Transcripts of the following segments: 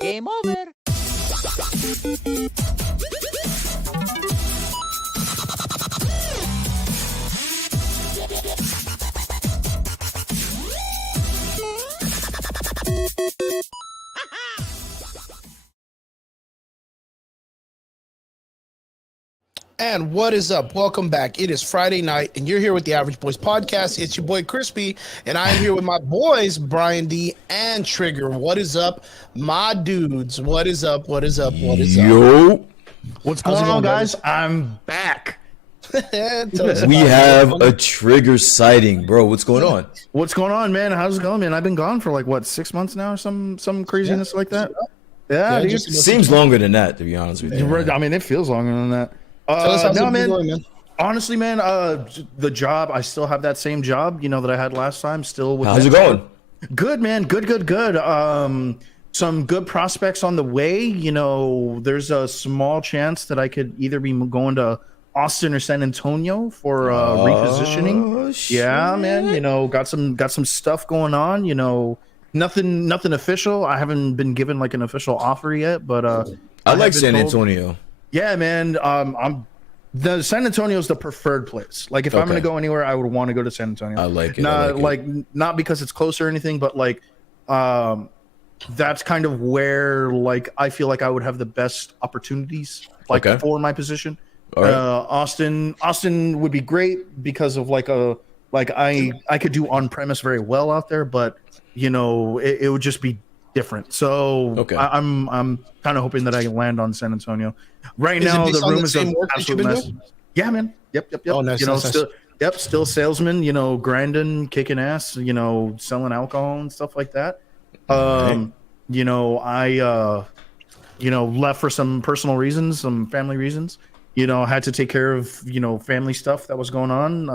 Game over. And what is up? Welcome back. It is Friday night, and you're here with the Average Boys Podcast. It's your boy Crispy, and I'm here with my boys Brian D and Trigger. What is up, my dudes? What is up? What is up? What is up? Yo, what's going on, guys? I'm back. We have a Trigger sighting, bro. What's going on? What's going on, man? How's it going, man? I've been gone for like what, 6 months now, or some craziness like that. Yeah, dude. Seems longer than that, to be honest with you. I mean, it feels longer than that. No, man. Going, man. Honestly, man, the job, I still have that same job, that I had last time. Still with How's it going? Good, man. Good. Some good prospects on the way. There's a small chance that I could either be going to Austin or San Antonio for repositioning. Shit. Yeah, man. Got some stuff going on. Nothing official. I haven't been given like an official offer yet, but I like San Antonio. Yeah, man. The San Antonio is the preferred place. Like, if I'm going to go anywhere, I would want to go to San Antonio. I like it. Not because it's close or anything, but like, that's kind of where like I feel like I would have the best opportunities, like for my position. All right. Austin would be great because of I could do on premise very well out there, but it would just be different. So I'm kind of hoping that I can land on San Antonio. Right now, the room is an absolute mess. Yeah, man. Yep. Oh, nice. Still salesman. Grinding, kicking ass. Selling alcohol and stuff like that. I left for some personal reasons, some family reasons. Had to take care of family stuff that was going on.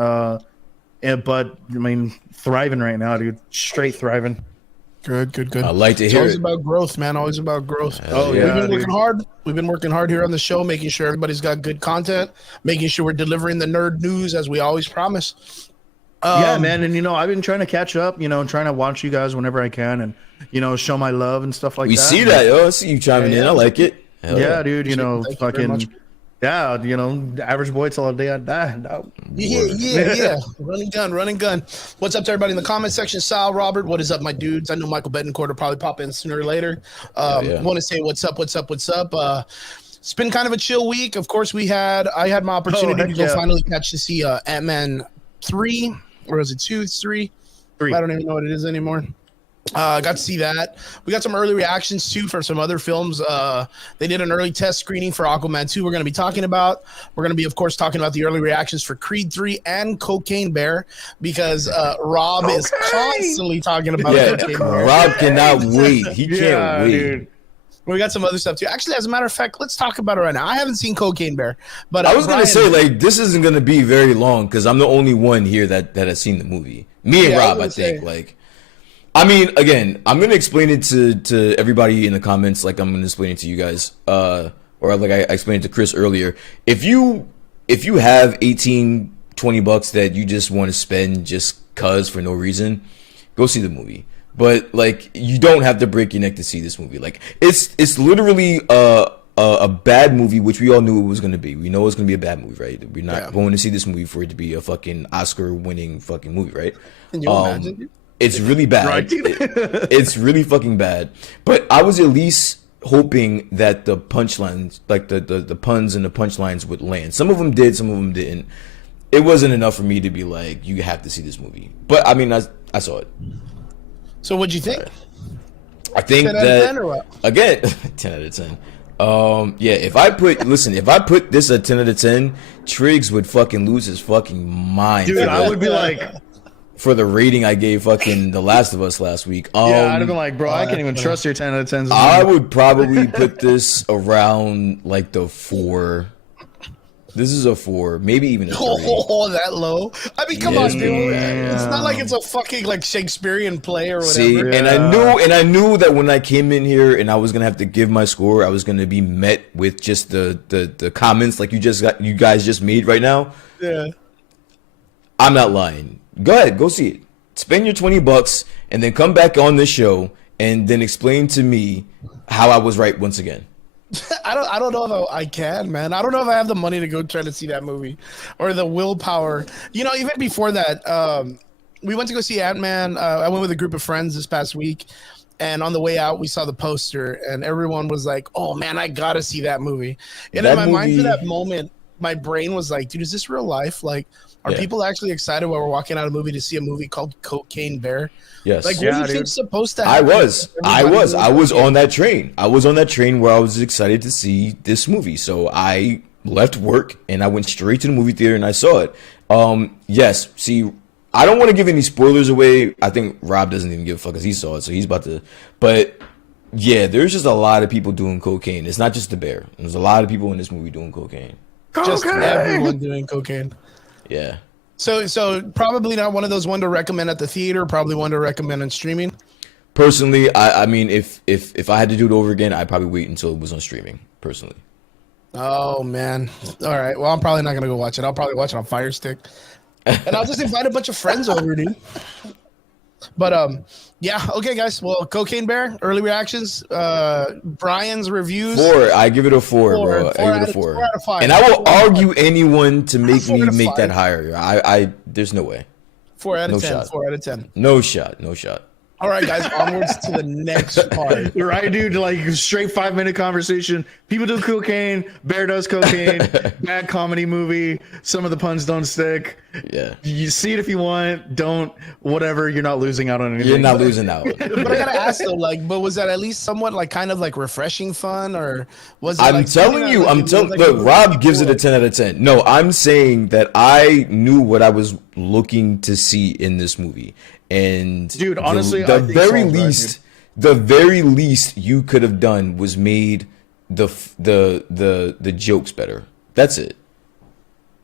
But I mean, thriving right now, dude. Straight thriving. Good. I like to hear always it. about growth, man. Always about growth. Yeah, we've been working hard. We've been working hard here on the show, making sure everybody's got good content, making sure we're delivering the nerd news as we always promise. Yeah, man. And I've been trying to catch up. Trying to watch you guys whenever I can, and show my love and stuff like that. We see that, yo. I see you chiming in. I like it. Hell yeah, dude. Fucking. Yeah, average boy till the day I die. No. Yeah. Running gun. What's up to everybody in the comment section? Sal, Robert, what is up, my dudes? I know Michael Betancourt will probably pop in sooner or later. Want to say what's up. It's been kind of a chill week. Of course, I had my opportunity to go finally catch to see Ant-Man 3, or was it 2, 3? 3. I don't even know what it is anymore. Got to see that. We got some early reactions too for some other films. They did an early test screening for Aquaman 2. We're going to be talking about. We're going to be, of course, talking about the early reactions for Creed 3 and Cocaine Bear, because Rob is constantly talking about Cocaine Bear. Rob cannot wait. He can't wait. Dude. We got some other stuff too. Actually, as a matter of fact, let's talk about it right now. I haven't seen Cocaine Bear, but I was going to say, this isn't going to be very long because I'm the only one here that has seen the movie. Me and Rob, I think. I mean, again, I'm going to explain it to everybody in the comments like I'm going to explain it to you guys. Or like I explained it to Chris earlier. If you have $18-20 that you just want to spend just cuz for no reason, go see the movie. But you don't have to break your neck to see this movie. It's literally a bad movie, which we all knew it was going to be. We know it's going to be a bad movie, right? We're not going to see this movie for it to be a fucking Oscar-winning fucking movie, right? Can you imagine? It's really bad. Right. It's really fucking bad. But I was at least hoping that the punchlines, the puns and the punchlines would land. Some of them did, some of them didn't. It wasn't enough for me to be like, you have to see this movie. But I mean, I saw it. So what'd you think? I think 10 out of 10 or what? Again, 10 out of 10. Yeah, if I put this at 10 out of 10, Triggs would fucking lose his fucking mind. Dude, I would be like, for the rating I gave fucking The Last of Us last week. Yeah, I'd have been like, bro, I can't even trust your 10 out of 10s. I would probably put this around like the 4. This is a 4, maybe even a 3. Oh, that low? I mean, come on, dude. It's not like it's a fucking like Shakespearean play or whatever. See, and I knew that when I came in here and I was gonna have to give my score, I was gonna be met with just the comments like you guys just made right now. Yeah. I'm not lying. Go ahead, go see it. Spend your $20 and then come back on this show and then explain to me how I was right once again. I don't know if I can, man. I don't know if I have the money to go try to see that movie or the willpower. You know, even before that, we went to go see Ant-Man. I went with a group of friends this past week, and on the way out, we saw the poster, and everyone was like, "Oh man, I gotta see that movie." And in my mind, for that moment, my brain was like, "Dude, is this real life? Like, are people actually excited while we're walking out of a movie to see a movie called Cocaine Bear?" Yes. Like, what do you think's supposed to I happen? was on that train. I was on that train where I was excited to see this movie. So I left work and I went straight to the movie theater and I saw it. Yes. See, I don't want to give any spoilers away. I think Rob doesn't even give a fuck because he saw it. So he's about to. But yeah, there's just a lot of people doing cocaine. It's not just the bear. There's a lot of people in this movie doing cocaine. Just everyone doing cocaine. Yeah. So probably not one of those one to recommend at the theater, probably one to recommend on streaming. Personally, I mean, if I had to do it over again, I'd probably wait until it was on streaming, personally. Oh, man. All right. Well, I'm probably not going to go watch it. I'll probably watch it on Fire Stick. And I'll just invite a bunch of friends over, dude. But, yeah. Okay, guys. Well, Cocaine Bear, early reactions. Brian's reviews. 4. I give it a 4, bro. I give it a 4. 4 out of 5. And I will argue anyone to make me make that higher. I there's no way. 4 out of No 10. shot. 4 out of 10. No shot. No shot. All right, guys. Onwards to the next part. Right, dude? Like straight 5-minute conversation. People do cocaine. Bear does cocaine. Bad comedy movie. Some of the puns don't stick. Yeah. You see it if you want. Don't. Whatever. You're not losing out on anything. You're not losing out. But I gotta ask though, like, but was that at least somewhat like kind of like refreshing fun, or was it? I'm telling you, look, Rob gives it a 10 out of 10. No, I'm saying that I knew what I was looking to see in this movie. And dude, honestly, the very least you could have done was made the jokes better. That's it.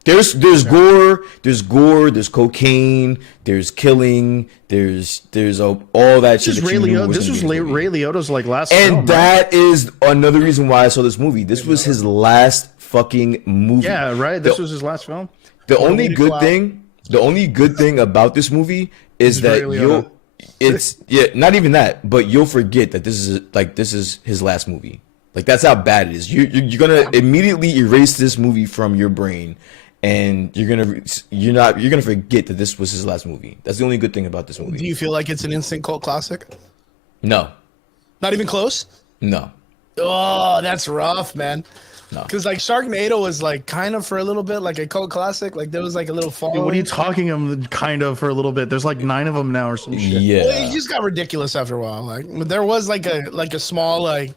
There's gore, there's cocaine, there's killing, there's all that shit. This was Ray Liotta's like last film, and that is another reason why I saw this movie. This was his last fucking movie. Yeah, right. This was his last film. The only good thing about this movie is that not even that, but you'll forget that this is his last movie. Like, that's how bad it is. You're gonna immediately erase this movie from your brain, and you're gonna forget that this was his last movie. That's the only good thing about this movie. Do you feel like it's an instant cult classic? No. Not even close? No. Oh, that's rough, man. No. Because like Sharknado was like kind of for a little bit like a cult classic. Like there was like a little fall. What are you talking of kind of for a little bit? There's like 9 of them now or some shit. Yeah. Well, it just got ridiculous after a while. Like there was like a small like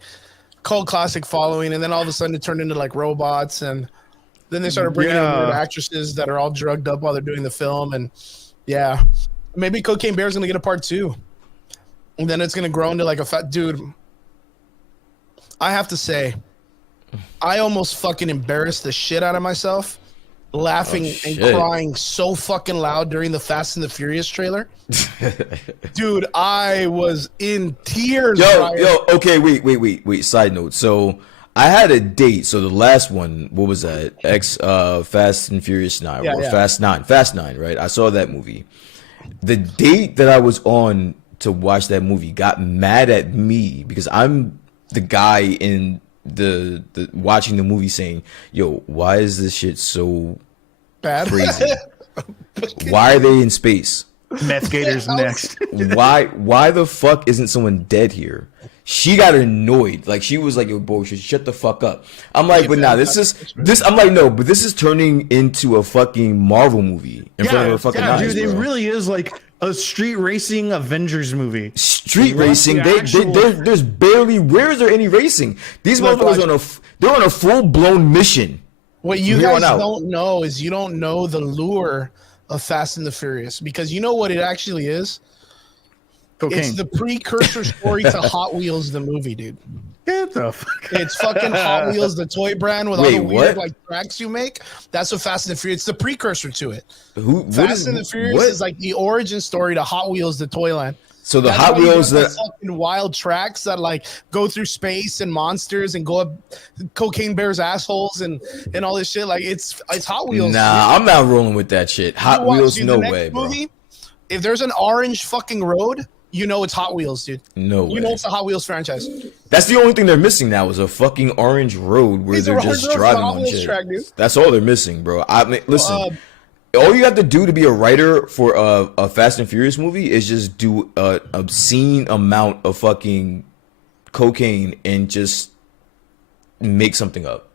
cult classic following, and then all of a sudden it turned into like robots, and then they started bringing in weird actresses that are all drugged up while they're doing the film, and yeah, maybe Cocaine Bear's gonna get a part 2, and then it's gonna grow into like a fat dude. I have to say, I almost fucking embarrassed the shit out of myself laughing and crying so fucking loud during the Fast and the Furious trailer. Dude, I was in tears. Okay, wait. Side note. So I had a date. So the last one, what was that? Fast and Furious 9 Fast 9, right? I saw that movie. The date that I was on to watch that movie got mad at me because I'm the guy in the watching the movie saying, yo, why is this shit so bad, crazy? Why are they in space? Meth Gators next. Why the fuck isn't someone dead here? She got annoyed. Like, she was like, yo, bro, shut the fuck up. I'm like, but nah, I'm like, no, but this is turning into a fucking Marvel movie in front of her fucking eyes, dude, bro. it really is like a street racing Avengers movie. Street racing. There's barely. Where is there any racing? These motherfuckers they're on a full blown mission. What you guys don't know is you don't know the lure of Fast and the Furious, because you know what it actually is? Cocaine. It's the precursor story to Hot Wheels, the movie, dude. Get the fuck. It's fucking Hot Wheels, the toy brand with all the weird like tracks you make. That's what Fast and the Furious. It's the precursor to it. Fast and the Furious is like the origin story to Hot Wheels, the Toyland. So the Hot Wheels that fucking wild tracks that like go through space and monsters and go up cocaine bears assholes and all this shit. Like it's Hot Wheels. Nah, I'm not rolling with that shit. Hot Wheels, no way, bro. If there's an orange fucking road, you know it's Hot Wheels, dude. No way. You know it's a Hot Wheels franchise. That's the only thing they're missing now is a fucking orange road where they're just driving on shit. Track, that's all they're missing, bro. I mean, listen, all you have to do to be a writer for a Fast and Furious movie is just do an obscene amount of fucking cocaine and just make something up.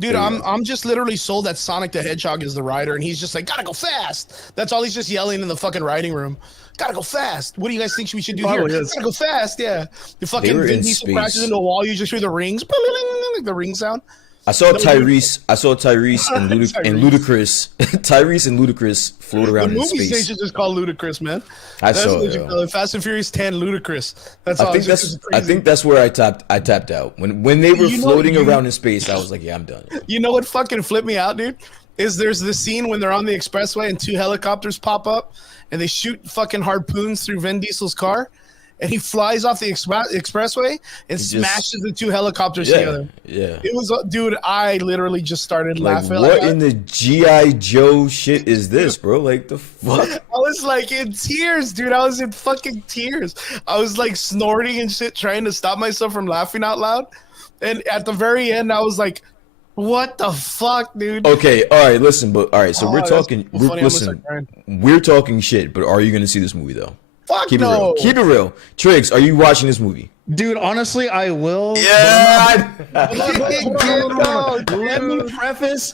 Dude, I'm just literally sold that Sonic the Hedgehog is the writer, and he's just like, gotta go fast. That's all he's just yelling in the fucking writing room. Gotta go fast. What do you guys think we should do here? Gotta go fast, yeah. The fucking Vin Diesel crashes into a wall, you just hear the rings, the ring sound. I saw Tyrese and Ludacris. Tyrese and Ludacris float around in space. The movie station is called Ludacris, man. That's saw it. Fast and Furious 10 Ludacris. I think that's where I tapped out. When they were floating around in space, I was like, yeah, I'm done. You know what fucking flipped me out, dude? Is there's this scene when they're on the expressway and two helicopters pop up and they shoot fucking harpoons through Vin Diesel's car. And he flies off the expressway and smashes the two helicopters together. Yeah. It was, dude, I literally just started laughing. What in the G.I. Joe shit is this, bro? Like, the fuck? I was like in tears, dude. I was in fucking tears. I was like snorting and shit, trying to stop myself from laughing out loud. And at the very end, I was like, what the fuck, dude? Okay, all right, listen, so we're talking, we're talking shit, but are you going to see this movie, though? Fuck Keep no. it real. Keep it real. Triggs, are you watching this movie? Dude, honestly, I will. Yeah. Let me preface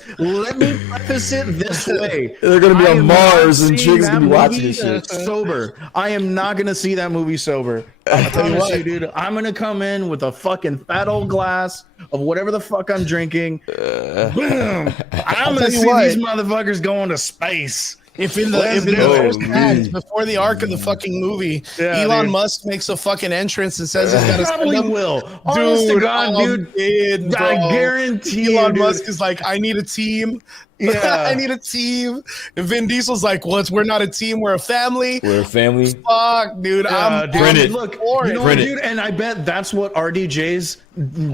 it this way. They're gonna be on Mars, and Triggs gonna be watching this shit sober. I am not gonna see that movie sober. I promise you, dude. I'm gonna come in with a fucking fat old glass of whatever the fuck I'm drinking. Boom. I'm gonna see these motherfuckers going to space. If in the first act, before the arc of the fucking movie, Elon Musk makes a fucking entrance and says he's got to probably will. Honest to God, dude. I guarantee Elon Musk is like, I need a team. Yeah, I need a team. And Vin Diesel's like, well, we're not a team, we're a family. We're a family. Fuck, dude. Print it. Look, you know what, dude? And I bet that's what RDJ's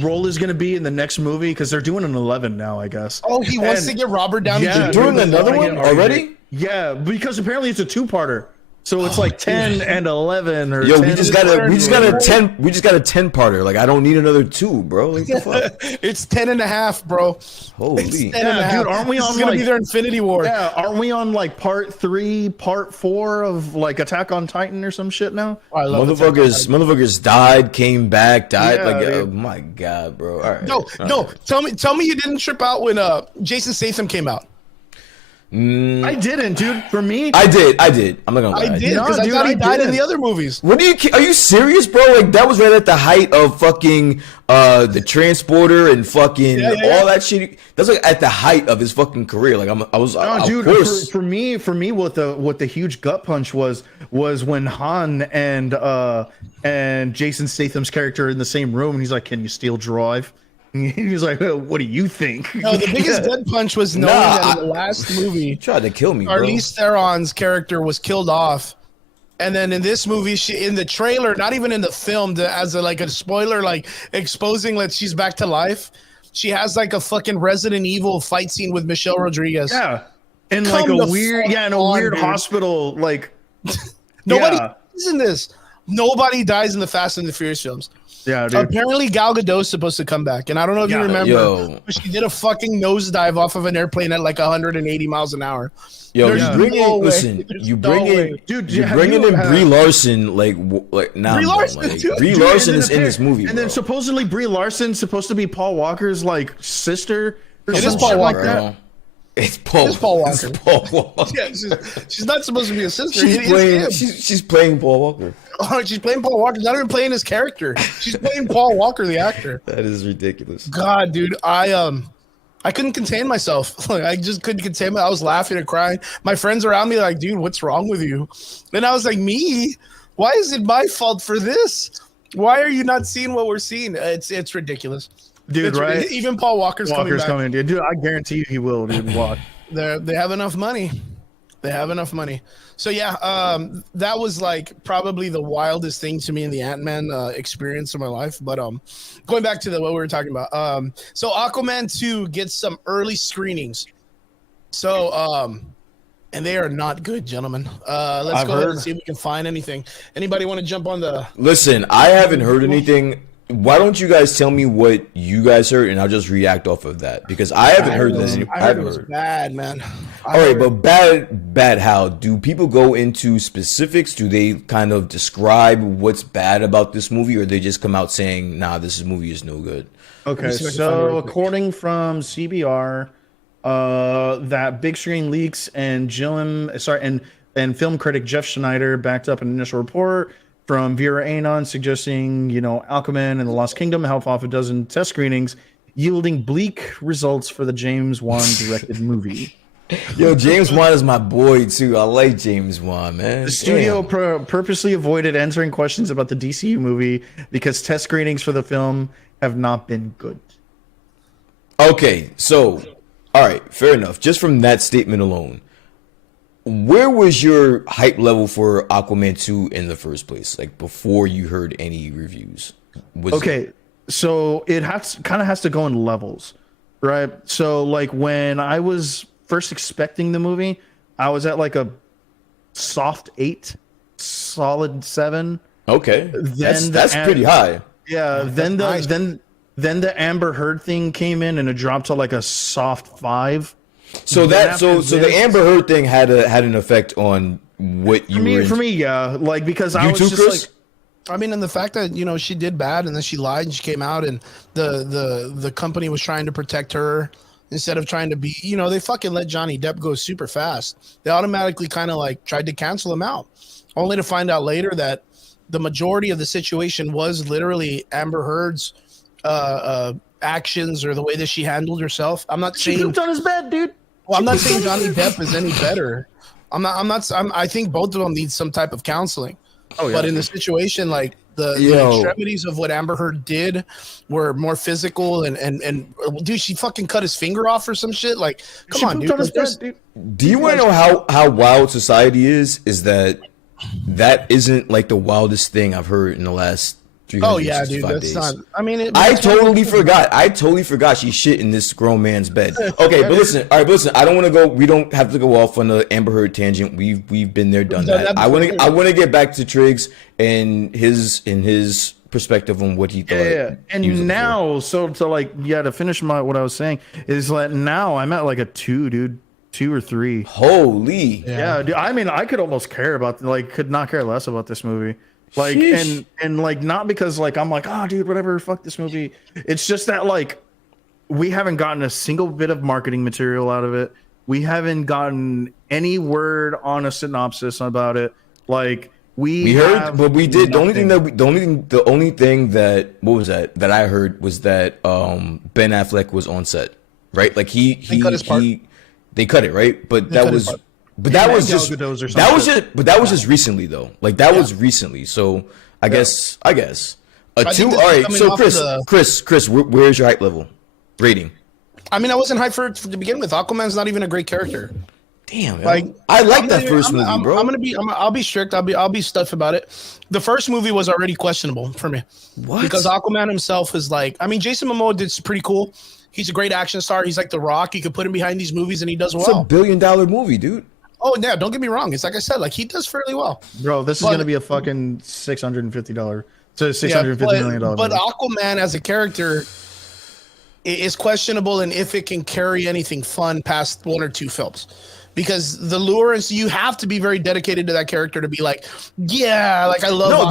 role is going to be in the next movie because they're doing an 11 now, I guess. Oh, he wants to get Robert Downey Jr. They're doing another one already? Yeah, because apparently it's a two-parter. So it's like 10 and 11 or we just got a 10-parter. Like, I don't need another 2, bro. Like, the fuck? It's 10 and a half, bro. Holy. It's 10 and a half. Dude, aren't we on gonna be their Infinity War? Yeah, aren't we on like part 3, part 4 of like Attack on Titan or some shit now? Oh, motherfuckers died, came back, died. Oh my god, bro. All right. No. Tell me you didn't trip out when Jason Statham came out. I didn't, dude. For me, I did. I'm not gonna lie. I did because I thought he died in the other movies. What are you serious, bro? Like, that was right at the height of fucking the transporter and fucking all that shit. That's like at the height of his fucking career. Like, dude. For me, what the huge gut punch was when Han and Jason Statham's character are in the same room, and he's like, "Can you still drive?" He was like, "What do you think?" No, the biggest gut punch was knowing that in the last movie, tried to kill me. Charlize Theron's character was killed off, and then in this movie, in the trailer, not even in the film, as a spoiler, like exposing that she's back to life. She has like a fucking Resident Evil fight scene with Michelle Rodriguez. Yeah, in like a weird, weird hospital. Like nobody dies in this. Nobody dies in the Fast and the Furious films. Yeah, dude. Apparently Gal Gadot's supposed to come back, and I don't know if you remember, but she did a fucking nosedive off of an airplane at like 180 miles an hour. You bring in Brie Larson, Brie Larson is in this movie, and then supposedly Brie Larson's supposed to be Paul Walker's like sister. It is Paul Walker. Like that. It's Paul Walker. It's Paul Walker. Yeah, she's not supposed to be a sister. She's playing Paul Walker. Oh, she's playing Paul Walker. She's not even playing his character. She's playing Paul Walker, the actor. That is ridiculous. God, dude, I I couldn't contain myself. Like I just couldn't contain myself. I was laughing and crying. My friends around me like, dude, what's wrong with you? And I was like, me? Why is it my fault for this? Why are you not seeing what we're seeing? It's ridiculous. Dude, it's right? Even Paul Walker's coming, dude. I guarantee you he will, dude. Walk. They have enough money. They have enough money. So yeah, that was like probably the wildest thing to me in the Ant-Man experience of my life. But going back to what we were talking about. So Aquaman 2 gets some early screenings. So and they are not good, gentlemen. Let's go ahead and see if we can find anything. Anybody want to jump on the? Listen, I haven't heard anything. Why don't you guys tell me what you guys heard, and I'll just react off of that because I haven't heard this. I heard it was bad, man. All right, but bad how? Do people go into specifics? Do they kind of describe what's bad about this movie, or they just come out saying, "Nah, this movie is no good"? Okay, so according from CBR, that big screen leaks and and film critic Jeff Schneider backed up an initial report from Vera Anon suggesting, Aquaman and the Lost Kingdom helped off a dozen test screenings, yielding bleak results for the James Wan directed movie. Yo, James Wan is my boy too. I like James Wan, man. The studio purposely avoided answering questions about the DCU movie because test screenings for the film have not been good. Okay, so, all right, fair enough. Just from that statement alone, where was your hype level for Aquaman 2 in the first place? Like before you heard any reviews? So it kind of has to go in levels, right? So like when I was first expecting the movie, I was at like a soft 8, solid 7. Okay, that's pretty high. Yeah. Then the Amber Heard thing came in and it dropped to like a soft 5. So the Amber Heard thing had an effect on what you for me, yeah, like because I was just Chris? Like, I mean, and the fact that she did bad and then she lied and she came out and the company was trying to protect her instead of trying to be, they fucking let Johnny Depp go super fast. They automatically kind of like tried to cancel him out, only to find out later that the majority of the situation was literally Amber Heard's actions or the way that she handled herself. I'm not saying she pooped on his bed, dude. Well, I'm not saying Johnny Depp is any better. I think both of them need some type of counseling. Oh, yeah. But in the situation, like the extremities of what Amber Heard did were more physical and dude, she fucking cut his finger off or some shit. Like, come on, dude. Do you want to know how wild society is? Is that isn't like the wildest thing I've heard in the last 365 Oh yeah, dude. That's days. not. I mean, I totally forgot she shit in this grown man's bed. Okay, but listen. All right, but listen. I don't want to go. We don't have to go off on the Amber Heard tangent. We've been there, done that. I want to get back to Triggs and his perspective on what he thought. Yeah. And now, to finish what I was saying is that now I'm at like a 2, dude. 2 or 3. Holy. Yeah, dude. I mean, I could almost could not care less about this movie. Like, and like, not because like, I'm like, oh dude, whatever, fuck this movie. It's just that like, we haven't gotten a single bit of marketing material out of it. We haven't gotten any word on a synopsis about it. Like we heard, but we did. Nothing. The only thing that I heard was that Ben Affleck was on set, right? Like they cut it, right? But that was. But that was just recently though. Like that was recently. So I guess a 2. All right. So Chris, where's your hype level rating? I mean, I wasn't hyped for it to begin with. Aquaman's not even a great character. Damn, like I like that first movie, bro. I'll be strict. I'll be stuff about it. The first movie was already questionable for me. What? Because Aquaman himself is like, I mean, Jason Momoa did pretty cool. He's a great action star. He's like The Rock. You could put him behind these movies and he does well. It's $1 billion movie, dude. Oh yeah, don't get me wrong. It's like I said, like he does fairly well. Bro, this is gonna be a fucking $650 to $650 million. But Aquaman as a character is questionable, and if it can carry anything fun past 1 or 2 films, because the lure is you have to be very dedicated to that character to be like, yeah, like I love. No, Aquaman.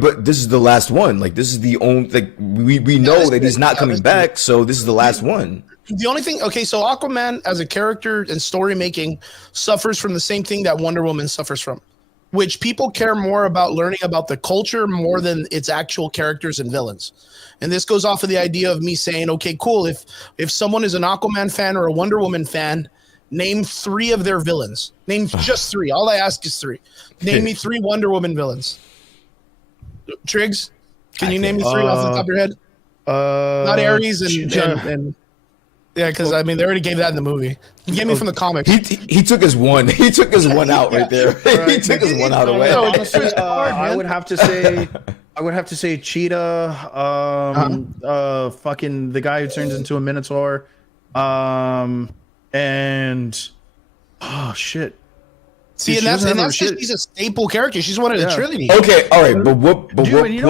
But this is the last one. Like this is the only. Like we know that he's not coming back, so this is the last one. The only thing, so Aquaman as a character and story making suffers from the same thing that Wonder Woman suffers from. which people care more about learning about the culture more than its actual characters and villains. And this goes off of the idea of me saying, okay, cool. If someone is an Aquaman fan or a Wonder Woman fan, name 3 of their villains. Name just 3. All I ask is 3. Name me 3 Wonder Woman villains. Triggs, can you name me 3 off the top of your head? Not Ares and yeah, because I mean they already gave that in the movie. He gave me from the comics. He took his one. He took his one out right there. He took his one out away. Honestly, I would have to say Cheetah. Fucking the guy who turns into a Minotaur. And oh shit. See, and that's just, she's a staple character. She's one of the Trinity. Okay, all right, but what point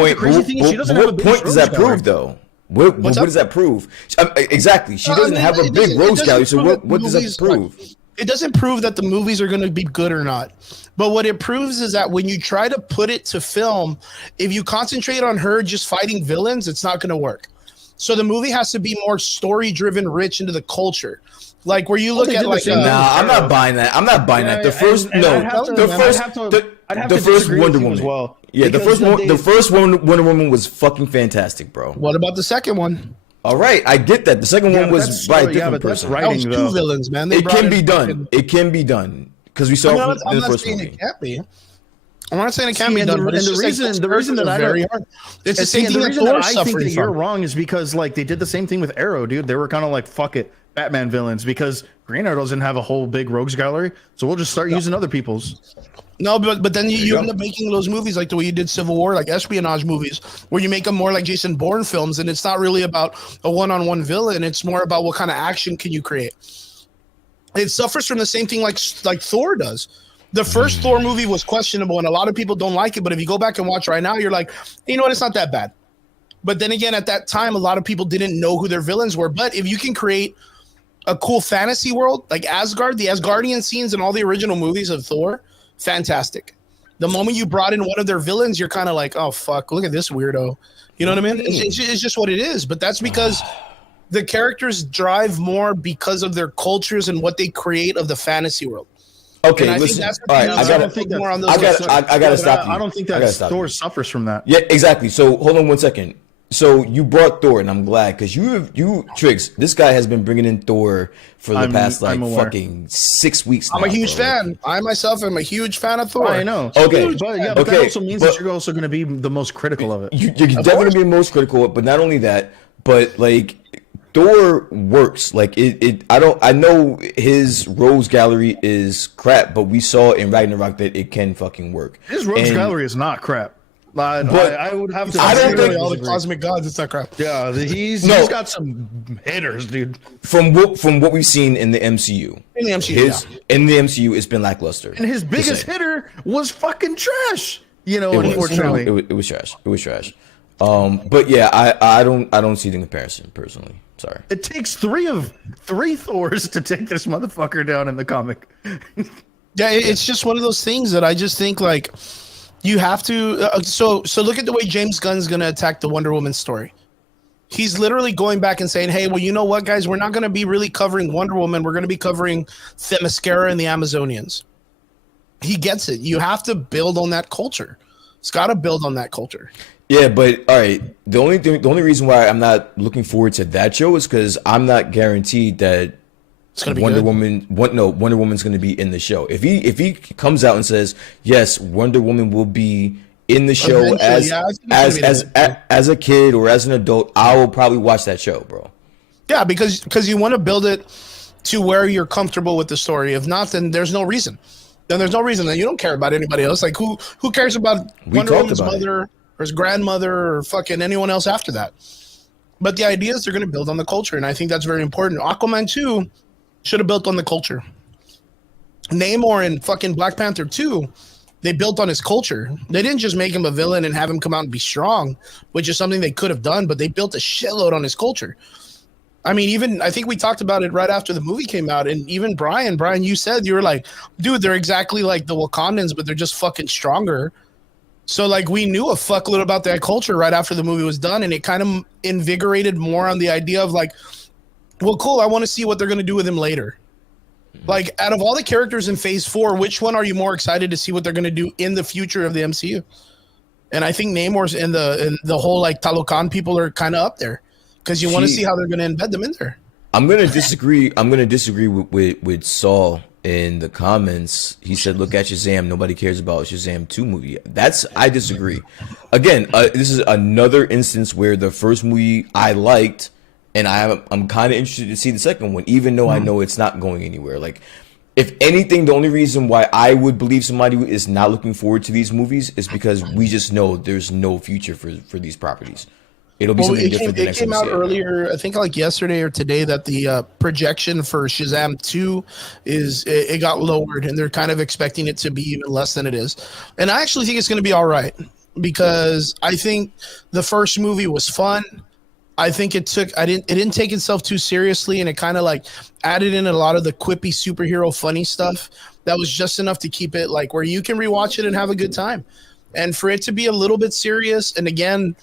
does that prove gallery. though? What does that prove? Exactly. She doesn't have a big rose gallery, so what does that prove? It doesn't prove that the movies are going to be good or not. But what it proves is that when you try to put it to film, if you concentrate on her just fighting villains, it's not going to work. So the movie has to be more story-driven, rich into the culture. Like where you look at like I'm not buying that. I'm not buying that. The first Wonder Woman. Well. Yeah, the first Wonder Woman was fucking fantastic, bro. What about the second one? All right, I get that. The second one was by a different person. That was 2 villains, man. It can be done. It can be done because we saw it in the first movie. It can't be. I'm not saying it can't be done, but the reason that I don't, it's the same thing that Thor suffering from. I think that you're wrong is because like they did the same thing with Arrow, dude. They were kind of like fuck it, Batman villains, because Green Arrow doesn't have a whole big rogues gallery, so we'll just start using other people's. No, but then you end up making those movies like the way you did Civil War, like espionage movies, where you make them more like Jason Bourne films, and it's not really about a one-on-one villain. It's more about what kind of action can you create. It suffers from the same thing like Thor does. The first Thor movie was questionable, and a lot of people don't like it. But if you go back and watch right now, you're like, you know what? It's not that bad. But then again, at that time, a lot of people didn't know who their villains were. But if you can create a cool fantasy world like Asgard, the Asgardian scenes in all the original movies of Thor, fantastic. The moment you brought in one of their villains, you're kind of like, oh, fuck, look at this weirdo. You know what I mean? It's just what it is. But that's because the characters drive more because of their cultures and what they create of the fantasy world. Okay, listen. All right, I gotta stop you. I don't think that Thor suffers from that. Yeah, exactly. So hold on one second. So you brought Thor, and I'm glad because you Triggs. This guy has been bringing in Thor for the past fucking 6 weeks. I'm a huge fan. I myself am a huge fan of Thor. I know. Okay, but that also means that you're also going to be the most critical of it. You're definitely be the most critical, but not only that, but like Thor works. Like I know his Rose Gallery is crap, but we saw in Ragnarok that it can fucking work. His Rose Gallery is not crap. But I would have to. I don't think all the cosmic gods. It's not crap. Yeah, he's got some hitters, dude. From what we've seen in the MCU, in the MCU, it's been lackluster. And his biggest hitter was fucking trash. You know, unfortunately, it was trash. It was trash. But yeah, I don't see the comparison personally. Sorry. It takes 3 Thors to take this motherfucker down in the comic. Yeah, it's just one of those things that I just think like. You have to so look at the way James Gunn's going to attack the Wonder Woman story. He's literally going back and saying, hey, well, you know what, guys? We're not going to be really covering Wonder Woman. We're going to be covering Themyscira and the Amazonians. He gets it. You have to build on that culture. It's got to build on that culture. Yeah, but all right. The only reason why I'm not looking forward to that show is because I'm not guaranteed that it's gonna be Wonder Woman's going to be in the show. If he comes out and says yes, Wonder Woman will be in the show as a kid or as an adult, I will probably watch that show, bro. Yeah, because you want to build it to where you're comfortable with the story. If not, then there's no reason. Then you don't care about anybody else. Like who cares about Wonder Woman's mother or his grandmother or fucking anyone else after that? But the idea is they're going to build on the culture, and I think that's very important. Aquaman 2 should have built on the culture. Namor and fucking Black Panther 2, they built on his culture. They didn't just make him a villain and have him come out and be strong, which is something they could have done, but they built a shitload on his culture. I mean, I think we talked about it right after the movie came out, and even Brian, you said, you were like, dude, they're exactly like the Wakandans, but they're just fucking stronger. So, like, we knew a fuckload about that culture right after the movie was done, and it kind of invigorated more on the idea of, like, well, cool, I want to see what they're going to do with him later. Like, out of all the characters in Phase 4, which one are you more excited to see what they're going to do in the future of the MCU? And I think Namor's and the whole like Talocan people are kind of up there because you want to see how they're going to embed them in there. I'm gonna disagree. I'm gonna disagree with Saul in the comments. He said, "Look at Shazam. Nobody cares about Shazam 2 movie." I disagree. Again, this is another instance where the first movie I liked, and I'm kind of interested to see the second one, even though I know it's not going anywhere. Like, if anything, the only reason why I would believe somebody is not looking forward to these movies is because we just know there's no future for these properties. It'll be something different. It came out earlier, I think like yesterday or today, that the projection for Shazam 2 it got lowered, and they're kind of expecting it to be even less than it is. And I actually think it's going to be all right because I think the first movie was fun. I think it didn't take itself too seriously, and it kind of like added in a lot of the quippy superhero funny stuff that was just enough to keep it like where you can rewatch it and have a good time. And for it to be a little bit serious, and again,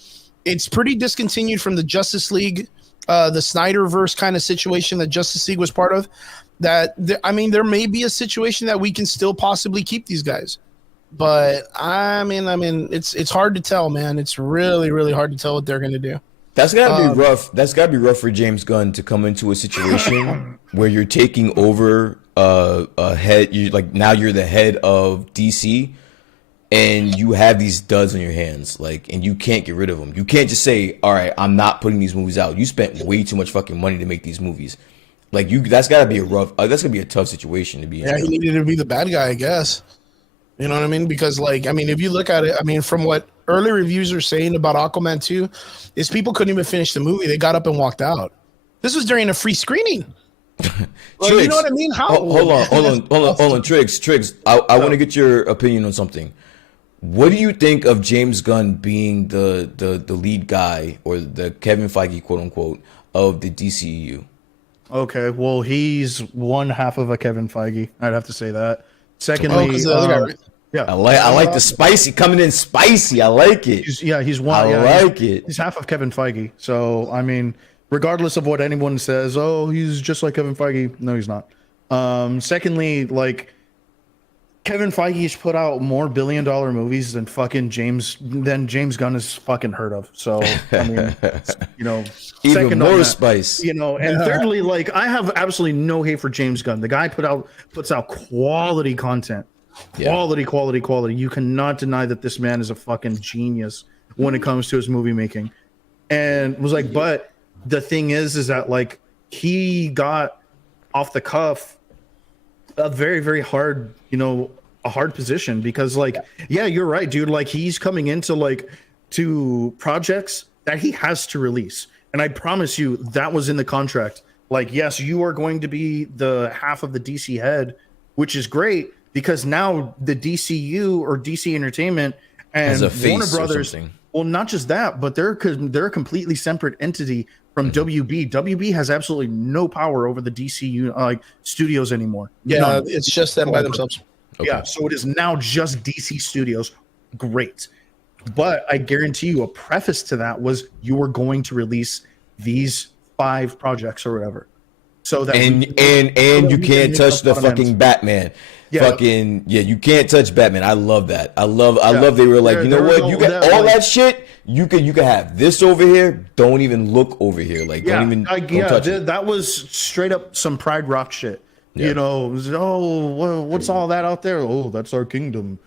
it's pretty discontinued from the Justice League, the Snyderverse kind of situation that Justice League was part of. There may be a situation that we can still possibly keep these guys, but I mean, it's hard to tell, man. It's really, really hard to tell what they're going to do. That's gotta be rough. That's gotta be rough for James Gunn to come into a situation where you're taking over a head. You like now you're the head of DC. And you have these duds on your hands, like, and you can't get rid of them. You can't just say, "All right, I'm not putting these movies out." You spent way too much fucking money to make these movies. Like, that's gotta be that's gonna be a tough situation to be in. Yeah, he needed to be the bad guy, I guess. You know what I mean? Because, like, I mean, if you look at it, I mean, from what early reviews are saying about Aquaman 2, is people couldn't even finish the movie. They got up and walked out. This was during a free screening. Like, you know what I mean? Hold on, Triggs. I want to get your opinion on something. What do you think of James Gunn being the lead guy, or the Kevin Feige, quote unquote, of the DCEU? Okay, well, he's one half of a Kevin Feige. I'd have to say that. Secondly, yeah, I like the spicy coming in spicy. I like it. He's one. He's half of Kevin Feige. So I mean, regardless of what anyone says, oh, he's just like Kevin Feige. No, he's not. Secondly, like, Kevin Feige's put out more billion-dollar movies than James Gunn has fucking heard of. So I mean, you know, even more spice. You know, and thirdly, like, I have absolutely no hate for James Gunn. The guy puts out quality content, quality. You cannot deny that this man is a fucking genius when it comes to his movie making. And was like, but the thing is that, like, he got off the cuff a very, very hard, a hard position because, like, yeah, you're right, dude. Like, he's coming into, like, to projects that he has to release. And I promise you that was in the contract. Like, yes, you are going to be the half of the DC head, which is great because now the DCU or DC Entertainment and Warner Brothers, well, not just that, but they're a completely separate entity from WB. WB has absolutely no power over the DCU studios anymore. Yeah, it's just them by themselves. Okay. Yeah, so it is now just DC Studios. Great. But I guarantee you a preface to that was you were going to release these 5 projects or whatever. So that you can't touch the fucking Batman. Yeah. You can't touch Batman. I love that. I love they were like, you know what? You got all that shit. You can have this over here. Don't even look over here. Like, don't touch it. That was straight up some Pride Rock shit. Yeah. What's all that out there? Oh, that's our kingdom.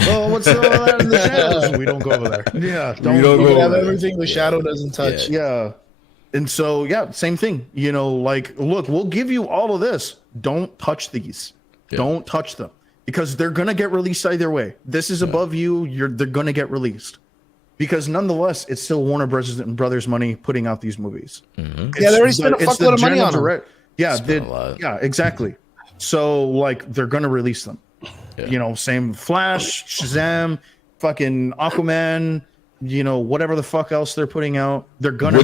Oh, what's all that in the shadows? We don't go over there. Yeah, don't go have everything the shadow doesn't touch. Yeah. And so, same thing. Like, look, we'll give you all of this. Don't touch these. Yeah. Don't touch them because they're gonna get released either way. This is above you. They're gonna get released because nonetheless, it's still Warner Brothers money putting out these movies. Mm-hmm. They already spent a fuckload of money on them. Yeah, exactly. So, like, they're gonna release them. Yeah. Same Flash, Shazam, fucking Aquaman. Whatever the fuck else they're putting out, they're gonna.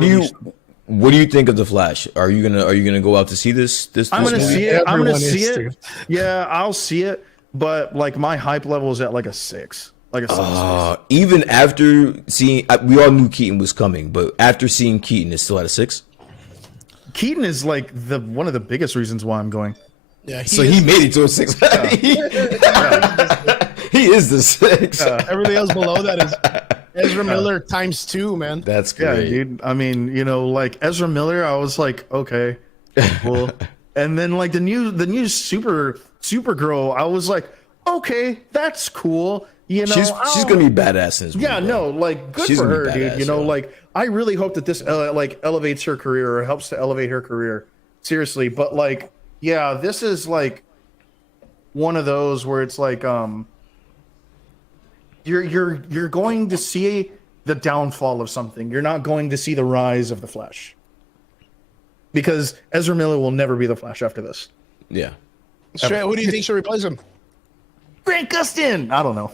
What do you think of the Flash? Are you gonna go out to see this? I'm gonna see it. I'm gonna see it. Yeah, I'll see it. But, like, my hype level is at like a 6. Like a 6. Even after seeing, we all knew Keaton was coming, but after seeing Keaton, it's still at a 6. Keaton is like one of the biggest reasons why I'm going. Yeah, he made it to a 6. He is the 6. Everything else below that is Ezra Miller times 2, man. That's great. Yeah, dude. I mean, like Ezra Miller, I was like, okay, cool. And then like the new Supergirl, I was like, okay, that's cool. She's gonna be badass in this movie. Yeah, no, like good for her, dude. Like I really hope that this like elevates her career or helps to elevate her career. Seriously, but like, yeah, this is like one of those where it's like, you're going to see the downfall of something. You're not going to see the rise of the Flash, because Ezra Miller will never be the Flash after this. Yeah. Who do you think should replace him? Grant Gustin. I don't know.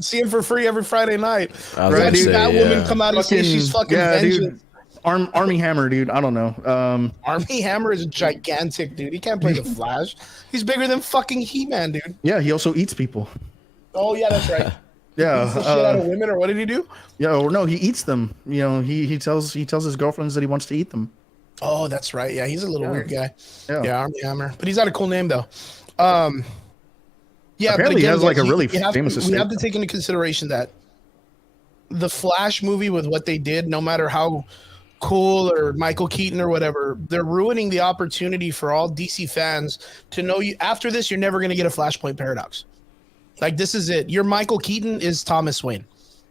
See him for free every Friday night. Right, dude. That woman come out and say she's fucking vengeance. Dude. Army Hammer, dude. I don't know. Army Hammer is gigantic, dude. He can't play the Flash. He's bigger than fucking He-Man, dude. Yeah, he also eats people. Oh yeah, that's right. Yeah, shit out of women, or what did he do? Yeah, or no, he eats them. He tells his girlfriends that he wants to eat them. Oh, that's right. Yeah, he's a little weird guy. Yeah, Army Hammer, but he's got a cool name though. Yeah, apparently he has like a really famous estate. We have to take into consideration that the Flash movie, with what they did, no matter how cool or Michael Keaton or whatever, they're ruining the opportunity for all DC fans to know you. After this, you're never going to get a Flashpoint Paradox. Like, this is it. Your Michael Keaton is Thomas Wayne.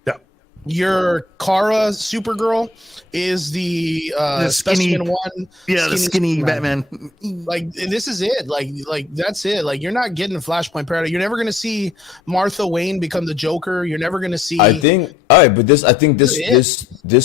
Yeah. Your Kara Supergirl is the skinny one. Yeah, the skinny Batman. Like, this is it. Like that's it. Like, you're not getting Flashpoint Paradox. You're never going to see Martha Wayne become the Joker. You're never going to see. I think. All right, but this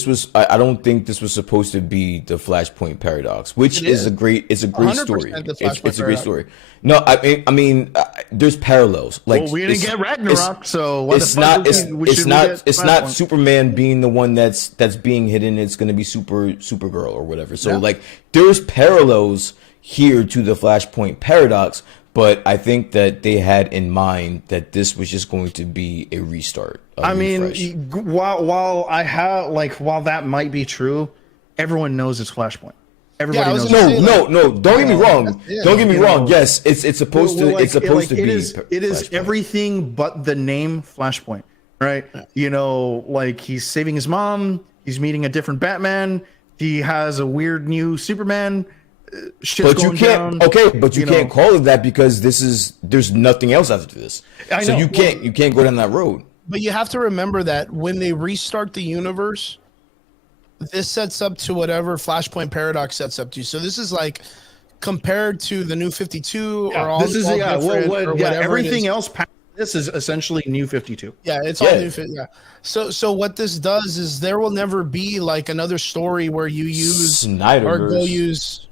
was. I don't think this was supposed to be the Flashpoint Paradox, which is a great. It's a great story. It's a great story. No, I mean, there's parallels. Like, well, we didn't get Ragnarok, so it's not. It's not Superman being the one that's being hidden. It's going to be Supergirl or whatever. So like, there's parallels here to the Flashpoint Paradox, but I think that they had in mind that this was just going to be a restart. I mean, while that might be true, everyone knows it's Flashpoint. Everybody knows. No. Don't get me wrong. Don't get me wrong. Yes, it's supposed to. It's supposed to be. It is everything but the name Flashpoint, right? Like, he's saving his mom. He's meeting a different Batman. He has a weird new Superman. But you can't. Okay, but you can't call it that because there's nothing else after this. So you can't go down that road. But you have to remember that when they restart the universe, this sets up to whatever Flashpoint Paradox sets up to. So this is like compared to the New 52 or all. This is everything else past this is essentially New 52. Yeah, it's all New 52. Yeah. So what this does is there will never be like another story where you use or go use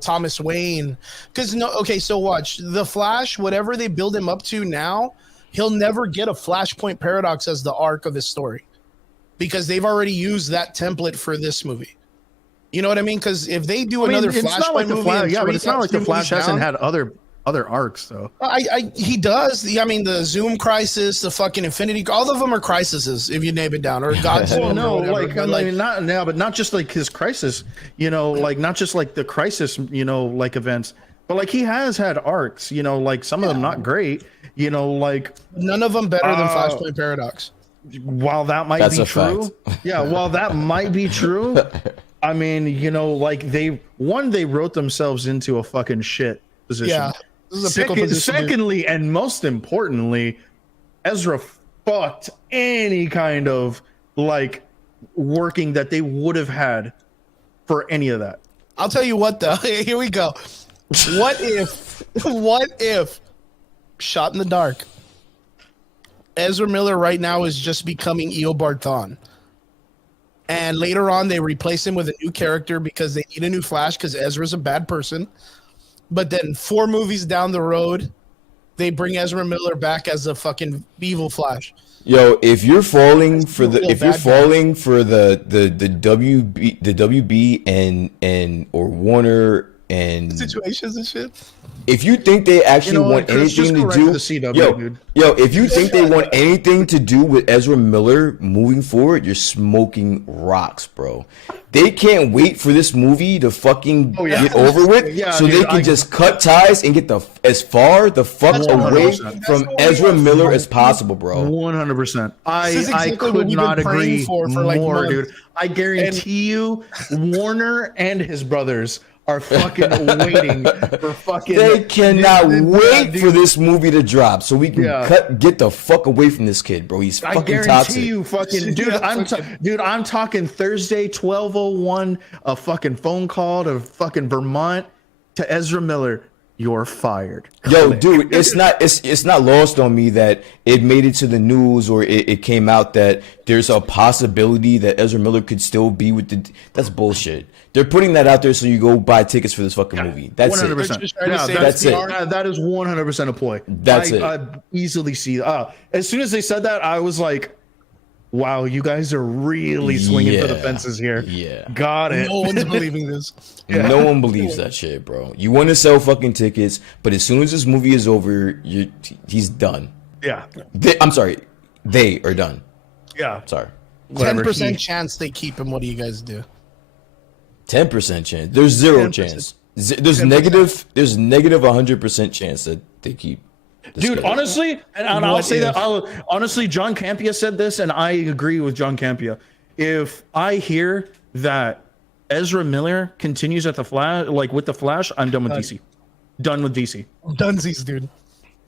Thomas Wayne, because so watch the Flash, whatever they build him up to now, he'll never get a Flashpoint Paradox as the arc of his story, because they've already used that template for this movie. You know what I mean? Because if they do another Flashpoint movie, but it's not like the Flash hasn't had other arcs though. He does. I mean, the Zoom Crisis, the fucking Infinity, all of them are crises if you name it down, or God's not just like his crisis, like not just like the crisis, like events, but like he has had arcs, like some of them not great, like none of them better than Flashpoint Paradox. While that might be true, while that might be true, I mean, like they wrote themselves into a fucking shit position. Yeah. Secondly, and most importantly, Ezra fucked any kind of like working that they would have had for any of that. I'll tell you what, though. Here we go. What if shot in the dark, Ezra Miller right now is just becoming Eobard Thawne, and later on they replace him with a new character because they need a new Flash because Ezra's a bad person. But then 4 movies down the road, they bring Ezra Miller back as a fucking evil Flash. Yo, if you're falling for the WB and or Warner and situations and shit. If you think they actually want anything to do, if you think they want anything to do with Ezra Miller moving forward, you're smoking rocks, bro. They can't wait for this movie to fucking get over with, so they can just cut ties and get as far the fuck away from Ezra Miller as possible, bro. 100%. I could not agree more, dude. I guarantee you, Warner and his brothers are fucking waiting for fucking. They cannot wait for this movie to drop so we can get the fuck away from this kid, bro. He's fucking toxic. I guarantee you, fucking dude. I'm talking Thursday, 12:01, a fucking phone call to fucking Vermont to Ezra Miller. You're fired. Yo, dude, it's not lost on me that it made it to the news or it came out that there's a possibility that Ezra Miller could still be with the. That's bullshit. They're putting that out there so you go buy tickets for this fucking movie. That's 100%. It. That's it. That is 100% a ploy. That's it. I easily see. As soon as they said that, I was like, wow, you guys are really swinging for the fences here. Yeah. Got it. No one's believing this. No one believes that shit, bro. You want to sell fucking tickets, but as soon as this movie is over, he's done. Yeah. I'm sorry. They are done. Yeah. Sorry. 10% chance they keep him. What do you guys do? 10% chance. There's zero 10%. Chance. There's 10%. There's negative 100% chance that they keep. Dude, honestly, and I'll say that. Honestly, John Campea said this, and I agree with John Campea. If I hear that Ezra Miller continues at the Flash, like with the Flash, I'm done with DC. Done with DC. Dunsies, dude.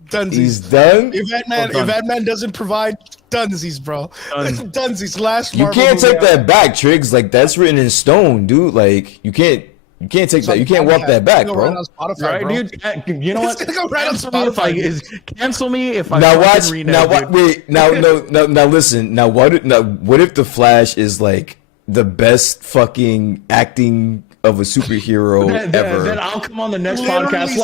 Dunsies. He's done. If that man doesn't provide, Dunsies, bro. Dunsies. Last. You can't take that back, Triggs. Like that's written in stone, dude. Like you can't take that. You can't walk that back, bro. Right, dude. You know what? It's gonna go right on Spotify. Cancel me if I now watch. Now what? Wait. Now listen. Now what if the Flash is like the best fucking acting of a superhero ever? Then I'll come on the next podcast.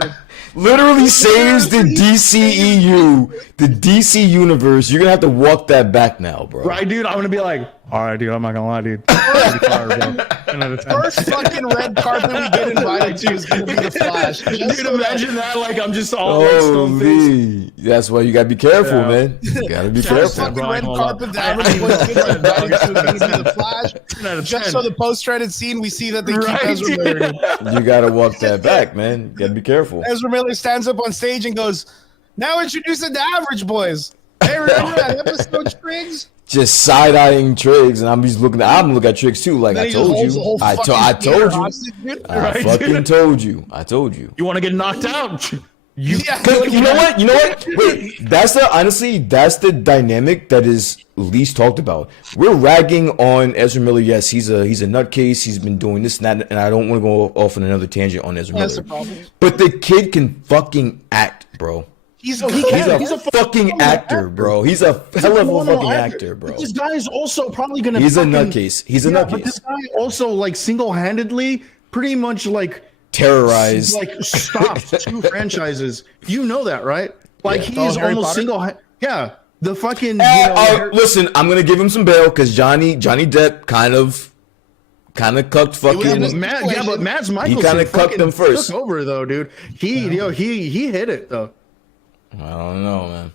Like. Literally saves the DCEU, the DC universe. You're gonna have to walk that back now, bro. Right, dude. I'm gonna be like, all right, dude. I'm not gonna lie, dude. First fucking red carpet we get invited to is gonna be the Flash. Dude, imagine that. Like I'm just all like that's why you gotta be careful, man. You gotta be careful. Fucking red carpet. The average was invited to is gonna be the Flash. Just so the post-credit scene, we see that they keep Ezra Miller. You gotta walk that back, man. You gotta be careful. Ezra Miller stands up on stage and goes, "Now introducing the Average Boys." Hey, remember that episode, Triggs? Just side-eyeing Triggs, and I'm looking at Triggs too. Like I told you, I told you, I fucking told you, I told you. You want to get knocked out? You know what? Wait, that's the dynamic that is least talked about. We're ragging on Ezra Miller. Yes, he's a nutcase. He's been doing this and that, and I don't want to go off on another tangent on Ezra Miller. But the kid can fucking act, bro. He's a fucking actor, bro. He's a hell of a fucking actor, bro. But this guy is also probably gonna. He's a nutcase. He's a nutcase. But this guy also like single-handedly, pretty much like terrorized, like stopped 2 franchises. You know that, right? Like he's almost single. Yeah, the fucking. Listen, I'm gonna give him some bail because Johnny Depp kind of cucked fucking. But Mads Mikkelsen he kind of cucked them first. Took over though, dude. He hit it though. I don't know, man.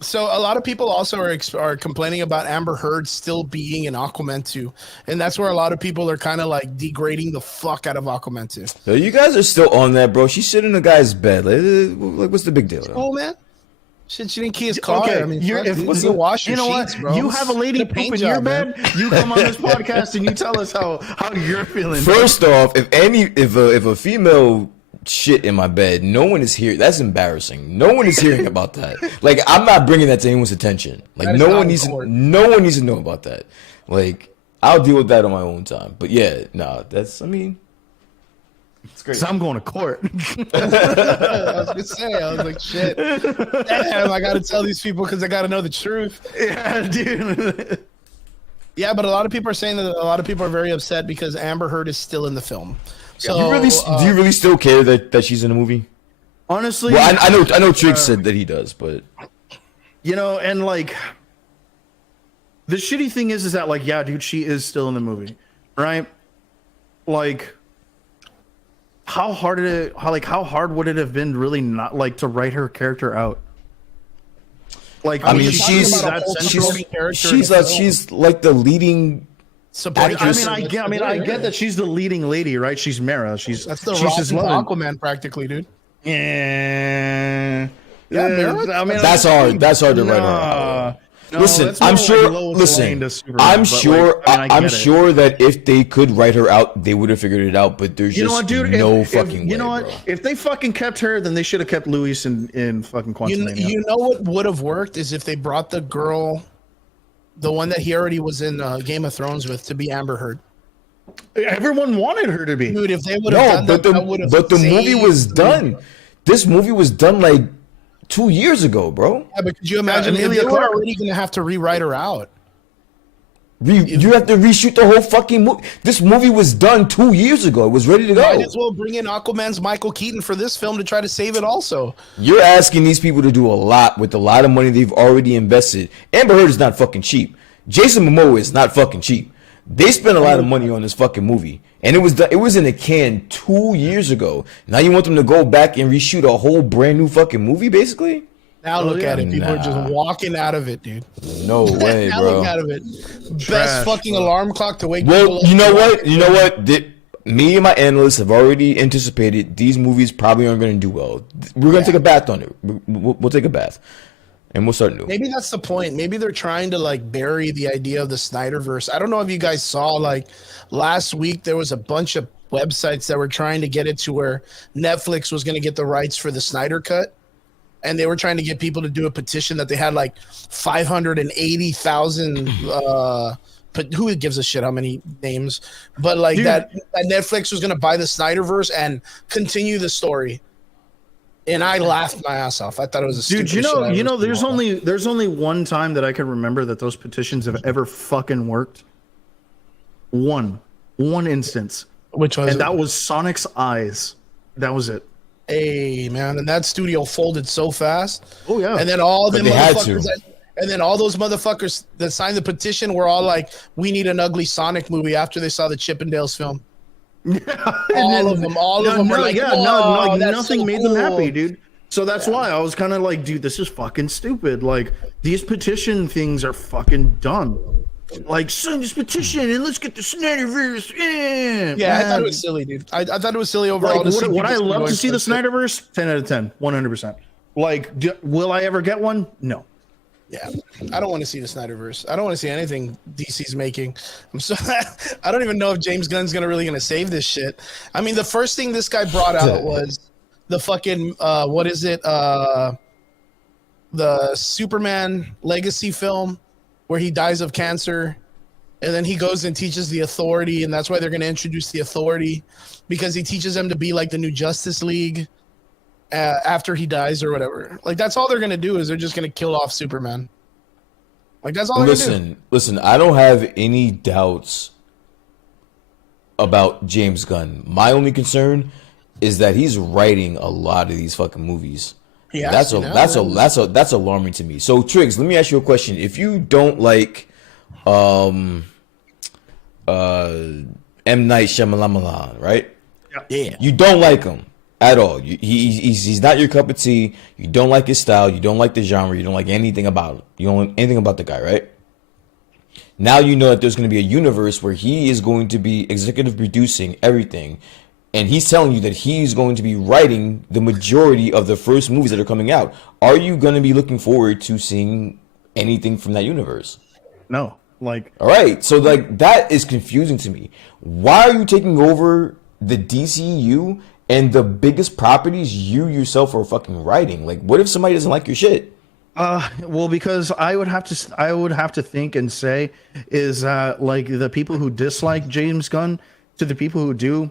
So a lot of people also are complaining about Amber Heard still being in Aquaman 2, and that's where a lot of people are kind of like degrading the fuck out of Aquaman 2. So you guys are still on that, bro. She's sitting in the guy's bed. Like what's the big deal? Oh man, shit, she didn't key his car. Okay, I mean, what's the wash your sheets, bro? You have a lady poop in your bed. You come on this podcast and you tell us how you're feeling. First off, if a female shit in my bed, no one is here. That's embarrassing. No one is hearing about that. Like I'm not bringing that to anyone's attention. Like no one needs to know about that. Like I'll deal with that on my own time. But yeah, it's great. So I'm going to court. I was gonna say, I was like, shit. Damn, I gotta tell these people because I gotta know the truth. Yeah, dude. Yeah, but a lot of people are saying that a lot of people are very upset because Amber Heard is still in the film. So, do you really still care that she's in the movie? Honestly, well, I know Triggs said that he does, but and like the shitty thing is that like, yeah, dude, she is still in the movie, right? Like how hard how hard would it have been really not like to write her character out? Like, I mean, she's like the leading. Supporting I mean, I get that she's the leading lady, right? She's Mara. She's his Aquaman, practically, dude. Yeah. I mean, that's hard. That's hard to write her. No, listen, I'm sure. Listen, I'm sure. I'm sure that if they could write her out, they would have figured it out. But there's just no fucking way. You know what? Bro. If they fucking kept her, then they should have kept Luis in fucking Quantumania. You know what would have worked is if they brought the girl, the one that he already was in Game of Thrones with, to be Amber Heard. Everyone wanted her to be. Dude, if they would have but the movie was done. This movie was done like 2 years ago, bro. Yeah, but could you imagine if they were already going to have to rewrite her out? You have to reshoot the whole fucking movie. This movie was done 2 years ago. It was ready to go. Might as well bring in Aquaman's Michael Keaton for this film to try to save it also. You're asking these people to do a lot with a lot of money they've already invested. Amber Heard is not fucking cheap. Jason Momoa is not fucking cheap. They spent a lot of money on this fucking movie. And it was in a can 2 years ago. Now you want them to go back and reshoot a whole brand new fucking movie, basically? Now look at it. People are just walking out of it, dude. No way, now bro. Look out of it. Best fucking alarm clock to wake people up. You know what? You know what? Me and my analysts have already anticipated these movies probably aren't going to do well. We're going to take a bath on it. We'll take a bath. And we'll start new. Maybe that's the point. Maybe they're trying to like bury the idea of the Snyderverse. I don't know if you guys saw, like last week there was a bunch of websites that were trying to get it to where Netflix was going to get the rights for the Snyder Cut, and they were trying to get people to do a petition that they had like 580,000. But who gives a shit how many names? But like that Netflix was going to buy the Snyderverse and continue the story. And I laughed my ass off. I thought it was a stupid shit. You know, there's only one time that I can remember that those petitions have ever fucking worked. One instance. Which was? And that was Sonic's Eyes. That was it. Hey man, and that studio folded so fast. Oh yeah. And then all them motherfuckers and then all those motherfuckers that signed the petition were all like, "We need an ugly Sonic movie" after they saw the Chippendales film. all of them were like, nothing so made cool. them happy, dude. So that's why I was kind of like, dude, this is fucking stupid. Like, these petition things are fucking dumb. Like, sign this petition and let's get the Snyderverse. Yeah, I thought it was silly, dude. I thought it was silly overall. Like, would I love to see the Snyderverse? 10 out of 10, 100%. Like, will I ever get one? No. Yeah, I don't want to see the Snyderverse. I don't want to see anything DC's making. I don't even know if James Gunn's gonna save this shit. I mean, the first thing this guy brought out was the fucking the Superman legacy film where he dies of cancer, and then he goes and teaches the Authority, and that's why they're gonna introduce the Authority, because he teaches them to be like the new Justice League. After he dies or whatever, like that's all they're gonna do is they're just gonna kill off Superman. Like that's all they're gonna do. Listen, I don't have any doubts about James Gunn. My only concern is that he's writing a lot of these fucking movies. Yeah, that's alarming to me. So Triggs, let me ask you a question. If you don't like M. Night Shyamalan, right? Yeah. You don't like him at all. He's not your cup of tea. You don't like his style. You don't like the genre. You don't like anything about him. You don't like anything about the guy, right? Now you know that there's going to be a universe where he is going to be executive producing everything. And he's telling you that he's going to be writing the majority of the first movies that are coming out. Are you going to be looking forward to seeing anything from that universe? No. All right. So that is confusing to me. Why are you taking over the DCU and the biggest properties you yourself are fucking writing? Like, what if somebody doesn't like your shit? Well, because I would have to think and say is like the people who dislike James Gunn to the people who do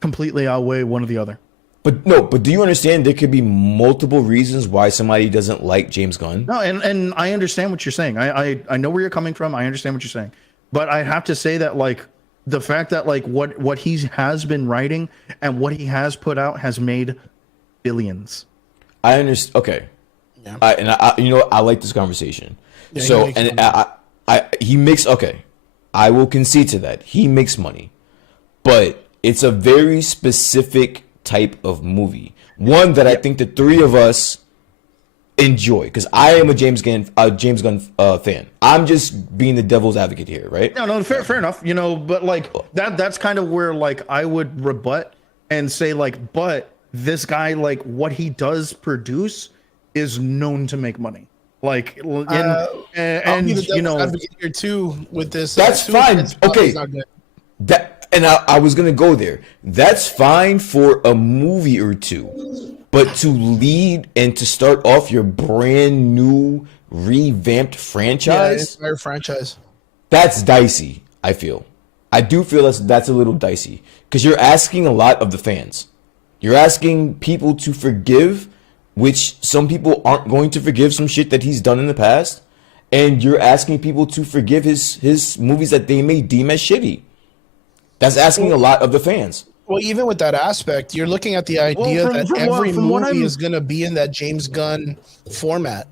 completely outweigh one or the other. But do you understand there could be multiple reasons why somebody doesn't like James Gunn? No, and I understand what you're saying. I know where you're coming from. I understand what you're saying. But I have to say that like the fact that like what he has been writing and what he has put out has made billions. I understand. Okay. Yeah. I like this conversation. Yeah, he makes, okay, I will concede to that. He makes money. But It's a very specific type of movie. One that I think the three of us enjoy, because I am a James Gunn fan. I'm just being the devil's advocate here, right? No, fair enough. You know, but like that's kind of where like I would rebut and say like, but this guy, like what he does produce is known to make money. Like, and you know, here too with this. That's fine. Okay, and I was gonna go there. That's fine for a movie or two, but to lead and to start off your brand new revamped franchise, entire franchise, that's dicey. I do feel that's a little dicey because you're asking a lot of the fans. You're asking people to forgive, which some people aren't going to forgive some shit that he's done in the past, and you're asking people to forgive his movies that they may deem as shitty. That's asking a lot of the fans. Well, even with that aspect, you're looking at the idea that every movie is going to be in that James Gunn format.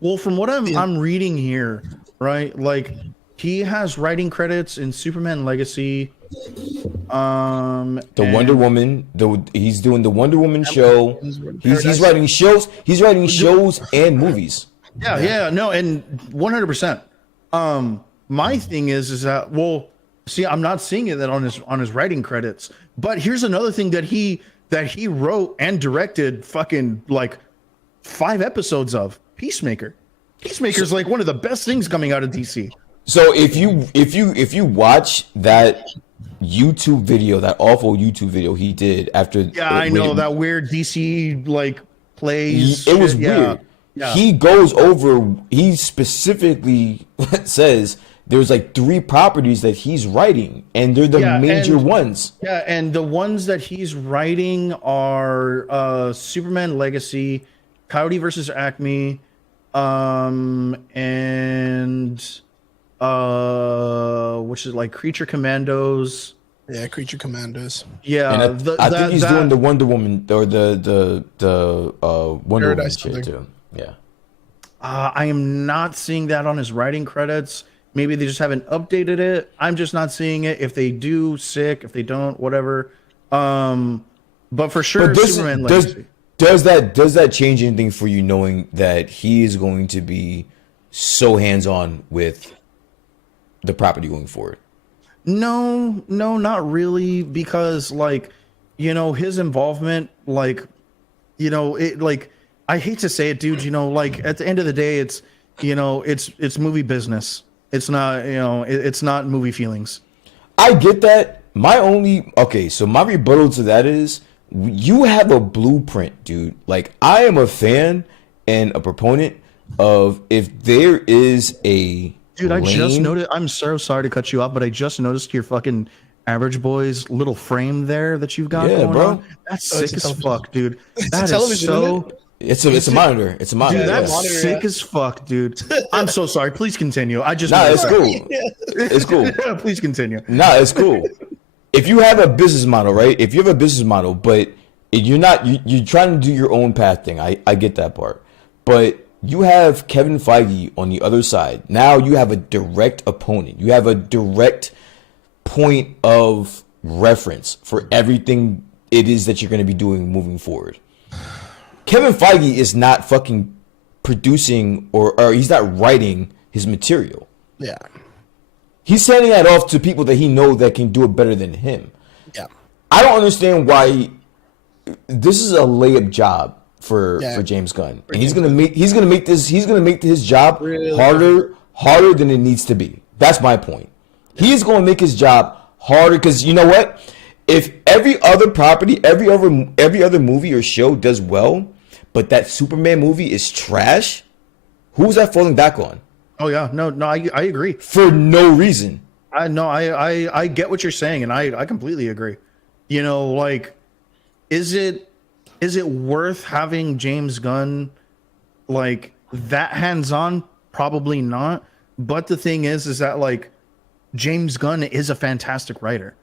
Well, from what I'm reading here, right? Like he has writing credits in Superman Legacy. The Wonder Woman. He's doing the Wonder Woman show. He's writing shows. He's writing shows and movies. Yeah, no, and 100%. My thing is that see, I'm not seeing it that on his writing credits. But here's another thing that he wrote and directed fucking like 5 episodes of Peacemaker. Peacemaker's like one of the best things coming out of DC. So if you watch that YouTube video, that awful YouTube video he did after I know that weird DC like plays. It was weird. Yeah. He specifically says there's like 3 properties that he's writing, and they're the major ones. Yeah, and the ones that he's writing are Superman Legacy, Coyote versus Acme, and which is like Creature Commandos. Yeah, Creature Commandos. Yeah, and I think he's doing the Wonder Woman or the Wonder Woman shit too. Yeah. I am not seeing that on his writing credits. Maybe they just haven't updated it. I'm just not seeing it. If they do, sick. If they don't, whatever. But for sure, Superman Legacy. Does that change anything for you, knowing that he is going to be so hands-on with the property going forward? No, not really, because like, you know, his involvement, like, you know, it like, I hate to say it, dude, you know, like at the end of the day, it's, you know, it's movie business. It's not, you know, it's not movie feelings. I get that. My rebuttal to that is you have a blueprint, dude. Like, I am a fan and a proponent of, if there is a dude, I just noticed, I'm so sorry to cut you off, but I just noticed your fucking Average Boys little frame there that you've got going on. That's sick as fuck, dude. That is so... It's a monitor. It's a monitor. Dude, that's sick as fuck, dude. I'm so sorry. Please continue. It's cool. It's cool. Please continue. It's cool. If you have a business model, right? If you have a business model, but you're trying to do your own path thing. I get that part. But you have Kevin Feige on the other side. Now you have a direct opponent. You have a direct point of reference for everything it is that you're going to be doing moving forward. Kevin Feige is not fucking producing or he's not writing his material. Yeah. He's sending that off to people that he knows that can do it better than him. Yeah. I don't understand why this is a layup job for James Gunn. And he's gonna make his job really harder than it needs to be. That's my point. He's gonna make his job harder because you know what? If every other property, every other movie or show does well, but that Superman movie is trash, who's that falling back on? Oh yeah, no, I agree. For no reason. I get what you're saying, and I completely agree. You know, like, is it worth having James Gunn like that hands-on? Probably not. But the thing is that like James Gunn is a fantastic writer.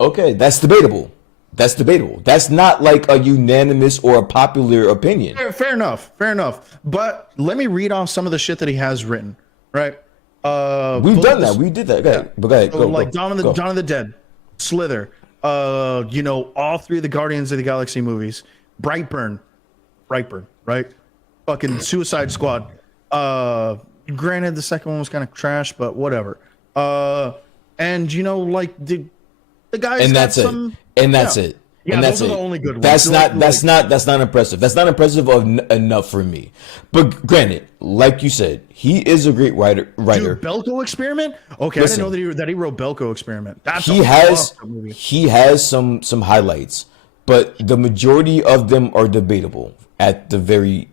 Okay, that's debatable. That's not like a unanimous or a popular opinion. Fair enough. But let me read off some of the shit that he has written. Right? We've done that. We did that. Go ahead. Dawn of the Dead, Slither, All three of the Guardians of the Galaxy movies, Brightburn, right? Fucking Suicide Squad. Granted, the second one was kind of trash, but whatever. And the guys, and that's it. And that's it. Yeah, and that's those are it. the only good ones. That's not impressive. That's not impressive enough for me. But granted, like you said, he is a great writer. Dude, Belko Experiment. Okay, Listen, I didn't know that he wrote Belko Experiment. He has some highlights, but the majority of them are debatable. At the very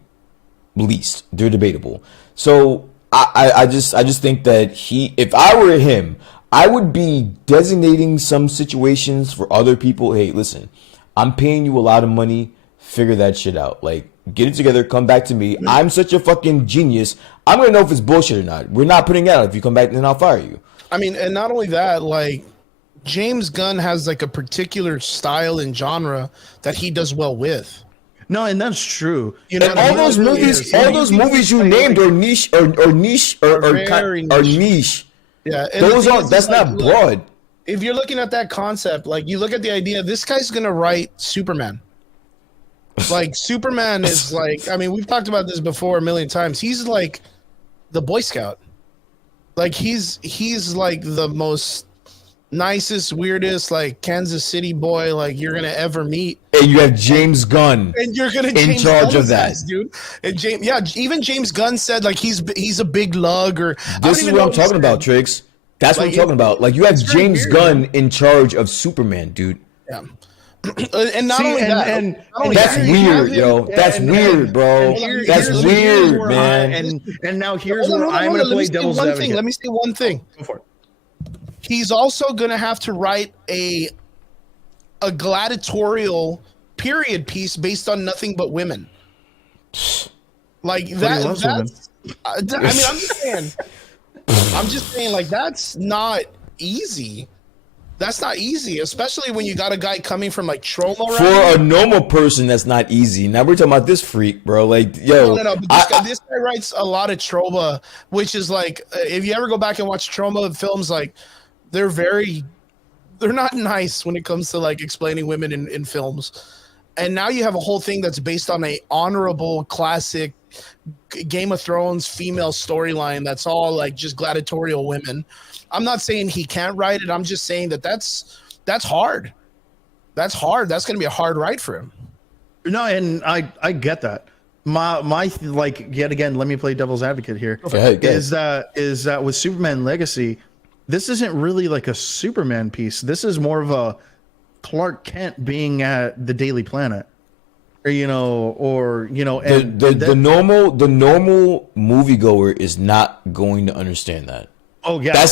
least, they're debatable. So I just think that if I were him, I would be designating some situations for other people. Hey, listen, I'm paying you a lot of money. Figure that shit out. Like, get it together. Come back to me. I'm such a fucking genius. I'm going to know if it's bullshit or not. We're not putting it out. If you come back, then I'll fire you. I mean, and not only that, like, James Gunn has like a particular style and genre that he does well with. No, and that's true. And all those movies you named are niche or niche. Yeah, that's not broad. If you're looking at that concept, like you look at the idea, this guy's gonna write Superman. Like Superman is like, I mean, we've talked about this before a million times. He's like the Boy Scout. Like he's like the most nicest, weirdest, like Kansas City boy like you're gonna ever meet. And you have James Gunn, and you're gonna in charge of that, dude. And even James Gunn said like he's a big lug. Or this is what I'm talking about, Triggs. That's what I'm talking about. Like you have James Gunn in charge of Superman, dude. Yeah. And not only that, that's weird, yo. That's weird, bro. That's weird, man. And now here's where I'm gonna play devil's advocate. Let me say one thing. Go for it. He's also going to have to write a gladiatorial period piece based on nothing but women. Like that. I mean, I'm just saying, like that's not easy. That's not easy, especially when you got a guy coming from like Troma. For a normal person, that's not easy. Now we're talking about this freak, bro. Like, yo, no. But this guy writes a lot of Troma, which is like, if you ever go back and watch Troma films, like. They're not nice when it comes to like explaining women in films. And now you have a whole thing that's based on a honorable classic Game of Thrones female storyline that's all like just gladiatorial women. I'm not saying he can't write it. I'm just saying that's hard. That's hard. That's going to be a hard write for him. No, and I get that. My like yet again, let me play devil's advocate here. Is that with Superman Legacy, this isn't really like a Superman piece. This is more of a Clark Kent being at the Daily Planet, or and the normal moviegoer is not going to understand that. Oh yeah,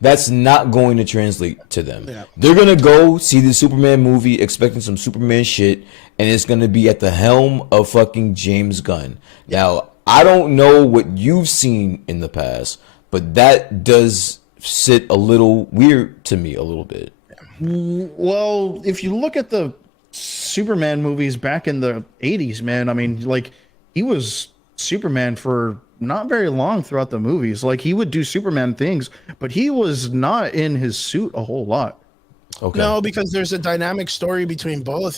that's not going to translate to them. Yeah. They're gonna go see the Superman movie expecting some Superman shit, and it's gonna be at the helm of fucking James Gunn. Now I don't know what you've seen in the past, but that does sit a little weird to me a little bit. Well, if you look at the Superman movies back in the 80s, man, I mean, like he was Superman for not very long throughout the movies. Like he would do Superman things, but he was not in his suit a whole lot. Okay. No, because there's a dynamic story between both.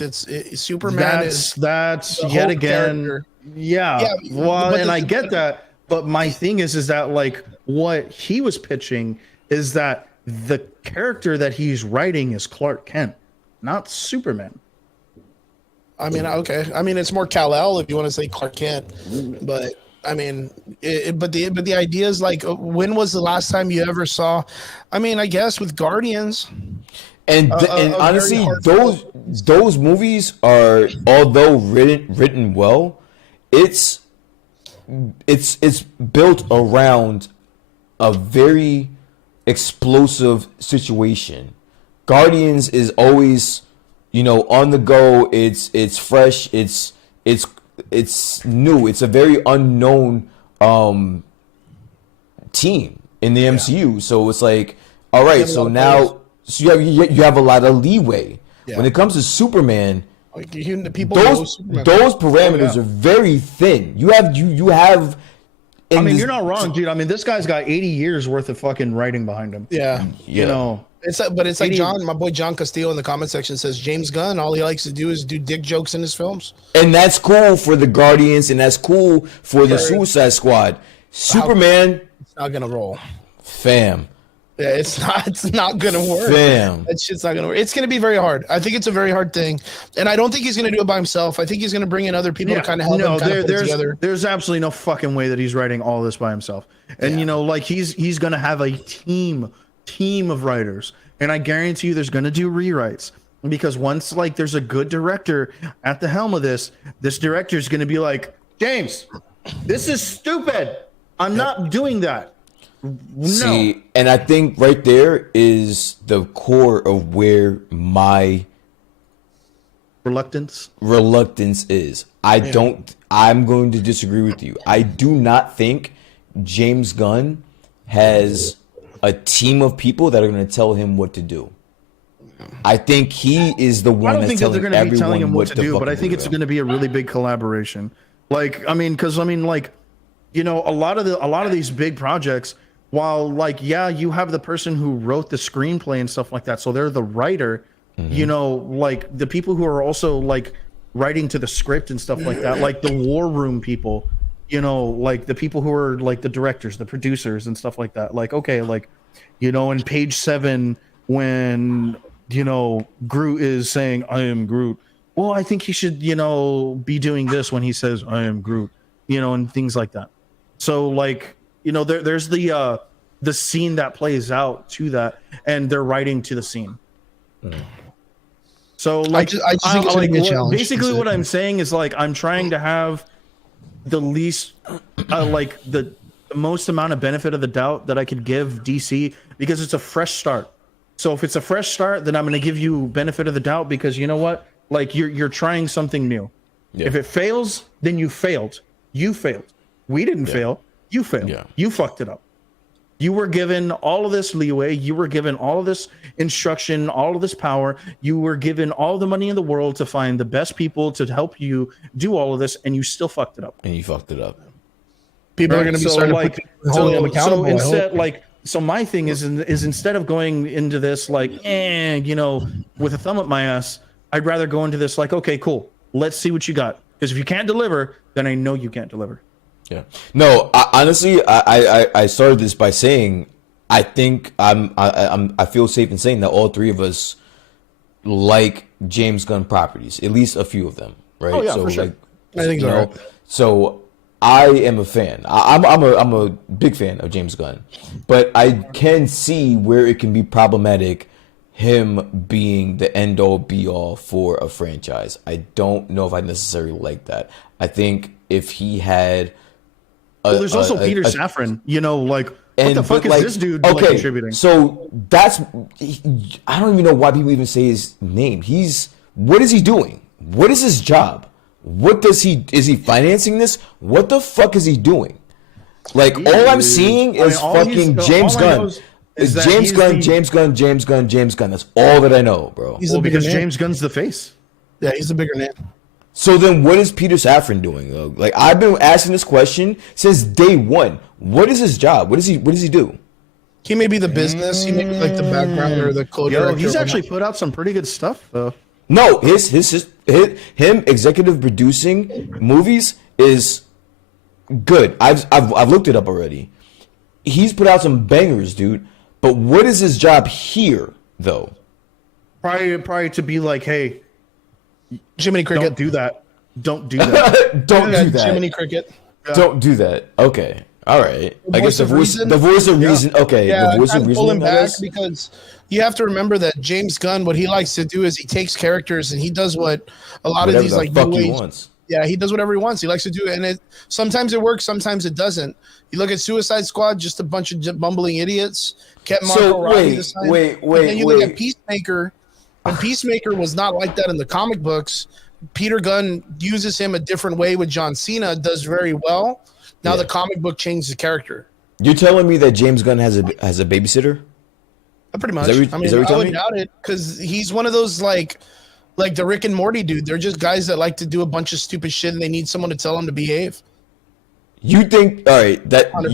Superman that's yet again character. Yeah. Well, and I get that, but my thing is that like what he was pitching is that the character that he's writing is Clark Kent, not Superman. I mean, okay. I mean, it's more Kal-El if you want to say Clark Kent, but I mean, but the idea is like, when was the last time you ever saw? I mean, I guess with Guardians. And honestly, those movies are, although written well, it's built around a very explosive situation. Guardians is always, on the go. It's fresh. It's new. It's a very unknown team in the MCU. So it's like, all right, so now you have a lot of leeway. Yeah. When it comes to Superman, those parameters are very thin. You have. I mean, you're not wrong, dude. I mean, this guy's got 80 years worth of fucking writing behind him. Yeah. You know, But it's like John, my boy John Castillo in the comment section says James Gunn, all he likes to do is do dick jokes in his films. And that's cool for the Guardians, and that's cool for the Suicide Squad. Superman, it's not gonna roll. Fam. Yeah, it's not gonna work. Fam. That shit's not gonna work. It's gonna be very hard. I think it's a very hard thing, and I don't think he's gonna do it by himself. I think he's gonna bring in other people to kind of help him put it together. There's absolutely no fucking way that he's writing all this by himself. And you know, like he's gonna have a team of writers, and I guarantee you, there's gonna do rewrites because once like there's a good director at the helm of this director is gonna be like, James, this is stupid. I'm not doing that. No. See, and I think right there is the core of where my reluctance is. I'm going to disagree with you. I do not think James Gunn has a team of people that are going to tell him what to do. I think he is the one that's telling everyone what to do, but I think it's going to be a really big collaboration. Like, I mean, like, you know, a lot of these big projects, while like, yeah, you have the person who wrote the screenplay and stuff like that, so they're the writer. You know, like the people who are also like writing to the script and stuff like that, like the war room people, you know, like the people who are like the directors, the producers and stuff like that. Like, okay, like, you know, in page 7, when, you know, Groot is saying, I am Groot. Well, I think he should, you know, be doing this when he says, I am Groot, you know, and things like that. So like, you know, there's the scene that plays out to that, and they're writing to the scene. So like, I just think it's like a challenge. Basically, what I'm saying is like I'm trying to have the least, like the most amount of benefit of the doubt that I could give DC because it's a fresh start. So if it's a fresh start, then I'm going to give you benefit of the doubt because you know what? Like you're trying something new. Yeah. If it fails, then you failed. You failed. We didn't fail. You failed. Yeah. You fucked it up. You were given all of this leeway. You were given all of this instruction, all of this power. You were given all the money in the world to find the best people to help you do all of this, and you still fucked it up. People are going to be starting to hold them accountable. So instead, like, so my thing is instead of going into this like, you know, with a thumb up my ass, I'd rather go into this like, okay, cool. Let's see what you got. Because if you can't deliver, then I know you can't deliver. Yeah. No, honestly, I started this by saying I think I feel safe in saying that all three of us like James Gunn properties, at least a few of them, right? Oh yeah, so for sure. Like, I think so. So I am a fan. I'm a big fan of James Gunn, but I can see where it can be problematic. Him being the end all be all for a franchise. I don't know if I necessarily like that. I think if he had there's also Peter Safran, you know, like what the fuck is this dude contributing? So that's I don't even know why people even say his name. What is he doing? What is his job? Is he financing this? What the fuck is he doing? Like all I'm seeing is fucking James Gunn. James Gunn. That's all that I know, bro. Because James Gunn's the face. Yeah, he's the bigger name. So then what is Peter Safran doing though? Like I've been asking this question since day one. What is his job? What does he do? He may be the business, he may be like the background or the co-director. He's actually put out some pretty good stuff though. No, him executive producing movies is good. I've looked it up already. He's put out some bangers, dude. But what is his job here, though? Probably to be like, hey, Jiminy Cricket, don't do that. Don't do that. Don't do that. Jiminy Cricket. Yeah. Don't do that. Okay. All right. I guess the voice of reason. Yeah. Okay. Yeah, the voice of reason. Pull him back because you have to remember that James Gunn, what he likes to do is he takes characters and he does what a lot of these like new age. Yeah, he does whatever he wants. He likes to do it, and sometimes it works, sometimes it doesn't. You look at Suicide Squad, just a bunch of bumbling idiots. Kept Margot Robbie this time. Wait. And then you look at Peacemaker, and Peacemaker was not like that in the comic books. Peter Gunn uses him a different way with John Cena, does very well. Now the comic book changed the character. You're telling me that James Gunn has a babysitter? Pretty much. I wouldn't doubt it because he's one of those like the Rick and Morty dude. They're just guys that like to do a bunch of stupid shit and they need someone to tell them to behave. You think all right that 100%.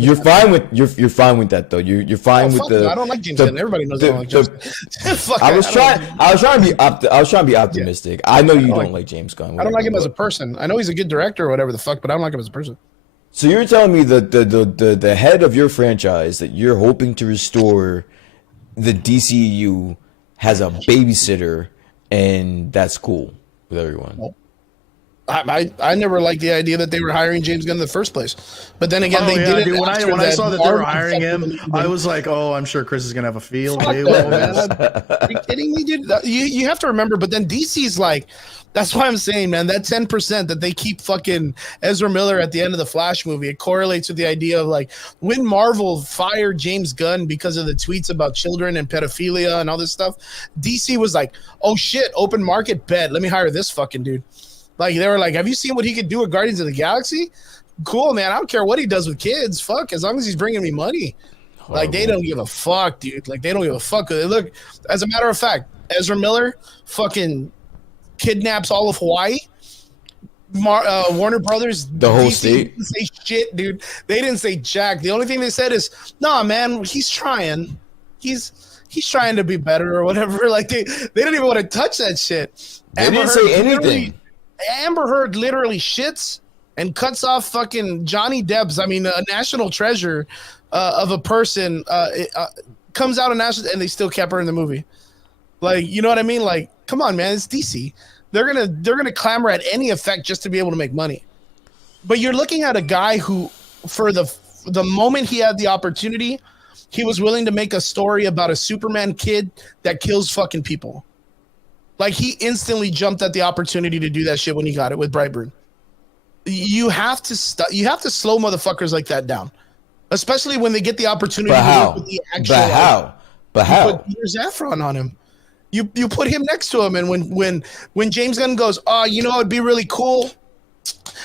you're fine with that though. You're fine with the. I don't like James Gunn. Everybody knows I don't like James Gunn. I was trying to be optimistic. I know you don't like James Gunn. I don't like him as a person. I know he's a good director or whatever the fuck, but I don't like him as a person. So you're telling me that the head of your franchise that you're hoping to restore the DCU has a babysitter, and that's cool with everyone. Nope. I never liked the idea that they were hiring James Gunn in the first place. But then again, they did it. Dude, when I saw that they were hiring him, I was like, oh, I'm sure Chris is going to have a field day with this. Are you kidding me, dude? You have to remember, but then DC's like, that's why I'm saying, man, that 10% that they keep fucking Ezra Miller at the end of the Flash movie, it correlates with the idea of like when Marvel fired James Gunn because of the tweets about children and pedophilia and all this stuff, DC was like, oh shit, open market bet. Let me hire this fucking dude. Like, they were like, have you seen what he could do with Guardians of the Galaxy? Cool, man. I don't care what he does with kids. Fuck, as long as he's bringing me money. Horrible. Like, they don't give a fuck, dude. Like, they don't give a fuck. Look, as a matter of fact, Ezra Miller fucking kidnaps all of Hawaii. Warner Brothers, the whole state, didn't say shit, dude. They didn't say jack. The only thing they said is, nah, man, he's trying. He's trying to be better or whatever. Like, they didn't even want to touch that shit. They didn't say anything. Amber Heard literally shits and cuts off fucking Johnny Depp's, I mean, a national treasure of a person comes out of national, and they still kept her in the movie. Like, you know what I mean? Like, come on, man, it's DC. They're gonna clamor at any effect just to be able to make money. But you're looking at a guy who, for the moment he had the opportunity, he was willing to make a story about a Superman kid that kills fucking people. Like, he instantly jumped at the opportunity to do that shit when he got it with Brightburn. You have to slow motherfuckers like that down, especially when they get the opportunity to work with the actual. But how? You put Peter Safran on him. You put him next to him, and when James Gunn goes, oh, you know, it'd be really cool.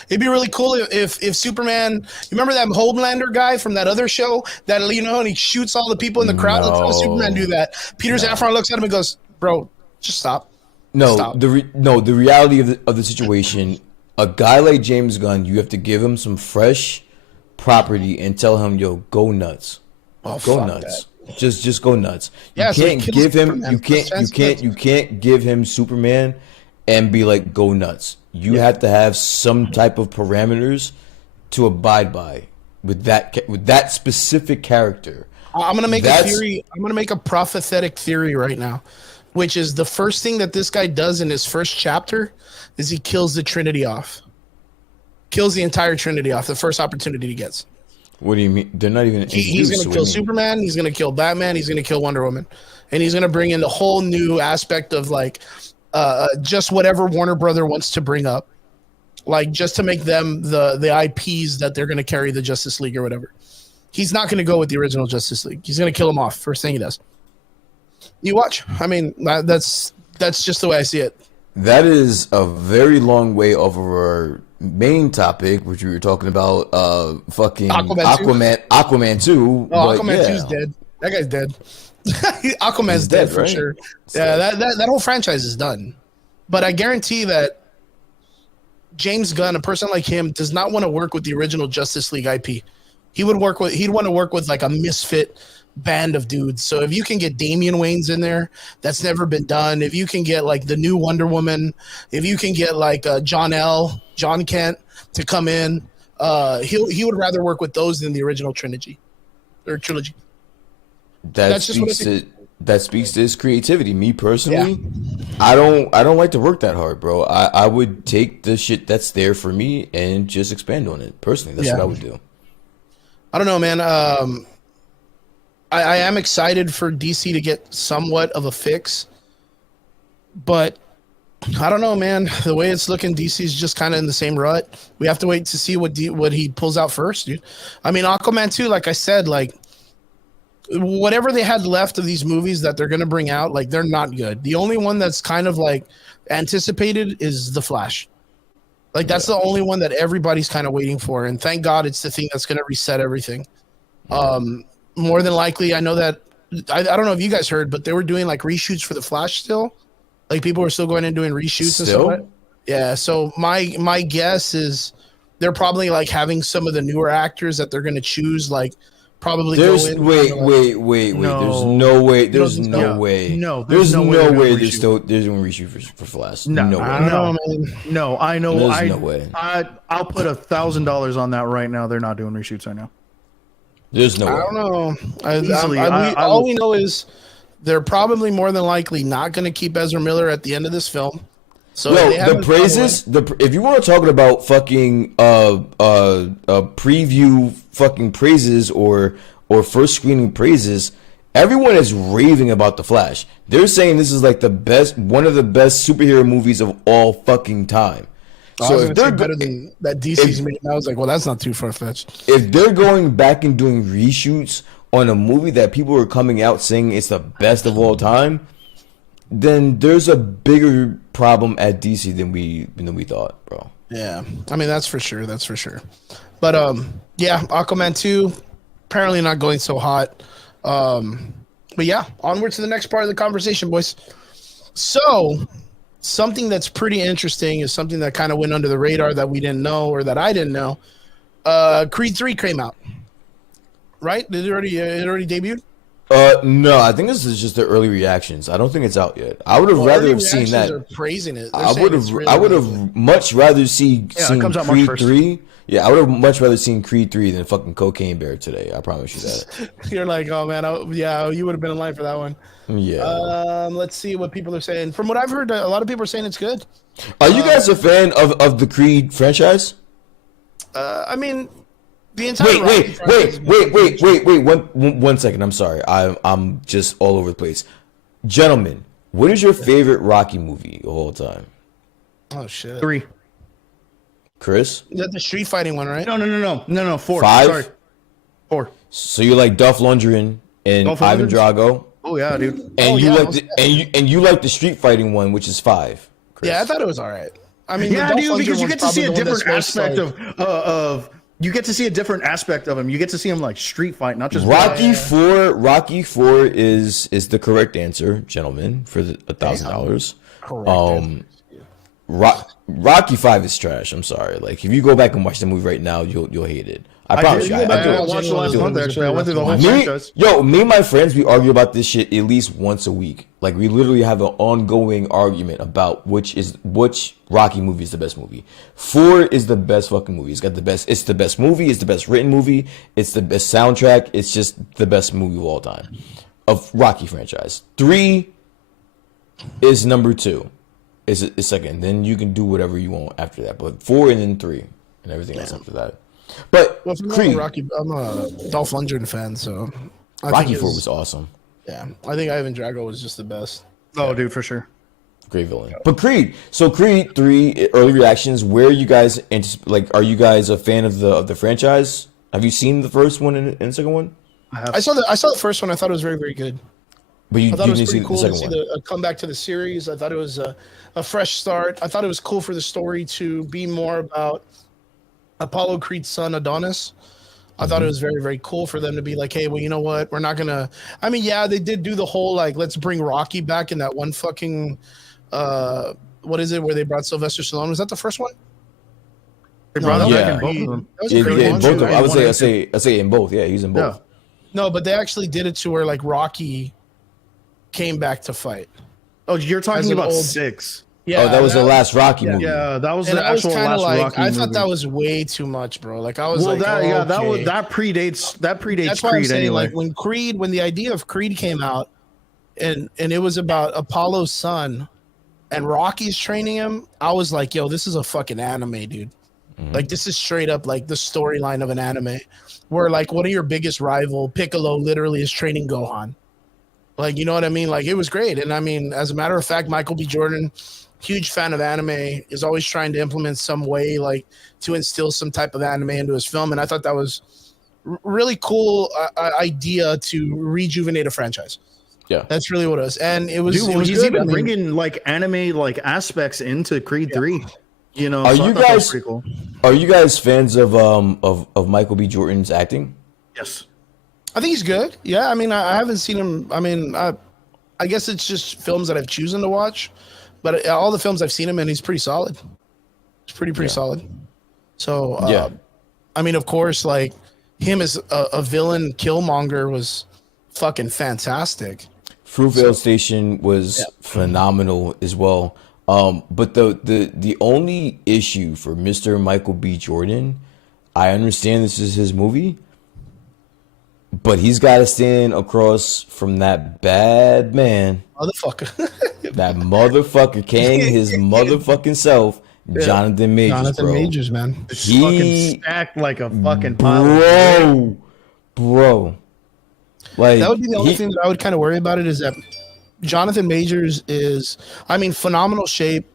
It'd be really cool if Superman. You remember that Homelander guy from that other show that, you know, and he shoots all the people in the crowd. Let's have Superman do that. Peter Safran looks at him and goes, bro, just stop. No, the reality of the situation, a guy like James Gunn, you have to give him some fresh property and tell him, yo, go nuts. Go nuts. That. Just go nuts. Yeah, you can't give him you can't give him Superman and be like, go nuts. You have to have some type of parameters to abide by with that specific character. I'm gonna make a theory. I'm gonna make a prophetic theory right now, which is the first thing that this guy does in his first chapter is he kills the Trinity off. Kills the entire Trinity off the first opportunity he gets. What do you mean? They're not even. He's going to kill Superman. He's going to kill Batman. He's going to kill Wonder Woman. And he's going to bring in the whole new aspect of like just whatever Warner Brother wants to bring up. Like, just to make them the IPs that they're going to carry the Justice League or whatever. He's not going to go with the original Justice League. He's going to kill them off. First thing he does. You watch. I mean, that's just the way I see it. That is a very long way over our main topic, which we were talking about. Fucking Aquaman 2. Oh, Aquaman 2 is dead. That guy's dead. Aquaman's dead for sure. Yeah, that whole franchise is done. But I guarantee that James Gunn, a person like him, does not want to work with the original Justice League IP. He'd want to work with like a misfit band of dudes. So if you can get Damian Wayans in there, that's never been done. If you can get like the new Wonder Woman, if you can get like John Kent to come in, he would rather work with those than the original trilogy. That speaks to his creativity. Me personally, I don't like to work that hard, bro. I would take the shit that's there for me and just expand on it. Personally, that's what I would do. I don't know, man. I am excited for DC to get somewhat of a fix, but I don't know, man. The way it's looking, DC is just kind of in the same rut. We have to wait to see what he pulls out first, dude. I mean, Aquaman 2, like I said, like whatever they had left of these movies that they're going to bring out, like they're not good. The only one that's kind of like anticipated is The Flash. Like that's the only one that everybody's kind of waiting for. And thank God it's the thing that's going to reset everything. More than likely, I know that I don't know if you guys heard, but they were doing like reshoots for The Flash still. Like people were still going and doing reshoots and stuff. Yeah. So my guess is they're probably like having some of the newer actors that they're going to choose, like probably There's go in. wait. No. There's no way. There's No, no no. way. No, There's no they're gonna way. reshoot. There's gonna reshoot for Flash. No, No I way. don't know, man. No, I know. There's no way. I'll put $1,000 on that right now. They're not doing reshoots right now. There's no I way. don't know. Easily, All we know is they're probably more than likely not going to keep Ezra Miller at the end of this film. So Yo, they haven't the praises. If you want to talk about fucking preview fucking praises or first screening praises, everyone is raving about the Flash. They're saying this is like one of the best superhero movies of all fucking time. So if they're better than that DC's made, I was like, well, that's not too far fetched. If they're going back and doing reshoots on a movie that people are coming out saying it's the best of all time, then there's a bigger problem at DC than we thought, bro. Yeah, I mean that's for sure. That's for sure. But yeah, Aquaman 2 apparently not going so hot. But yeah, onward to the next part of the conversation, boys. So something that's pretty interesting is something that kind of went under the radar that we didn't know, or that I didn't know. Creed 3 came out, right? Did it already debuted? No, I think this is just the early reactions. I don't think it's out yet. I would have rather have seen that. Are praising it. I would have much rather seen comes out Creed March 1st. 3. Yeah, I would have much rather seen Creed 3 than fucking Cocaine Bear today. I promise you that. You're like, oh man, you would have been in line for that one. Yeah. Let's see what people are saying. From what I've heard, a lot of people are saying it's good. Are you guys a fan of the Creed franchise? I mean, the entire Wait. One second. I'm sorry. I'm just all over the place. Gentlemen, what is your favorite Rocky movie of all time? Oh shit. 3. Is Chris? that the street fighting one, right? No. 4. 5? Sorry. 4. So you like Dolph Lundgren and Dolph Ivan Lundgren? Drago, Oh yeah, dude. and you yeah, like the street fighting one, which is 5. Chris. Yeah, I thought it was all right. I mean, Yeah, the Dolph dude, because Lundgren you one's get to see a probably the one different that's most, aspect like- of you get to see a different aspect of him. You get to see him like street fight, not just Rocky 4 is the correct answer, gentlemen, for the $1,000. Correct. Rocky 5 is trash. I'm sorry. Like if you go back and watch the movie right now, you'll hate it. I promise you. I watched the last month actually. I went through the whole franchise. Me and my friends, we argue about this shit at least once a week. Like we literally have an ongoing argument about which Rocky movie is the best movie. 4 is the best fucking movie. It's the best movie. It's the best written movie. It's the best soundtrack. It's just the best movie of all time of Rocky franchise. 3 is number 2. Is second. Then you can do whatever you want after that. But 4 and then 3 and everything else after that. But Creed, I'm a Dolph Lundgren fan, so Rocky 4 was awesome. Yeah, I think Ivan Drago was just the best. Oh, dude, for sure. Great villain. But Creed 3 early reactions. Where are you guys are you guys a fan of the franchise? Have you seen the first one and the second one? I saw the first one. I thought it was very, very good. But you I thought it was didn't see pretty cool the to second see one. the comeback to the series. I thought it was a fresh start. I thought it was cool for the story to be more about Apollo Creed's son Adonis. I thought it was very, very cool for them to be like, hey, well, you know what? We're not gonna. I mean, yeah, they did do the whole like, let's bring Rocky back in that one fucking. What is it? Where they brought Sylvester Stallone? Was that the first one? They brought him Yeah. back in both of them. That was a great In one, both too, of them. right? I say in both. Yeah, he's in both. Yeah. No, but they actually did it to where like Rocky came back to fight. Oh, you're As talking an about old- 6. Yeah, Oh, that was the last Rocky movie. Yeah, that was And the I was actual kind of last like, Rocky I movie. thought that was way too much, bro. Like I was well, like, that okay. predates That's why I'm Creed saying, anyway. like when the idea of Creed came out, and it was about Apollo's son, and Rocky's training him, I was like, yo, this is a fucking anime, dude. Like this is straight up like the storyline of an anime, where like one of your biggest rival, Piccolo, literally is training Gohan. Like, you know what I mean? Like it was great, and I mean, as a matter of fact, Michael B. Jordan, huge fan of anime, is always trying to implement some way like to instill some type of anime into his film, and I thought that was really cool idea to rejuvenate a franchise. Yeah, That's really what it was, and it was. Dude, it was he's good. even I mean, bringing like anime like aspects into Creed 3. You know, Are so I you thought that was guys- pretty cool. Are you guys fans of Michael B. Jordan's acting? Yes. I think he's good. Yeah, I mean, I haven't seen him. I mean, I guess it's just films that I've chosen to watch, but all the films I've seen him in, he's pretty solid. He's pretty solid. So Yeah. I mean, of course, like him as a villain, Killmonger was fucking fantastic. Fruitvale Station was phenomenal as well. But the only issue for Mr. Michael B. Jordan, I understand this is his movie, but he's got to stand across from that bad man, Motherfucker. that motherfucker Kang, his motherfucking self, Jonathan Majors, Jonathan bro. Majors, man. Fucking stacked like a fucking pile. bro. Like That would be the only thing that I would kind of worry about it is that Jonathan Majors is, I mean, phenomenal shape,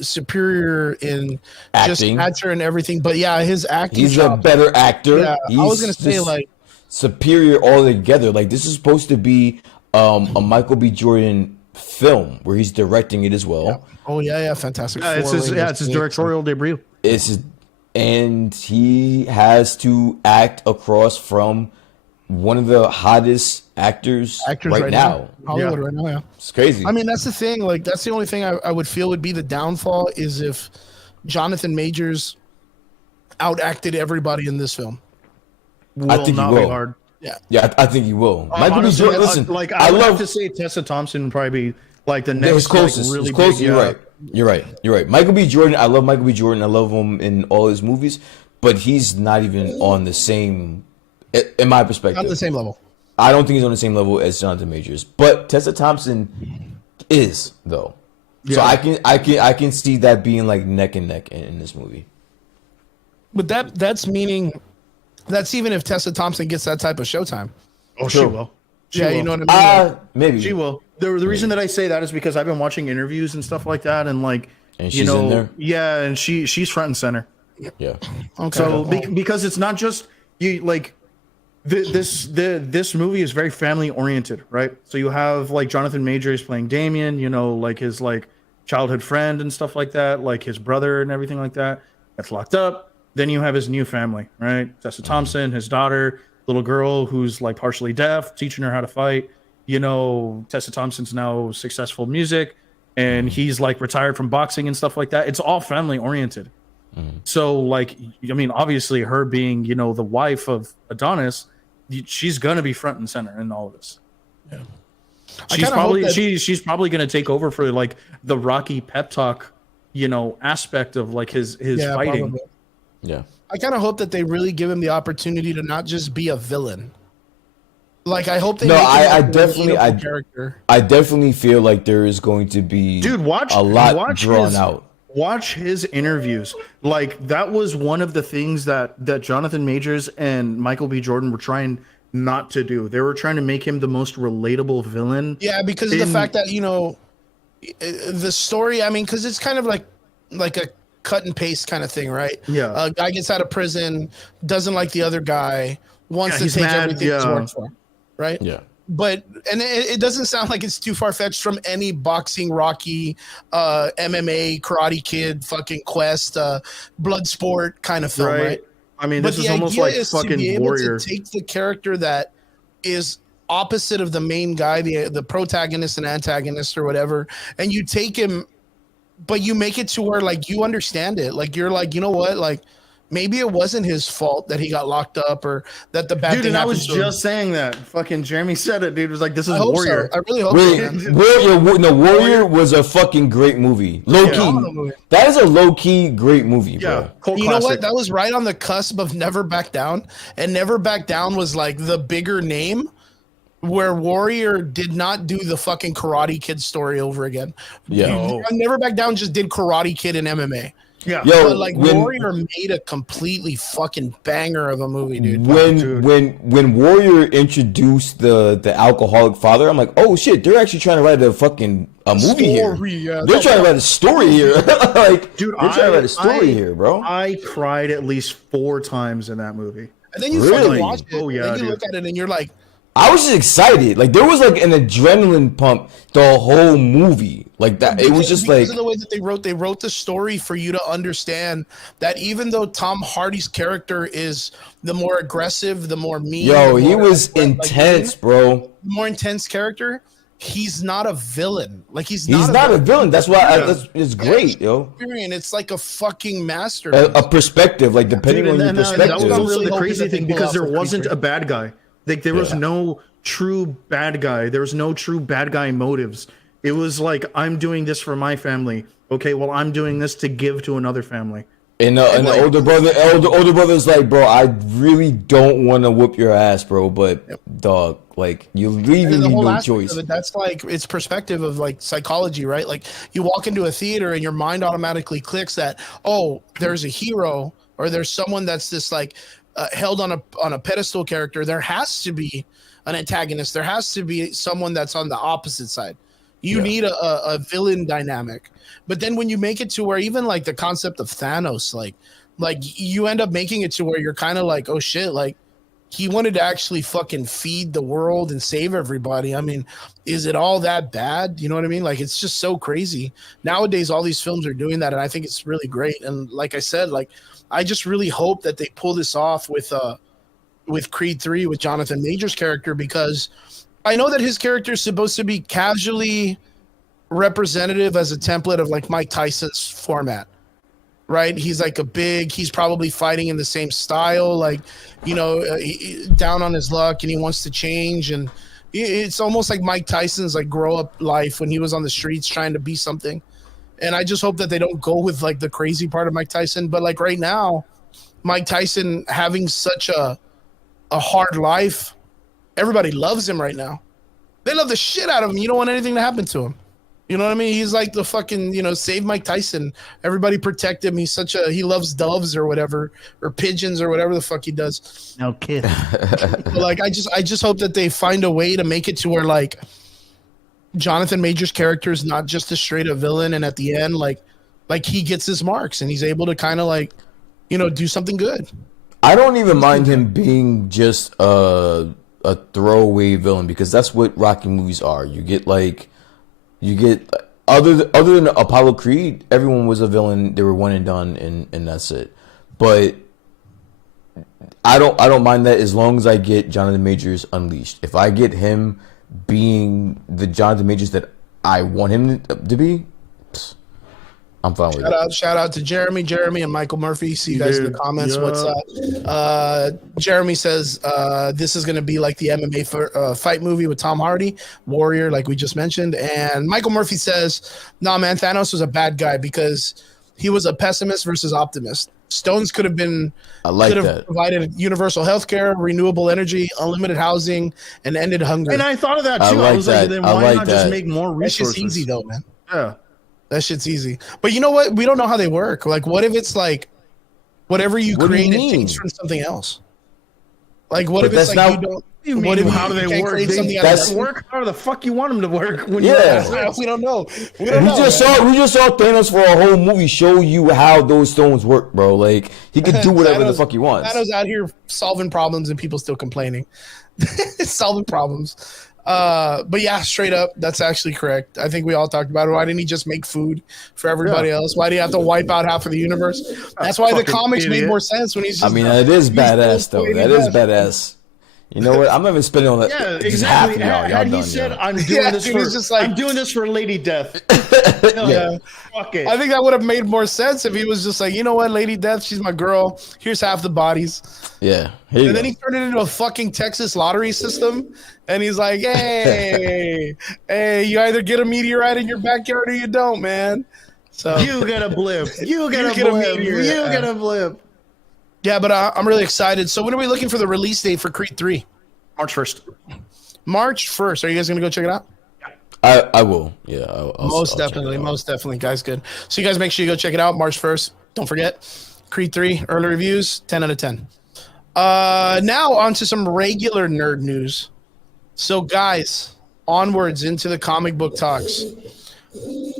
superior in just Acting. actor and everything. But yeah, his acting. He's a better actor. Yeah, He's I was gonna say just like superior altogether. Like this is supposed to be a Michael B. Jordan film where he's directing it as well. oh yeah, Fantastic Four. It's his directorial debut. And he has to act across from one of the hottest actors right now. Hollywood right now, yeah. It's crazy. I mean, that's the thing. Like, that's the only thing I would feel would be the downfall is if Jonathan Majors outacted everybody in this film. I think he Be will. hard. Yeah, I think he will. Michael B. Honestly, Jordan, listen, like I would have love to say Tessa Thompson would probably be like the his next closest. like, really His closest. big, You're right. Michael B. Jordan. I love Michael B. Jordan. I love him in all his movies, but he's not even on the same. In my perspective, Not the same level. I don't think he's on the same level as Jonathan Majors, but Tessa Thompson is though. So I can see that being like neck and neck in this movie. But that's meaning that's even if Tessa Thompson gets that type of showtime. Oh, Sure. she will. You know what I mean? Maybe She will. The reason that I say that is because I've been watching interviews and stuff like that, and like And she's in there? yeah, and she's front and center. Yeah. Okay. So because it's not just you like this movie is very family oriented, right? So you have like Jonathan Majors playing Damien, like his like childhood friend and stuff like that, like his brother and everything like that. That's locked up. Then you have his new family, right? Tessa Thompson, his daughter, little girl who's like partially deaf, teaching her how to fight. Tessa Thompson's now successful in music, and he's like retired from boxing and stuff like that. It's all family oriented. So like, I mean, obviously her being, the wife of Adonis, she's going to be front and center in all of this. Yeah. She's probably going to take over for like the Rocky pep talk, aspect of like his fighting. Probably. Yeah. I kind of hope that they really give him the opportunity to not just be a villain. Like I hope they. No, make him I like a definitely, relatable character. I definitely feel like there is going to be a lot drawn out. Watch his interviews. Like that was one of the things that Jonathan Majors and Michael B. Jordan were trying not to do. They were trying to make him the most relatable villain. Yeah, because of the fact that the story. I mean, because it's kind of like a cut and paste kind of thing, right? Yeah. A guy gets out of prison, doesn't like the other guy, wants to he's take mad, everything he's worked for, right? Yeah. But it doesn't sound like it's too far fetched from any boxing, Rocky, MMA, Karate Kid, fucking Quest, blood sport kind of film, right? I mean, this is almost like fucking Warrior. To take the character that is opposite of the main guy, the protagonist and antagonist or whatever, and you take him, but you make it to where like you understand it, like you're like, you know what, like. Maybe it wasn't his fault that he got locked up or that the bad thing Dude, and I happened was to him. just saying that. Fucking Jeremy said it, dude. It was like, this is I hope Warrior. So. I really hope so, man. Warrior was a fucking great movie. Low key. That is a low key great movie, bro. Cult You classic. know what? That was right on the cusp of Never Back Down. And Never Back Down was like the bigger name where Warrior did not do the fucking Karate Kid story over again. Yeah. Never Back Down just did Karate Kid and MMA. Yeah. Yo, But like Warrior made a completely fucking banger of a movie, dude. When Warrior introduced the alcoholic father, I'm like, oh shit, they're actually trying to write a movie here. Yeah, they're trying to write a story here. Like, Dude, they're trying to write a story here, bro. I cried at least 4 times in that movie. And then you Really? fucking watch it. Oh, yeah, And then you dude. look at it and you're like, I was just excited. Like there was like an adrenaline pump the whole movie. Like that. It was just because like of the way that they wrote the story for you to understand that even though Tom Hardy's character is the more aggressive, the more mean. yo, the he more, was like, intense, mean, bro. the more intense character. he's not a villain. Like he's not a villain. That's why it's great, yo. It's like a fucking masterpiece. A perspective, like depending on your perspective. That was also the crazy thing because there wasn't a bad guy. Like there was no true bad guy. There was no true bad guy motives. It was like, I'm doing this for my family. Okay, well, I'm doing this to give to another family. And the older brother's like, bro, I really don't want to whoop your ass, bro, but dog, like you're leaving me no choice. That's like it's perspective of like psychology, right? Like you walk into a theater and your mind automatically clicks that, oh, there's a hero or there's someone that's this like held on a pedestal character. There has to be an antagonist. There has to be someone that's on the opposite side. You need a villain dynamic. But then when you make it to where even like the concept of Thanos, like you end up making it to where you're kind of like, oh shit, like he wanted to actually fucking feed the world and save everybody. I mean, is it all that bad? You know what I mean? Like it's just so crazy. Nowadays, all these films are doing that, and I think it's really great. And like I said, like I just really hope that they pull this off with Creed 3 with Jonathan Majors' character, because I know that his character is supposed to be casually representative as a template of like Mike Tyson's format, right? He's like he's probably fighting in the same style, like, you know, down on his luck, and he wants to change. And it's almost like Mike Tyson's like grow up life when he was on the streets trying to be something. And I just hope that they don't go with like the crazy part of Mike Tyson. But like right now, Mike Tyson having such a hard life, everybody loves him right now. They love the shit out of him. You don't want anything to happen to him. You know what I mean? He's like the fucking, you know, save Mike Tyson. Everybody protect him. He loves doves or whatever, or pigeons or whatever the fuck he does. No kidding. Like, I just hope that they find a way to make it to where like Jonathan Majors' character is not just a straight up villain, and at the end, like he gets his marks and he's able to kind of like, you know, do something good. I don't even mind him being just a throwaway villain, because that's what Rocky movies are. You get other than Apollo Creed, everyone was a villain. They were one and done, and that's it. But I don't mind that as long as I get Jonathan Majors unleashed. If I get him being the Jonathan Majors that I want him to be, I'm fine with it. Shout out to Jeremy and Michael Murphy. See you guys in the comments. What's up? Jeremy says this is going to be like the MMA fight movie with Tom Hardy, Warrior, like we just mentioned. And Michael Murphy says, nah, man, Thanos was a bad guy because he was a pessimist versus optimist. Stones could have provided universal health care, renewable energy, unlimited housing, and ended hunger. And I thought of that too. I was like, then why not just make more resources? That's just easy though, man. Yeah. That shit's easy. But you know what? We don't know how they work. Like, what if it's like whatever you create, it takes from something else? Like, what if it's like you don't? What if how do they work? How the fuck you want them to work? When we don't know. We just saw Thanos for a whole movie show you how those stones work, bro. Like he could do whatever the fuck he wants. Thanos out here solving problems and people still complaining. Solving problems. But yeah, straight up, that's actually correct. I think we all talked about it. Why didn't he just make food for everybody else? Why do you have to wipe out half of the universe? That's why the comics made more sense when he's just, I mean, that is badass though. That is badass. You know what? I'm not even spending on that. Yeah, exactly. Had he said, "I'm doing this for Lady Death," fuck it. I think that would have made more sense if he was just like, you know what, Lady Death, she's my girl. Here's half the bodies. Yeah. And then he turned it into a fucking Texas lottery system, and he's like, hey, you either get a meteorite in your backyard or you don't, man. So you get a blip. You get a blip. Yeah, but I'm really excited. So when are we looking for the release date for Creed 3? March 1st. March 1st. Are you guys going to go check it out? I will. Yeah. I'll most definitely, guys. Good. So you guys make sure you go check it out March 1st. Don't forget. Creed 3, early reviews, 10 out of 10. Now on to some regular nerd news. So guys, onwards into the comic book talks.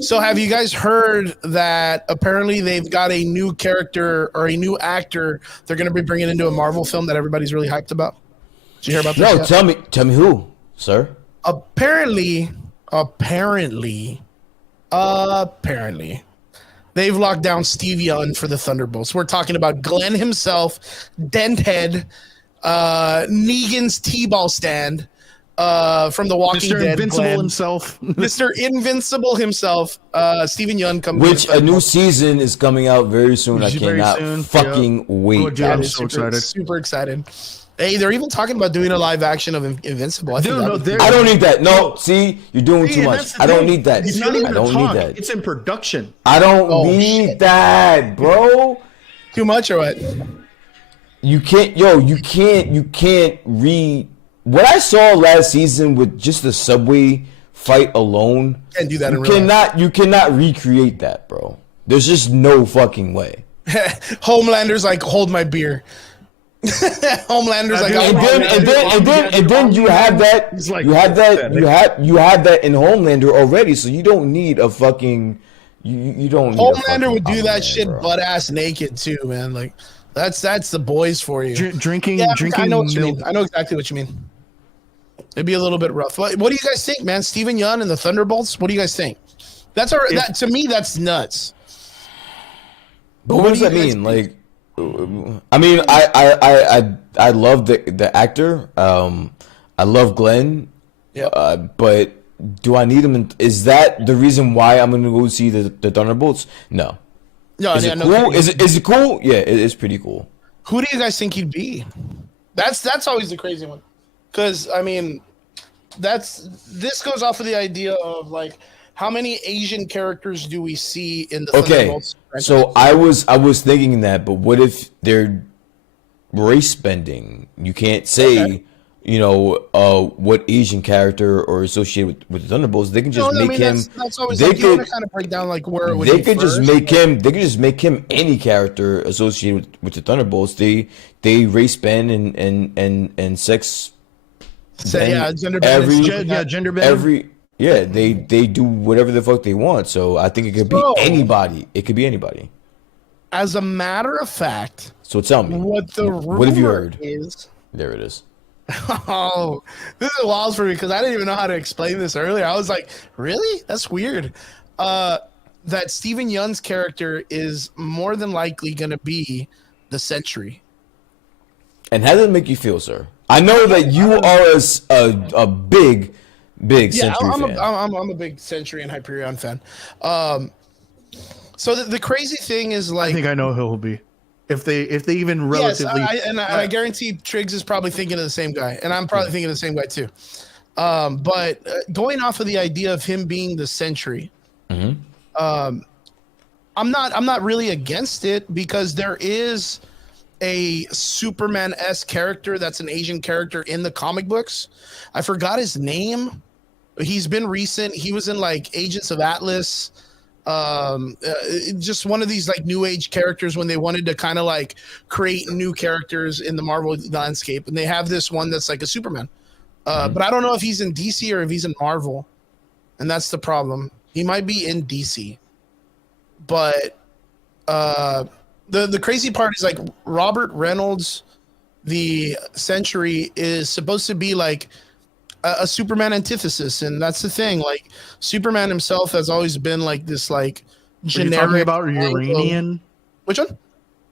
So have you guys heard that apparently they've got a new character or a new actor they're going to be bringing into a Marvel film that everybody's really hyped about? Did you hear about this? No, tell me who, sir? Apparently, they've locked down Steve Yeun for the Thunderbolts. We're talking about Glenn himself, Denthead, Negan's T-ball stand, from The Walking Mr. Dead. Invincible Glenn. himself. Mr. Invincible himself, Steven Yeun comes. Which a new season is coming out very soon. I cannot fucking wait. Oh, dude, I'm so excited. Super excited. Hey, they're even talking about doing a live action of Invincible. I don't need that. No, see, you're doing too much. I don't need that. It's not even I don't need that. It's in production. I don't need that, bro. Too much or what? You can't read what I saw last season with just the subway fight alone. Can't do that. You cannot recreate that, bro. There's just no fucking way. Homelander's like, hold my beer. Homelander's like, and then you have that. You have that in Homelander already, so you don't need a fucking. You don't. Need Homelander would do that shit butt ass naked too, man. Like that's the boys for you. Drinking. I know what you mean. I know exactly what you mean. It'd be a little bit rough. What do you guys think, man? Steven Yeun and the Thunderbolts. What do you guys think? That's that to me. That's nuts. But what does that mean? Like, I mean, I love the actor. I love Glenn. Yeah. But do I need him? Is that the reason why I'm gonna go see the Thunderbolts? No. No. Is it cool? Is it cool? Yeah, it is pretty cool. Who do you guys think he'd be? That's always the crazy one. Because I mean, this goes off of the idea of like how many Asian characters do we see in the Thunderbolts? So I was thinking that, but what if they're race bending? You can't say, what Asian character or associated with the Thunderbolts. They can just make him. That's always you want to kind of break down like where it would they could just make him. They could just make him any character associated with the Thunderbolts. They race bend and sex. Gender bend. Gender bend. They do whatever the fuck they want. So I think it could be anybody. It could be anybody. As a matter of fact. So tell me. What have you heard? Is. There it is. Oh, this is wild for me because I didn't even know how to explain this earlier. I was like, really? That's weird. That Steven Yeun's character is more than likely going to be the Sentry. And how does it make you feel, sir? I know that you are a big Sentry fan. I'm a big Sentry and Hyperion fan. So the crazy thing is like, I think I know who he'll be. If they even relatively, I guarantee Triggs is probably thinking of the same guy, and I'm probably thinking of the same guy too. But going off of the idea of him being the Sentry, I'm not really against it because there is a Superman-esque character that's an Asian character in the comic books. I forgot his name. He's been recent. He was in like Agents of Atlas. Just one of these like new age characters when they wanted to kind of like create new characters in the Marvel landscape, and they have this one that's like a Superman. But I don't know if he's in DC or if he's in Marvel, and that's the problem. He might be in DC, but the crazy part is like Robert Reynolds, the Sentry, is supposed to be like a Superman antithesis, and that's the thing. Like Superman himself has always been like this like generic. Are you talking about Uranian? Which one?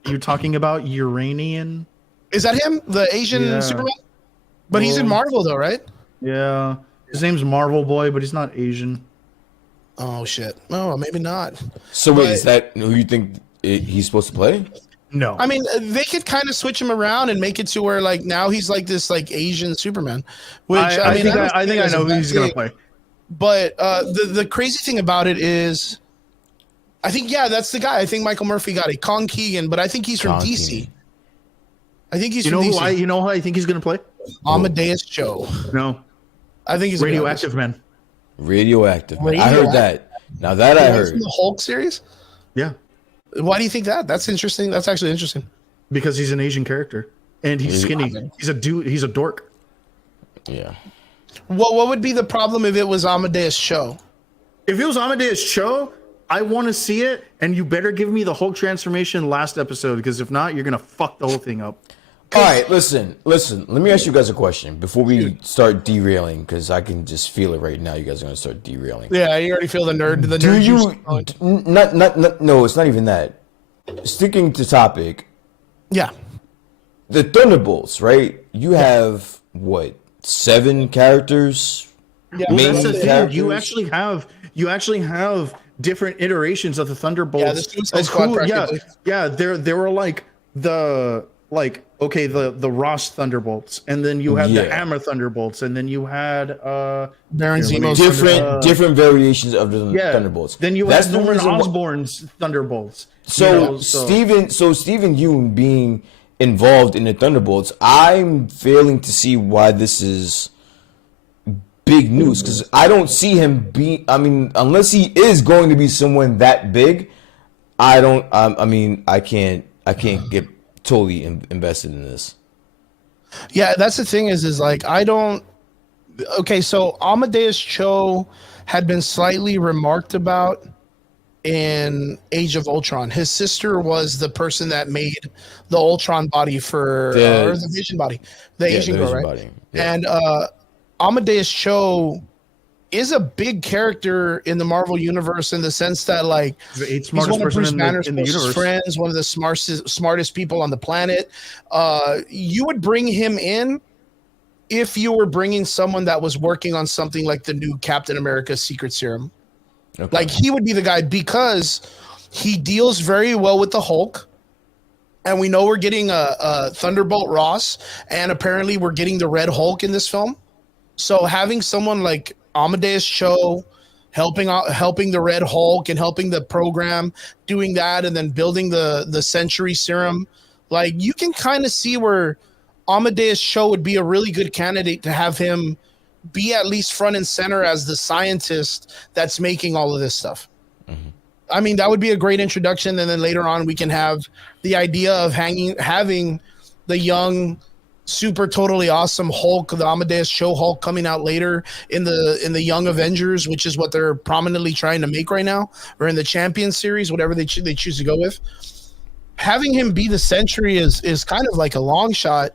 You're talking about Uranian? Is that him, the Asian Superman? But he's in Marvel though, right? Yeah, his name's Marvel Boy, but he's not Asian. Oh shit! Oh, maybe not. So wait, is that who you think he's supposed to play? No, I mean they could kind of switch him around and make it to where like now he's like this like Asian Superman, which I think I know who he's gonna play. But the crazy thing about it is, I think that's the guy. I think Michael Murphy got it, Kong Keegan, but I think he's from DC. I think he's from DC. You know who I think he's gonna play? Amadeus Cho. No, I think he's Radioactive Man. Radioactive Man. I heard that. Now that I heard. From the Hulk series. Yeah. Why do you think that? That's interesting. That's actually interesting. Because he's an Asian character and he's skinny. He's a dude. He's a dork. Yeah. What would be the problem if it was Amadeus Cho? If it was Amadeus Cho, I want to see it, and you better give me the Hulk transformation last episode, because if not, you're gonna fuck the whole thing up. All right, listen. Let me ask you guys a question before we start derailing, because I can just feel it right now. You guys are gonna start derailing. Yeah, you already feel the nerd. Do you? Not. No, it's not even that. Sticking to topic. Yeah. The Thunderbolts, right? You have what? 7 characters. Yeah, Well, main that's the thing. characters. You actually have different iterations of the Thunderbolts. Yeah, the Suicide Squad practically. There were like the Ross Thunderbolts, and then you had the Hammer Thunderbolts, and then you had Baron Zemo's different variations of the Thunderbolts. Then you had Norman Osborn's Thunderbolts. So Stephen Yeun being involved in the Thunderbolts, I'm failing to see why this is big news, because I don't see him be. I mean, unless he is going to be someone that big, I don't. I can't get totally invested in this. Yeah, that's the thing is like I don't. Okay, so Amadeus Cho had been slightly remarked about in Age of Ultron. His sister was the person that made the Ultron body for or the Vision body, the Asian girl, right? Body. Yeah. And Amadeus Cho is a big character in the Marvel universe in the sense that like he's one of Bruce Banner's closest friends, one of the smartest people on the planet. You would bring him in if you were bringing someone that was working on something like the new Captain America Secret Serum. Okay. Like he would be the guy because he deals very well with the Hulk. And we know we're getting a Thunderbolt Ross, and apparently we're getting the Red Hulk in this film. So having someone like Amadeus Cho helping the Red Hulk and helping the program, doing that, and then building the Century Serum, like you can kind of see where Amadeus Cho would be a really good candidate to have him be at least front and center as the scientist that's making all of this stuff. Mm-hmm. I mean, that would be a great introduction, and then later on we can have the idea of having the young, super totally awesome Hulk, the Amadeus Cho Hulk, coming out later in the Young Avengers, which is what they're prominently trying to make right now, or in the Champions series, whatever they choose to go with. Having him be the Sentry is kind of like a long shot,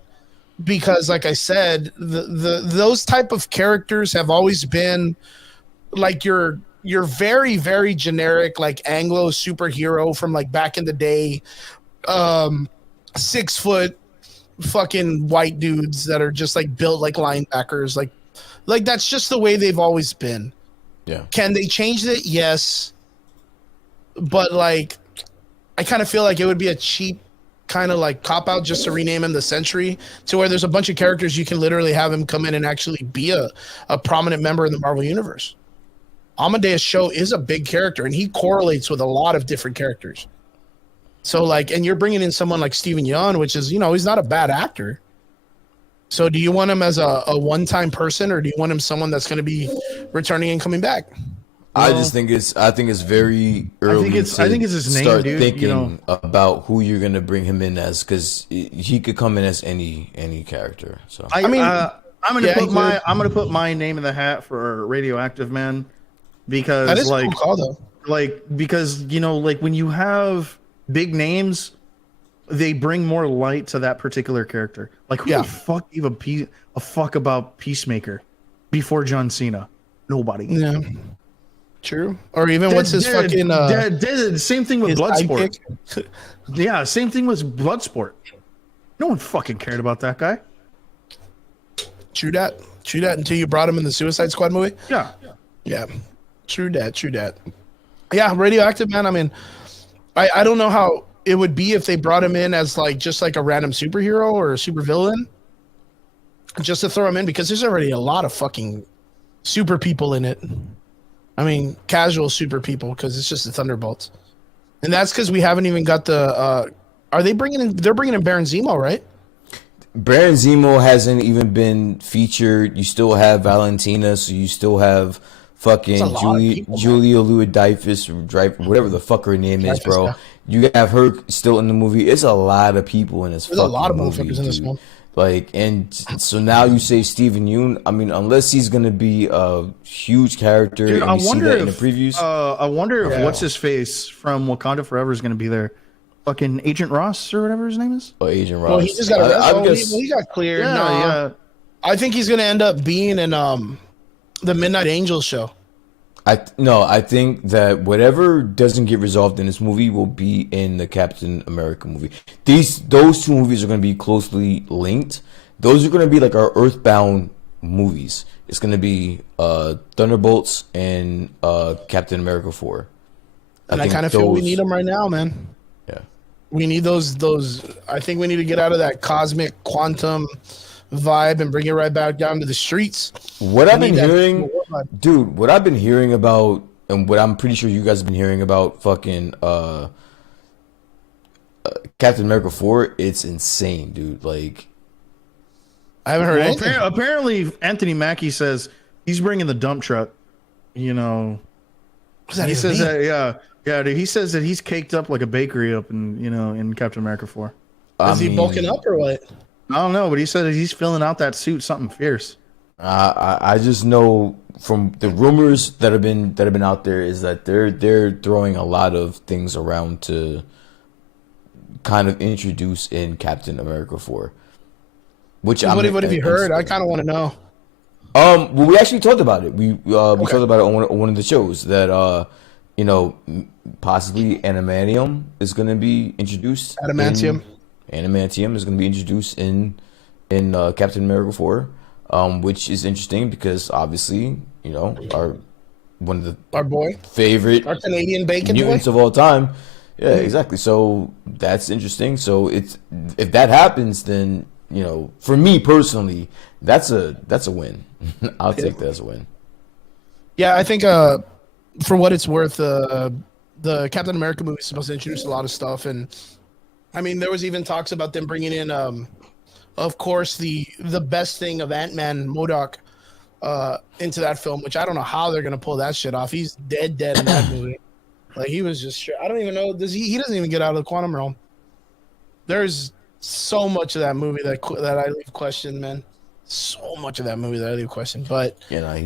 because like I said, those type of characters have always been like your very, very generic like Anglo superhero from like back in the day, 6 foot fucking white dudes that are just like built like linebackers, like that's just the way they've always been. Yeah. Can they change it? Yes. But like I kind of feel like it would be a cheap kind of like cop out just to rename him the Sentry, to where there's a bunch of characters you can literally have him come in and actually be a prominent member in the Marvel universe. Amadeus Cho is a big character, and he correlates with a lot of different characters. So like, and you're bringing in someone like Steven Yeun, which is, he's not a bad actor. So do you want him as a one-time person, or do you want him someone that's going to be returning and coming back? I think it's very early. I think it's his name, start dude, thinking about who you're going to bring him in as, because he could come in as any character. So I'm gonna put my name in the hat for Radioactive Man, because that is a cool call, though. Because when you have big names, they bring more light to that particular character. Like, who the fuck gave a fuck about Peacemaker before John Cena? Nobody. Yeah. True. Or even what's his fucking same thing with Bloodsport. Yeah, same thing with Bloodsport. No one fucking cared about that guy. True that until you brought him in the Suicide Squad movie. Yeah. True that. Yeah, Radioactive Man. I mean, I don't know how it would be if they brought him in as like just like a random superhero or a supervillain, just to throw him in, because there's already a lot of fucking super people in it. I mean, casual super people, because it's just the Thunderbolts, and that's because we haven't even got the. They're bringing in Baron Zemo, right? Baron Zemo hasn't even been featured. You still have Valentina, so you still have fucking Julia Louis-Dreyfus, whatever the fuck her name is, bro. Yeah. You have her still in the movie. It's a lot of people in this. There's a lot of motherfuckers in this one. Like, and so now you say Steven Yeun. I mean, unless he's gonna be a huge character, dude, and you see that in the previews. I wonder if what's his face from Wakanda Forever is gonna be there. Fucking Agent Ross or whatever his name is. Oh, Agent Ross. Well, he just got he got cleared. Yeah. I think he's gonna end up being in the Midnight Angels show. I think that whatever doesn't get resolved in this movie will be in the Captain America movie. Those two movies are going to be closely linked. Those are going to be like our Earthbound movies. It's gonna be Thunderbolts and Captain America 4. And I kind of feel we need them right now, man. Yeah, we need those. I think we need to get out of that cosmic quantum vibe and bring it right back down to the streets. What I've been hearing, dude, what I've been hearing about, and what I'm pretty sure you guys have been hearing about, fucking Captain America 4, it's insane, dude. Like, I haven't heard anything. Apparently, Anthony Mackie says he's bringing the dump truck. You know, he says that, yeah, dude. He says that he's caked up like a bakery up in Captain America 4. Is he bulking up or what? I don't know, but he said that he's filling out that suit something fierce. I just know from the rumors that have been out there is that they're throwing a lot of things around to kind of introduce in Captain America 4. What have you heard? I kind of want to know. Well, we actually talked about it. We talked about it on one of the shows that possibly adamantium is going to be introduced. Adamantium is going to be introduced in Captain America 4, which is interesting because obviously our boy favorite, our Canadian bacon mutants of all time. Yeah, exactly. So that's interesting. So if that happens, then for me personally, that's a win. I'll take that as a win. Yeah, I think for what it's worth, the Captain America movie is supposed to introduce a lot of stuff, and I mean there was even talks about them bringing in, of course, the best thing of Ant-Man, MODOK, into that film, which I don't know how they're gonna pull that shit off. He's dead in that movie. Like he was just, I don't even know. He doesn't even get out of the quantum realm. There's so much of that movie that I leave questioned, man. So much of that movie that I leave questioned. But he's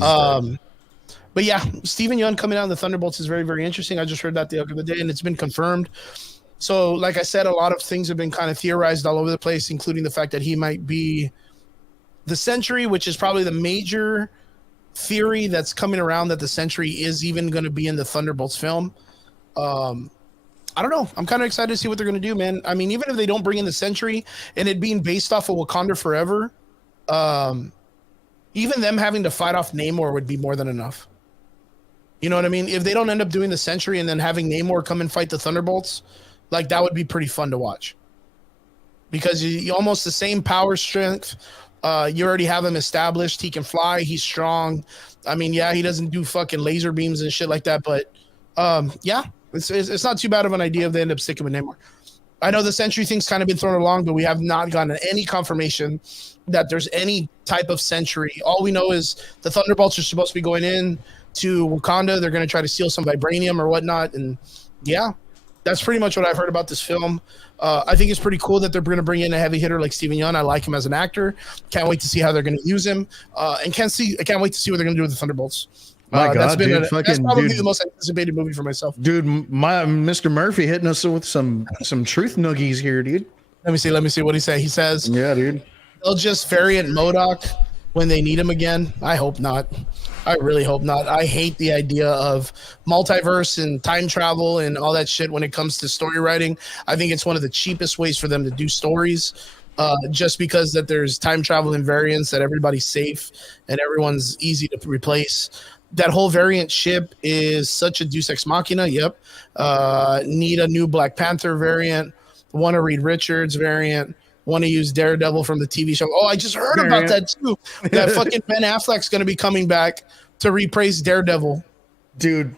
but yeah, Steven Yeun coming out of the Thunderbolts is very, very interesting. I just heard that the other day, and it's been confirmed. So, like I said, a lot of things have been kind of theorized all over the place, including the fact that he might be the Sentry, which is probably the major theory that's coming around, that the Sentry is even going to be in the Thunderbolts film. I don't know. I'm kind of excited to see what they're going to do, man. I mean, even if they don't bring in the Sentry and it being based off of Wakanda Forever, even them having to fight off Namor would be more than enough. You know what I mean? If they don't end up doing the Sentry and then having Namor come and fight the Thunderbolts, like that would be pretty fun to watch. Because you almost the same power strength. You already have him established. He can fly. He's strong. I mean, yeah, he doesn't do fucking laser beams and shit like that, but yeah, it's not too bad of an idea if they end up sticking with Namor. I know the Sentry thing's kind of been thrown along, but we have not gotten any confirmation that there's any type of Sentry. All we know is the Thunderbolts are supposed to be going in to Wakanda. They're going to try to steal some vibranium or whatnot, and yeah, that's pretty much what I've heard about this film. I think it's pretty cool that they're going to bring in a heavy hitter like Steven Yeun. I like him as an actor. Can't wait to see how they're going to use him, and can't wait to see what they're going to do with the Thunderbolts. My God, that's probably the most anticipated movie for myself. Dude, my Mr. Murphy hitting us with some truth nuggies here, dude. Let me see what he said. He says, yeah, dude, they'll just variant MODOK when they need him again. I hope not. I really hope not. I hate the idea of multiverse and time travel and all that shit when it comes to story writing. I think it's one of the cheapest ways for them to do stories, just because that there's time travel and variants, that everybody's safe and everyone's easy to replace. That whole variant ship is such a deus ex machina. Yep. Need a new Black Panther variant. Want to Reed Richards variant. Want to use Daredevil from the TV show. Oh, I just heard about that too. That fucking Ben Affleck's going to be coming back to reprise Daredevil. Dude.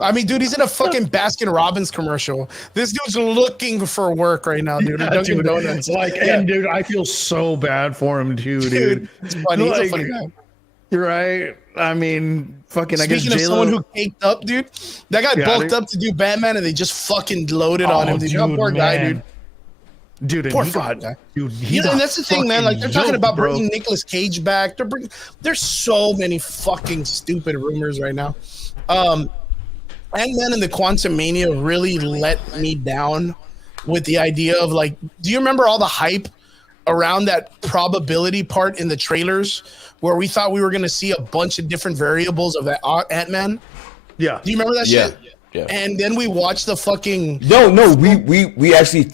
I mean, dude, he's in a fucking Baskin Robbins commercial. This dude's looking for work right now, dude. Yeah, Dunkin' Donuts. And dude, I feel so bad for him too, dude. It's funny. He's a funny guy. Right. I mean, fucking. Speaking of someone who caked up, dude, that guy bulked up to do Batman, and they just fucking loaded on him. Dude, poor guy, dude. Dude, poor fucking guy. Dude, and that's the thing, man. Like they're talking about bringing Nicolas Cage back. There's so many fucking stupid rumors right now. Ant-Man and the Quantumania really let me down with the idea of like, do you remember all the hype around that probability part in the trailers where we thought we were going to see a bunch of different variables of that Ant-Man? Yeah. Do you remember that shit? Yeah. And then we watched the fucking. No, we actually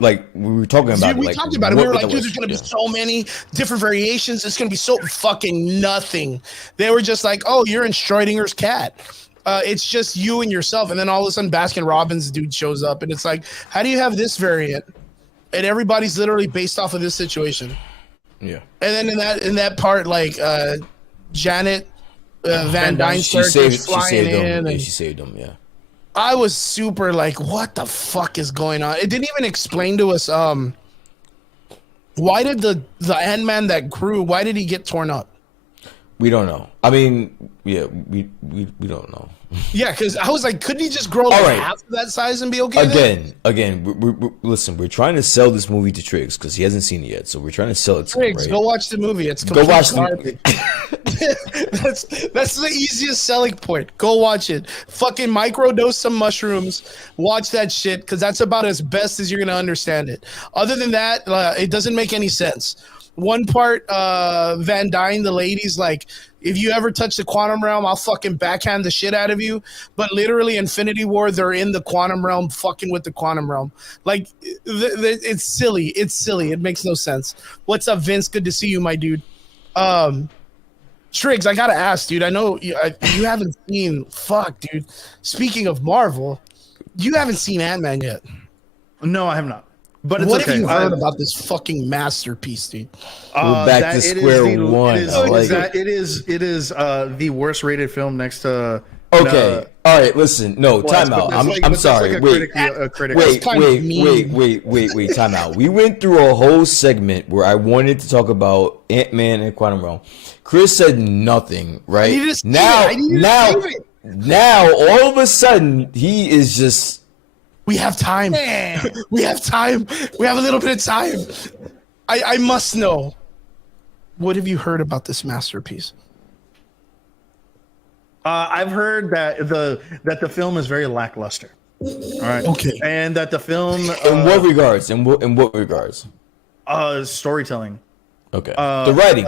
like we were talking about. We like, talked about it. We were like, dude, there's gonna yeah. be so many different variations. It's gonna be so fucking nothing. They were just like, oh, you're in Schrodinger's cat. It's just you and yourself. And then all of a sudden, Baskin Robbins dude shows up, and it's like, how do you have this variant? And everybody's literally based off of this situation. Yeah. And then in that part, like Janet Van Dyne's character flying in, and she saved him. Yeah. I was super like, what the fuck is going on? It didn't even explain to us why did the Ant-Man that grew, why did he get torn up? We don't know. I mean, yeah, we don't know. Yeah, because I was like, couldn't he just grow like half of that size and be okay? Again, listen, we're trying to sell this movie to Triggs because he hasn't seen it yet, so we're trying to sell it to Triggs, him, right? go watch the movie. It's go watch garbage. That's the easiest selling point. Go watch it. Fucking microdose some mushrooms. Watch that shit because that's about as best as you're gonna understand it. Other than that, it doesn't make any sense. One part, Van Dyne, the lady's like, if you ever touch the quantum realm, I'll fucking backhand the shit out of you. But literally, Infinity War, they're in the quantum realm, fucking with the quantum realm. Like, it's silly. It's silly. It makes no sense. What's up, Vince? Good to see you, my dude. Triggs, I gotta ask, dude. I know you haven't seen. Fuck, dude. Speaking of Marvel, you haven't seen Ant-Man yet. No, I have not. But it's what okay. have you heard about this fucking masterpiece, dude? We're back to square one. It is the worst rated film next to. Okay. All right. Listen. No. Time out. I'm sorry. Wait. Wait. Time out. We went through a whole segment where I wanted to talk about Ant-Man and Quantum Realm. Chris said nothing. Right now, all of a sudden, he is just. We have time. We have time. We have a little bit of time. I must know. What have you heard about this masterpiece? I've heard that the film is very lackluster. All right. Okay. And that the film in what regards? In what regards? Storytelling. Okay. The writing,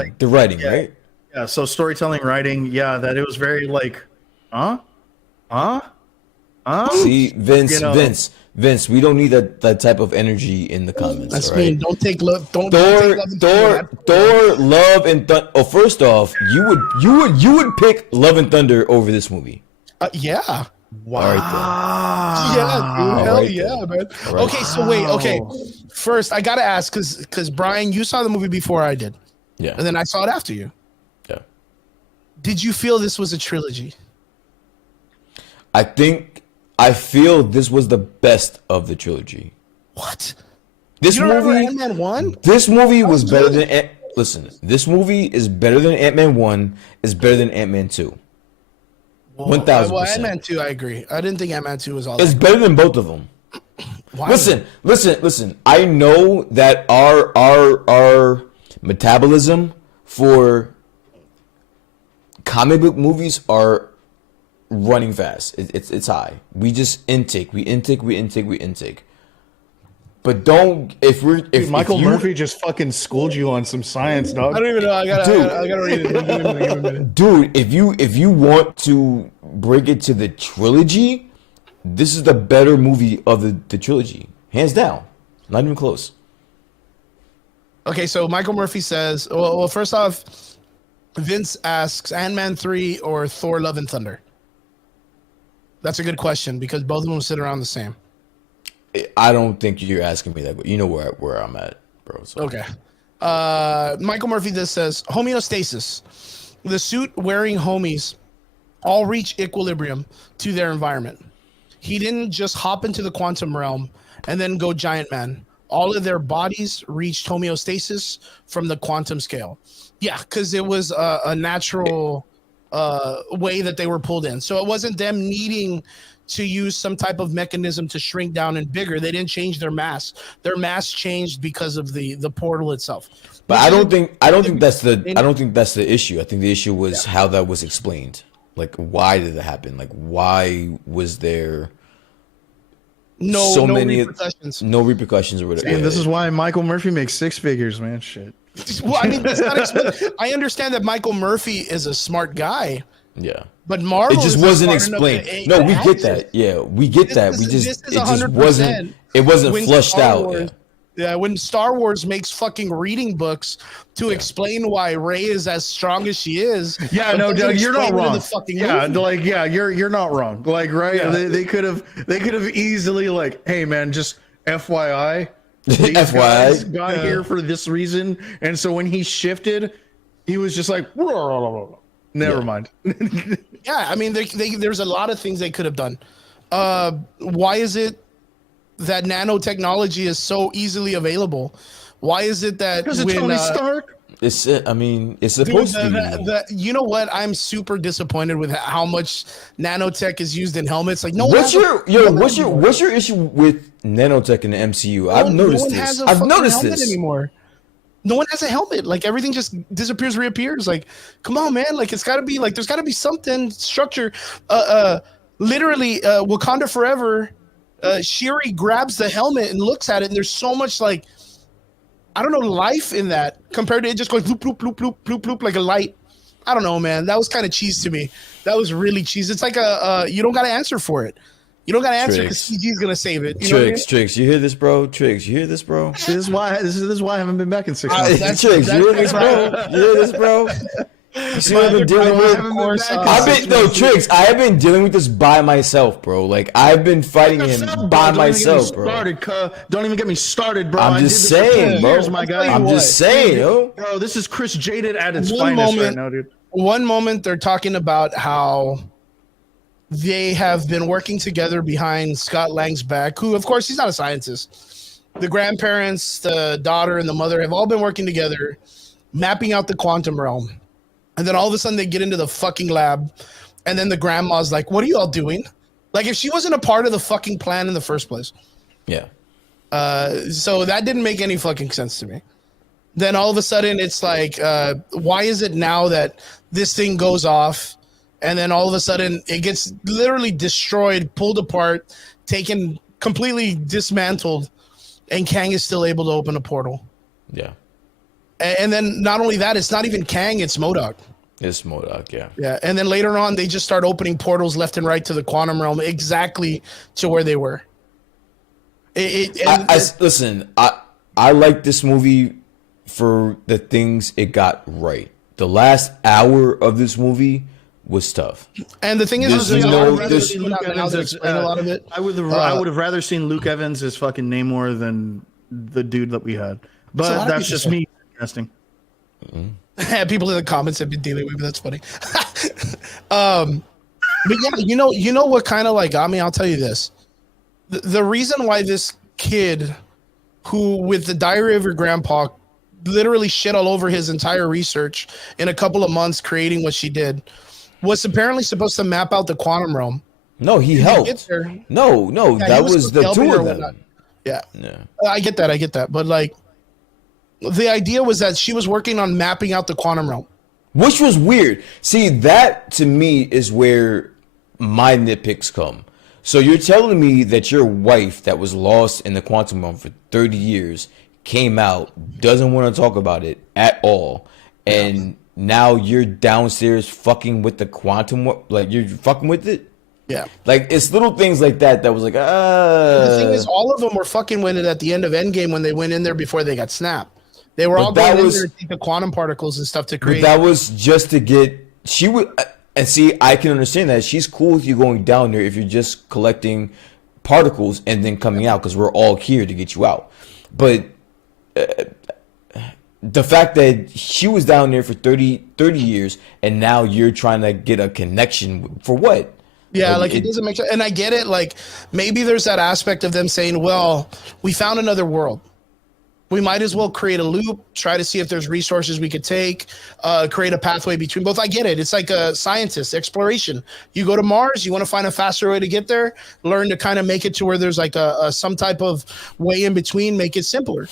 yeah, right? Yeah. So storytelling, writing. Yeah. That it was very like, See, Vince, we don't need that type of energy in the comments. That's all right? mean. Don't take love. Thor, Love and Thunder. Oh, first off, you would pick Love and Thunder over this movie. Yeah. Wow. All right, Yeah, dude. Hell yeah, man. Right. Okay, so wait. Okay, first I gotta ask because Brian, you saw the movie before I did. Yeah. And then I saw it after you. Yeah. Did you feel this was a trilogy? I feel this was the best of the trilogy. What? This you don't remember movie, Ant-Man 1? This movie was better than. Listen, this movie is better than Ant-Man 1. Is better than Ant-Man 2. 1,000%. Well, Ant-Man 2, I agree. I didn't think Ant-Man 2 was all. It's better than both of them. Why? Listen. I know that our metabolism for comic book movies are running fast. It's high. We just intake. But don't if Michael Murphy just fucking schooled you on some science, dog. I don't even know. I gotta read it. Give me a minute. Dude, if you want to break it to the trilogy, this is the better movie of the trilogy, hands down. Not even close. Okay, so Michael Murphy says, well, first off, Vince asks Ant-Man 3 or Thor: Love and Thunder. That's a good question because both of them sit around the same. I don't think you're asking me that, but you know where I'm at, bro. So. Okay. Michael Murphy this says homeostasis. The suit-wearing homies all reach equilibrium to their environment. He didn't just hop into the quantum realm and then go giant man. All of their bodies reached homeostasis from the quantum scale. Yeah, because it was a natural way that they were pulled in. So it wasn't them needing to use some type of mechanism to shrink down and bigger. They didn't change their mass. Their mass changed because of the portal itself. But I don't think that's the issue. I think the issue was how that was explained. Like, why did it happen? Like, why was there no repercussions? No repercussions or whatever. And this is why Michael Murphy makes six figures, man. Shit. Well, I mean, that's not I understand that Michael Murphy is a smart guy, Yeah. But Marvel, it just wasn't explained. No, we get that. Yeah, we get that. We just it just wasn't. It wasn't flushed out. Yeah, when Star Wars makes fucking reading books to explain why Rey is as strong as she is. Yeah, no, Doug, you're not wrong. You're not wrong. Like, right? Yeah. They could have easily like, hey man, just FYI, FYI got here for this reason, and so when he shifted, he was just like, never mind. Yeah, I mean, there's a lot of things they could have done. Why is it that nanotechnology is so easily available? Why is it that because it's Tony Stark? It's supposed to be. You know what? I'm super disappointed with how much nanotech is used in helmets. Like, what's your issue with nanotech in the MCU? I've noticed this. I've noticed this anymore. No one has a helmet. Like, everything just disappears, reappears. Like, come on, man. Like, it's got to be like there's got to be something structure. Literally, Wakanda Forever. Shuri grabs the helmet and looks at it, and there's so much like, I don't know, life in that compared to it just going bloop, bloop, bloop, bloop, bloop, bloop, like a light. I don't know, man. That was kind of cheese to me. That was really cheese. It's like you don't got to answer for it. You don't got to answer because CG is gonna save it. Tricks. You hear this, bro? Tricks. You hear this, bro? This is why I haven't been back in 6 months. Tricks. You hear this, bro? You hear this, bro? You see what I've been dealing with? Tricks. I have been dealing with this by myself, bro. Like, I've been fighting him by myself, bro. Don't even get me started, bro. I'm just saying, bro. I'm just saying, yo. Bro, this is Chris Jaded at its finest right now, dude. One moment they're talking about how they have been working together behind Scott Lang's back, who, of course, he's not a scientist. The grandparents, the daughter, and the mother have all been working together, mapping out the quantum realm. And then all of a sudden they get into the fucking lab, and then the grandma's like, what are you all doing? Like, if she wasn't a part of the fucking plan in the first place. Yeah. So that didn't make any fucking sense to me. Then all of a sudden it's like, why is it now that this thing goes off, and then all of a sudden it gets literally destroyed, pulled apart, taken, completely dismantled, and Kang is still able to open a portal? Yeah. And then not only that, it's not even Kang, it's MODOK. It's MODOK, yeah. Yeah, and then later on, they just start opening portals left and right to the quantum realm, exactly to where they were. Listen, I like this movie for the things it got right. The last hour of this movie was tough. And the thing is, I would have rather seen Luke Evans as fucking Namor than the dude that we had. But that's just me. Interesting. Mm-hmm. People in the comments have been dealing with me. That's funny. But yeah, you know what kind of like got me? I'll tell you this. The reason why this kid, who with the diary of your grandpa, literally shit all over his entire research in a couple of months creating what she did, was apparently supposed to map out the quantum realm. No, he helped. No, yeah, that was the two of them. Yeah. I get that. But like, the idea was that she was working on mapping out the quantum realm, which was weird. See, that to me is where my nitpicks come. So you're telling me that your wife that was lost in the quantum realm for 30 years came out, doesn't want to talk about it at all, and now you're downstairs fucking with the quantum, like you're fucking with it? Yeah. Like, it's little things like that was like, The thing is, all of them were fucking with it at the end of Endgame when they went in there before they got snapped. They were all going in there to take the quantum particles and stuff to create. But that was just to get, she would, and see, I can understand that. She's cool with you going down there if you're just collecting particles and then coming out, because we're all here to get you out. But the fact that she was down there for 30 years and now you're trying to get a connection for what? Yeah, like it doesn't make sense. And I get it. Like, maybe there's that aspect of them saying, well, we found another world. We might as well create a loop, try to see if there's resources we could take, create a pathway between both. I get it. It's like a scientist exploration. You go to Mars, you want to find a faster way to get there, learn to kind of make it to where there's like some type of way in between, make it simpler.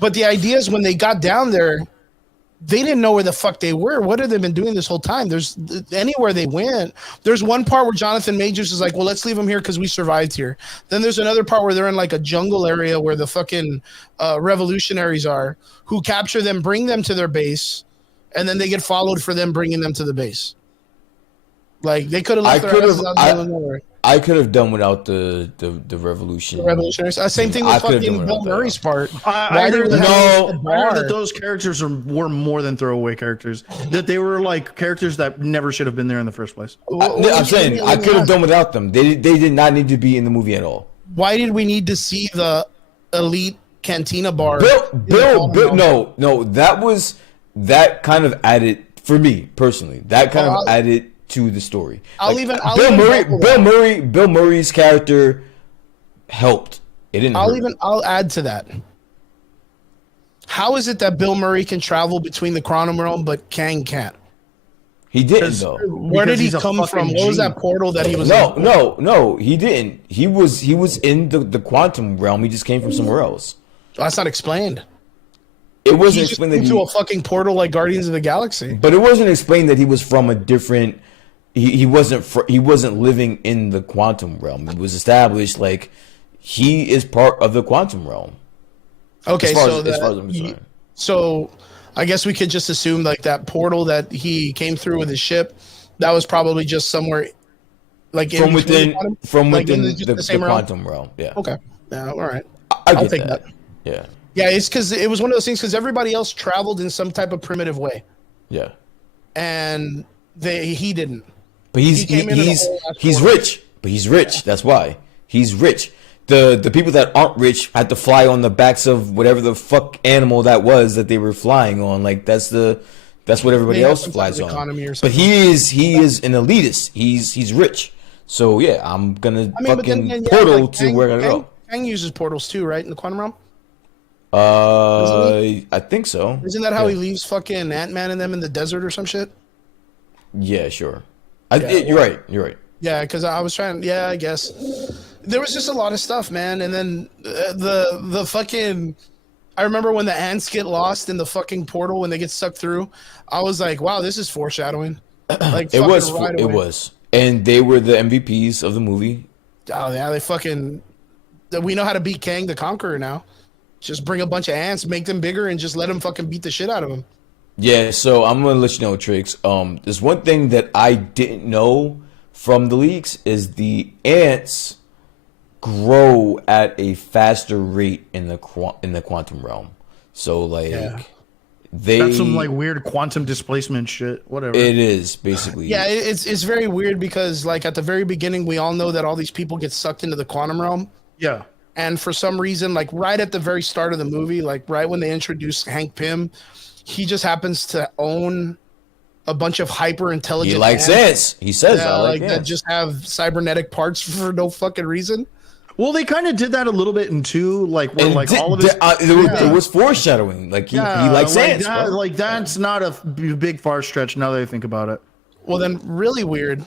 But the idea is when they got down there, they didn't know where the fuck they were. What have they been doing this whole time? There's anywhere they went. There's one part where Jonathan Majors is like, well, let's leave them here because we survived here. Then there's another part where they're in like a jungle area where the fucking revolutionaries are, who capture them, bring them to their base. and then they get followed for them bringing them to the base. Like they could have left their asses out there nowhere. I could have done without the revolution. The revolutionaries. Same thing with fucking Bill Murray's part. I heard that those characters were more than throwaway characters. That they were like characters that never should have been there in the first place. I'm saying I could have done without them. They did not need to be in the movie at all. Why did we need to see the elite cantina bar? Bill, no, that kind of added for me personally. That kind of added to the story. Bill Murray's character helped. It didn't. I'll add to that. How is it that Bill Murray can travel between the quantum realm but Kang can't? He didn't though. Where did he come from? What was that portal that he was in? No, he didn't. He was in the quantum realm. He just came from somewhere else. That's not explained. It wasn't explained that into a fucking portal like Guardians of the Galaxy. But it wasn't explained that he was from a different. He wasn't living in the quantum realm. It was established like he is part of the quantum realm. Okay, as far as I'm concerned. So I guess we could just assume like that portal that he came through with his ship, that was probably just somewhere like from within the realm? quantum realm. Yeah. Okay. Yeah. All right. I'll take that. Yeah. Yeah, it's because it was one of those things because everybody else traveled in some type of primitive way. Yeah. And he didn't. But he's rich. But he's rich. That's why. He's rich. The people that aren't rich had to fly on the backs of whatever the fuck animal that was that they were flying on. Like that's what everybody else flies on. But he is an elitist. He's rich. So yeah, I'm gonna portal to where I go. Kang uses portals too, right? In the quantum realm. I think so. Isn't that how he leaves fucking Ant-Man and them in the desert or some shit? Yeah, sure. You're right. Yeah, because I was trying. Yeah, I guess there was just a lot of stuff, man. And then the fucking. I remember when the ants get lost in the fucking portal when they get sucked through. I was like, wow, this is foreshadowing. Like it was, and they were the MVPs of the movie. Oh yeah, they fucking. We know how to beat Kang the Conqueror now. Just bring a bunch of ants, make them bigger, and just let them fucking beat the shit out of them. Yeah, so I'm gonna let you know, Trix. There's one thing that I didn't know from the leaks is the ants grow at a faster rate in the quantum realm. So that's some like weird quantum displacement shit. Whatever it is, basically. Yeah, it's very weird because like at the very beginning, we all know that all these people get sucked into the quantum realm. Yeah. And for some reason, like right at the very start of the movie, like right when they introduce Hank Pym, he just happens to own a bunch of hyper intelligent. He likes ants. He says, "I like ants." That just have cybernetic parts for no fucking reason. Well, they kind of did that a little bit in 2, like when all of his. It was foreshadowing. Like he likes ants. Like that's not a big far stretch now that I think about it. Well, then really weird.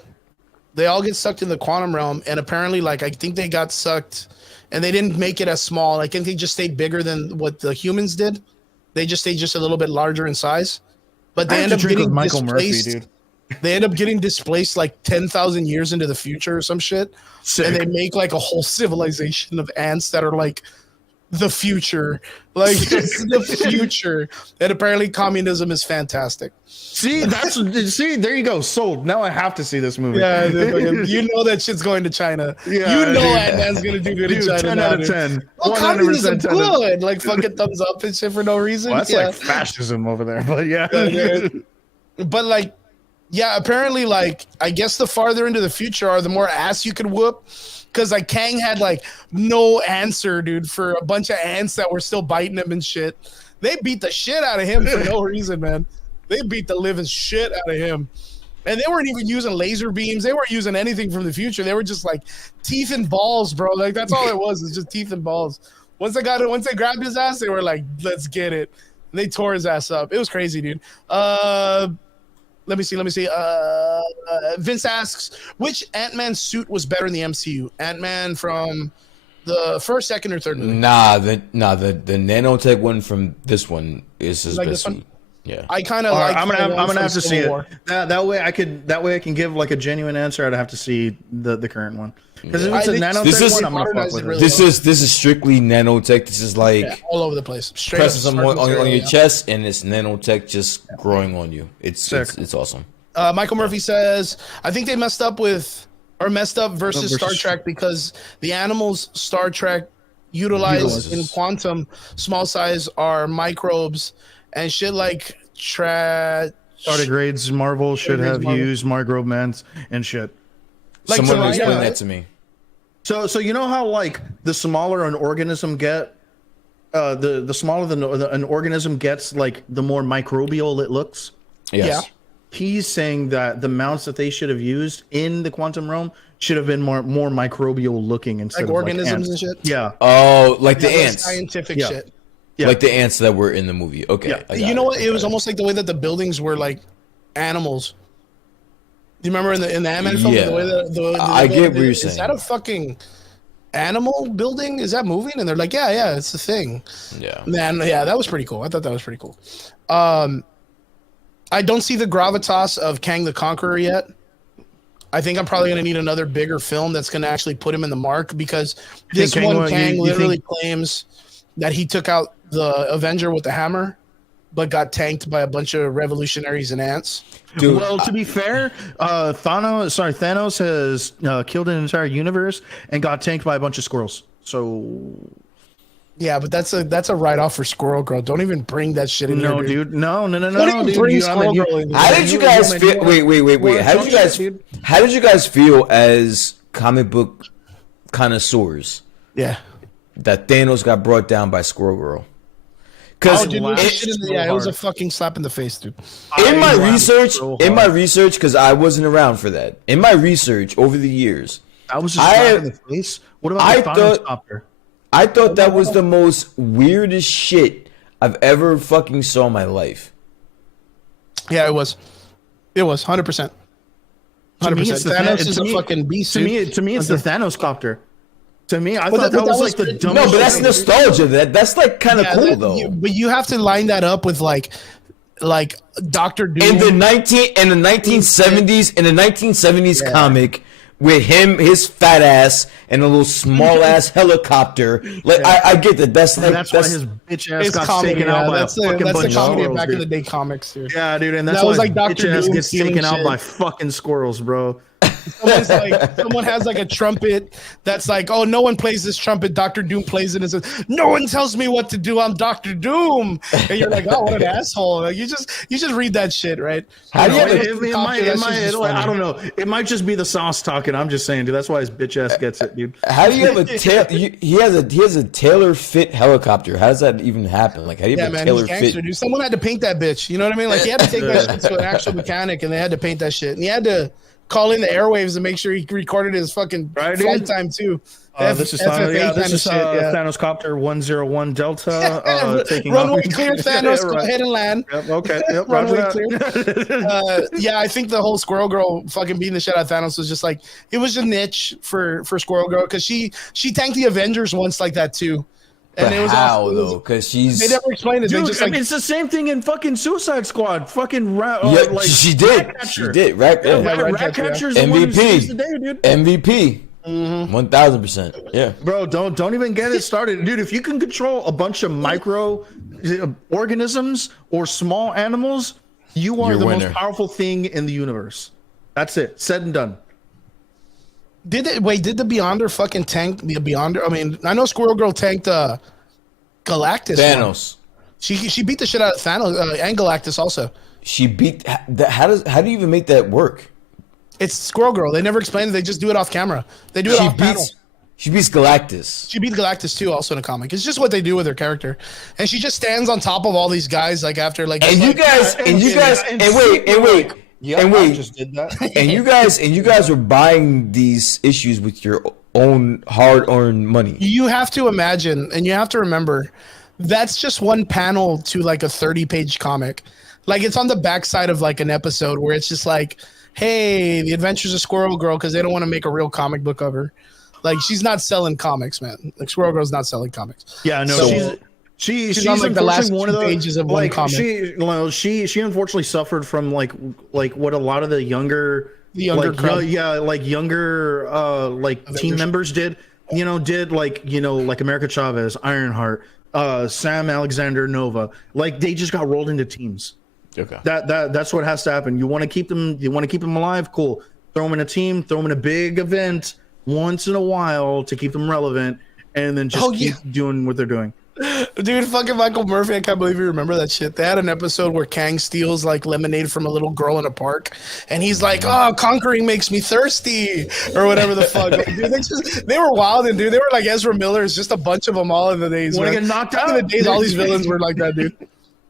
They all get sucked in the quantum realm, and apparently, like I think they got sucked, and they didn't make it as small. I think they just stayed bigger than what the humans did. They just stayed just a little bit larger in size, but they end up getting Michael displaced. Murphy, dude. They end up getting displaced like 10,000 years into the future or some shit. Sick. And they make like a whole civilization of ants that are like the future. Like it's the future. And apparently communism is fantastic. See, there you go. Sold. Now I have to see this movie. Yeah, you know that shit's going to China. Yeah, you know Ant-Man's gonna do good in China. 10 out of 10. Oh, communism good. Like fucking thumbs up and shit for no reason. Well, that's like fascism over there, but yeah. But like, yeah, apparently, like, I guess the farther into the future are, the more ass you can whoop. Because, like, Kang had, like, no answer, dude, for a bunch of ants that were still biting him and shit. They beat the shit out of him for no reason, man. They beat the living shit out of him. And they weren't even using laser beams. They weren't using anything from the future. They were just, like, teeth and balls, bro. Like, that's all it was. It's just teeth and balls. Once they grabbed his ass, they were like, let's get it. And they tore his ass up. It was crazy, dude. Let me see. Vince asks, which Ant-Man suit was better in the MCU? Ant-Man from the first, second, or third movie? Nah, the nanotech one from this one is his best suit. Yeah. I kind of like. I'm gonna have to see War. it. That way I can give like a genuine answer. I'd have to see the current one because if it's a nanotech one, I'm gonna fuck with it. Really this is strictly nanotech. This is like all over the place. Straight pressing up some on your chest, and it's nanotech just growing on you. It's awesome. Michael Murphy says, I think they messed up versus Star Trek because the animals Star Trek utilized in Quantum small size are microbes and shit like tardigrades. Marvel should have used microbe mans and shit. Like someone explain that to me. So you know how like the smaller an organism get, the smaller an organism gets, like the more microbial it looks. Yes. Yeah. He's saying that the mounts that they should have used in the quantum realm should have been more microbial looking instead like of organisms like and shit. Yeah. Oh, like the ants. Scientific shit. Yeah. Like the ants that were in the movie. Okay. Yeah. You know what? It was almost like the way that the buildings were like animals. Do you remember in the Ant-Man film? Yeah. The way that I get what you're saying. Is that a fucking animal building? Is that moving? And they're like, yeah, it's a thing. Yeah. Man, yeah, that was pretty cool. I thought that was pretty cool. I don't see the gravitas of Kang the Conqueror yet. I think I'm probably going to need another bigger film that's going to actually put him in the mark because this Kang literally claims that he took out the Avenger with the hammer, but got tanked by a bunch of revolutionaries and ants. Dude, well, to be fair, Thanos has killed an entire universe and got tanked by a bunch of squirrels. So yeah, but that's a write-off for Squirrel Girl. Don't even bring that shit in. No, here, dude. No, Don't even bring Squirrel Girl in. How did you guys feel? Wait. How did you guys feel as comic book connoisseurs? Yeah. That Thanos got brought down by Squirrel Girl. Because it was a fucking slap in the face, dude. In my research, because I wasn't around for that. In my research over the years, I was just slap in the face. What about the Thanos copter? I thought that was the most weirdest shit I've ever fucking saw in my life. Yeah, it was. It was 100%. 100%. Thanos is a fucking beast. To me, it's the Thanos copter. To me, I thought that was like the dumbest. No, but that's nostalgia. That's like kind of cool though. But you have to line that up with like Doctor Doom in the 1970s comic. With him, his fat ass, and a little small ass helicopter. Like I get that. That's why his bitch ass got taken out by a fucking bunch of squirrels. Back in the day comics, dude. Yeah, dude, and that's why his bitch ass gets taken out by fucking squirrels, bro. Someone has like a trumpet that's like, oh, no one plays this trumpet. Dr. Doom plays it and says, no one tells me what to do. I'm Dr. Doom. And you're like, oh, what an asshole. Like, you just read that shit, right? I don't know. It might just be the sauce talking. I'm just saying, dude. That's why his bitch ass gets it, dude. How do you have a he has a tailor fit helicopter? How does that even happen? Like, how do you have a tailor fit? Dude. Someone had to paint that bitch. You know what I mean? Like, he had to take that shit to an actual mechanic, and they had to paint that shit, and he had to call in the airwaves to make sure he recorded his fucking flight time too. This is Thanos Copter 101 Delta taking runway off. clear, Thanos. Go ahead and land. Yep, okay. Yep, runway clear. Yeah, I think the whole Squirrel Girl fucking beating the shit out of Thanos was just like, it was a niche for Squirrel Girl because she tanked the Avengers once like that too. And it was how though? Because they never explained it. Dude, just it's the same thing in fucking Suicide Squad. Fucking like she did. She did. Right. Ratcatcher's MVP. MVP. 1000%. Yeah. Bro, don't even get it started, dude. If you can control a bunch of micro organisms or small animals, you're the most powerful thing in the universe. That's it. Said and done. Did the Beyonder fucking tank the Beyonder? I mean, I know Squirrel Girl tanked Galactus. Thanos. She beat the shit out of Thanos and Galactus also. She beat how do you even make that work? It's Squirrel Girl. They never explained it. They just do it off camera. They do it off panel. She beats Galactus. She beat Galactus too, also in a comic. It's just what they do with her character, and she just stands on top of all these guys like after like. And you guys, wait. Yeah, I just did that. And you guys were buying these issues with your own hard-earned money. You have to imagine, and you have to remember, that's just one panel to like a 30-page comic. Like it's on the backside of like an episode where it's just like, hey, the Adventures of Squirrel Girl, because they don't want to make a real comic book of her. Like she's not selling comics, man. Like Squirrel Girl's not selling comics. Yeah, no. She's on like the last one of the pages of one comic. She unfortunately suffered from like what a lot of the younger team members did. Like America Chavez, Ironheart, Sam Alexander Nova. Like they just got rolled into teams. Okay. That's what has to happen. You want to keep them. You want to keep them alive. Cool. Throw them in a team. Throw them in a big event once in a while to keep them relevant, and then just keep doing what they're doing. Dude, fucking Michael Murphy, I can't believe you remember that shit. They had an episode where Kang steals like lemonade from a little girl in a park, and he's like, "Oh, conquering makes me thirsty," or whatever the fuck. Like, dude, they were wild, and dude, they were like Ezra Millers, just a bunch of them all in the days. Want to get knocked out? In the days, all these villains were like that, dude.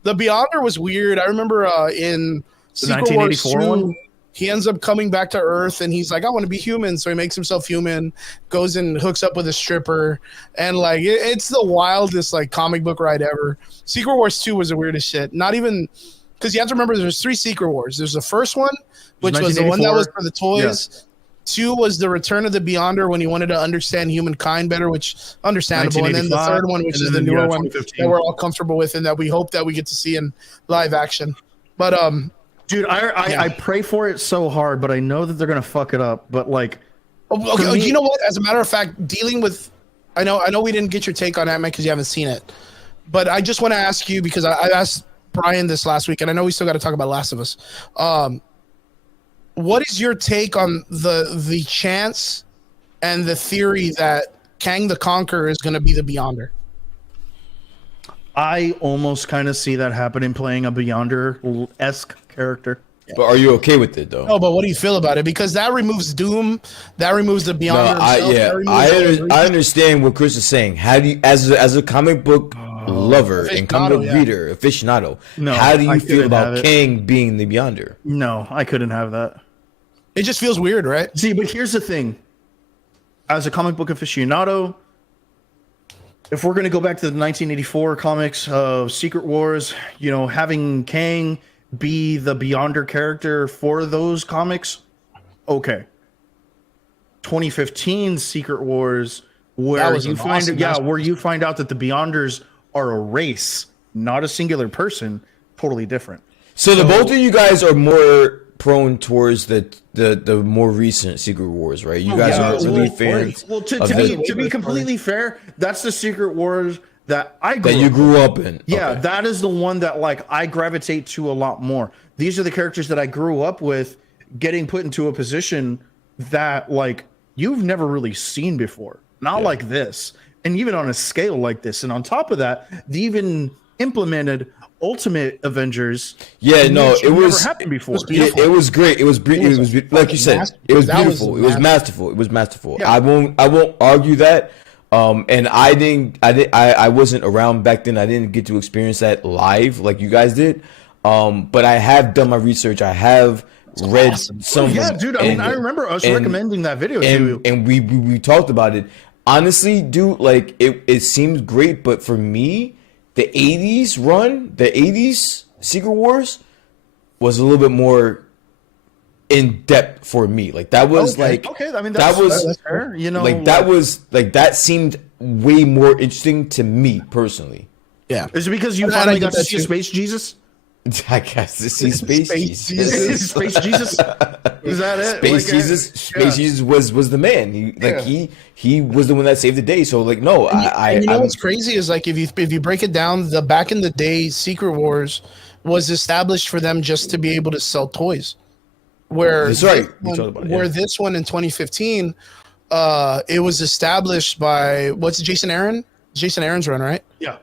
The Beyonder was weird. I remember in Secret Wars 2, he ends up coming back to Earth, and he's like, "I want to be human," so he makes himself human, goes and hooks up with a stripper, and like it's the wildest like comic book ride ever. Secret Wars 2 was the weirdest shit. Not even because you have to remember there's 3 Secret Wars. There's the first one, which was the one that was for the toys. Yeah. 2 was the Return of the Beyonder when he wanted to understand humankind better, which understandable. And then the third one, which is the newer one that we're all comfortable with and that we hope that we get to see in live action. But dude, I pray for it so hard, but I know that they're gonna fuck it up. But like, okay, you know what? As a matter of fact, dealing with, I know we didn't get your take on Ant-Man because you haven't seen it, but I just want to ask you because I asked Brian this last week, and I know we still got to talk about Last of Us. What is your take on the chance and the theory that Kang the Conqueror is going to be the Beyonder? I almost kind of see that happening, playing a Beyonder-esque character. But are you okay with it though? No, but what do you feel about it? Because that removes Doom, that removes the Beyonder. No, I understand what Chris is saying. How do you, as a comic book lover and comic book reader, aficionado, how do you feel about Kang being the Beyonder? No, I couldn't have that. It just feels weird, right? See, but here's the thing. As a comic book aficionado, if we're going to go back to the 1984 comics of Secret Wars, having Kang be the Beyonder character for those comics, okay. 2015 Secret Wars, where you find out that the Beyonders are a race, not a singular person, totally different. So the both of you guys are more prone towards the more recent Secret Wars, right? You guys are really fans. Well, to be completely fair, that's the Secret Wars that I grew up in. Yeah, okay. That is the one that like I gravitate to a lot more. These are the characters that I grew up with, getting put into a position that like you've never really seen before. Not like this, and even on a scale like this. And on top of that, they even implemented Ultimate Avengers. Yeah, no, it was never happened before. It was great. It was like you said, it was beautiful. It was masterful. It was masterful. Yeah. I won't argue that. And I wasn't around back then. I didn't get to experience that live like you guys did. But I have done my research. I have read some. Yeah, dude. I remember us recommending that video to you, and we talked about it. Honestly, dude, like it seems great, but for me, the 80s run, the 80s Secret Wars was a little bit more in depth for me. Like that was I mean, that's fair. That seemed way more interesting to me personally. Yeah. Is it because you finally got to see Space Jesus? I guess this is Space Jesus. Space Jesus. Is that it? Space Jesus was the man. He was the one that saved the day. So like no, what's crazy is like if you break it down, the back in the day Secret Wars was established for them just to be able to sell toys. Where this one in 2015, it was established by Jason Aaron? Jason Aaron's run, right? Yeah.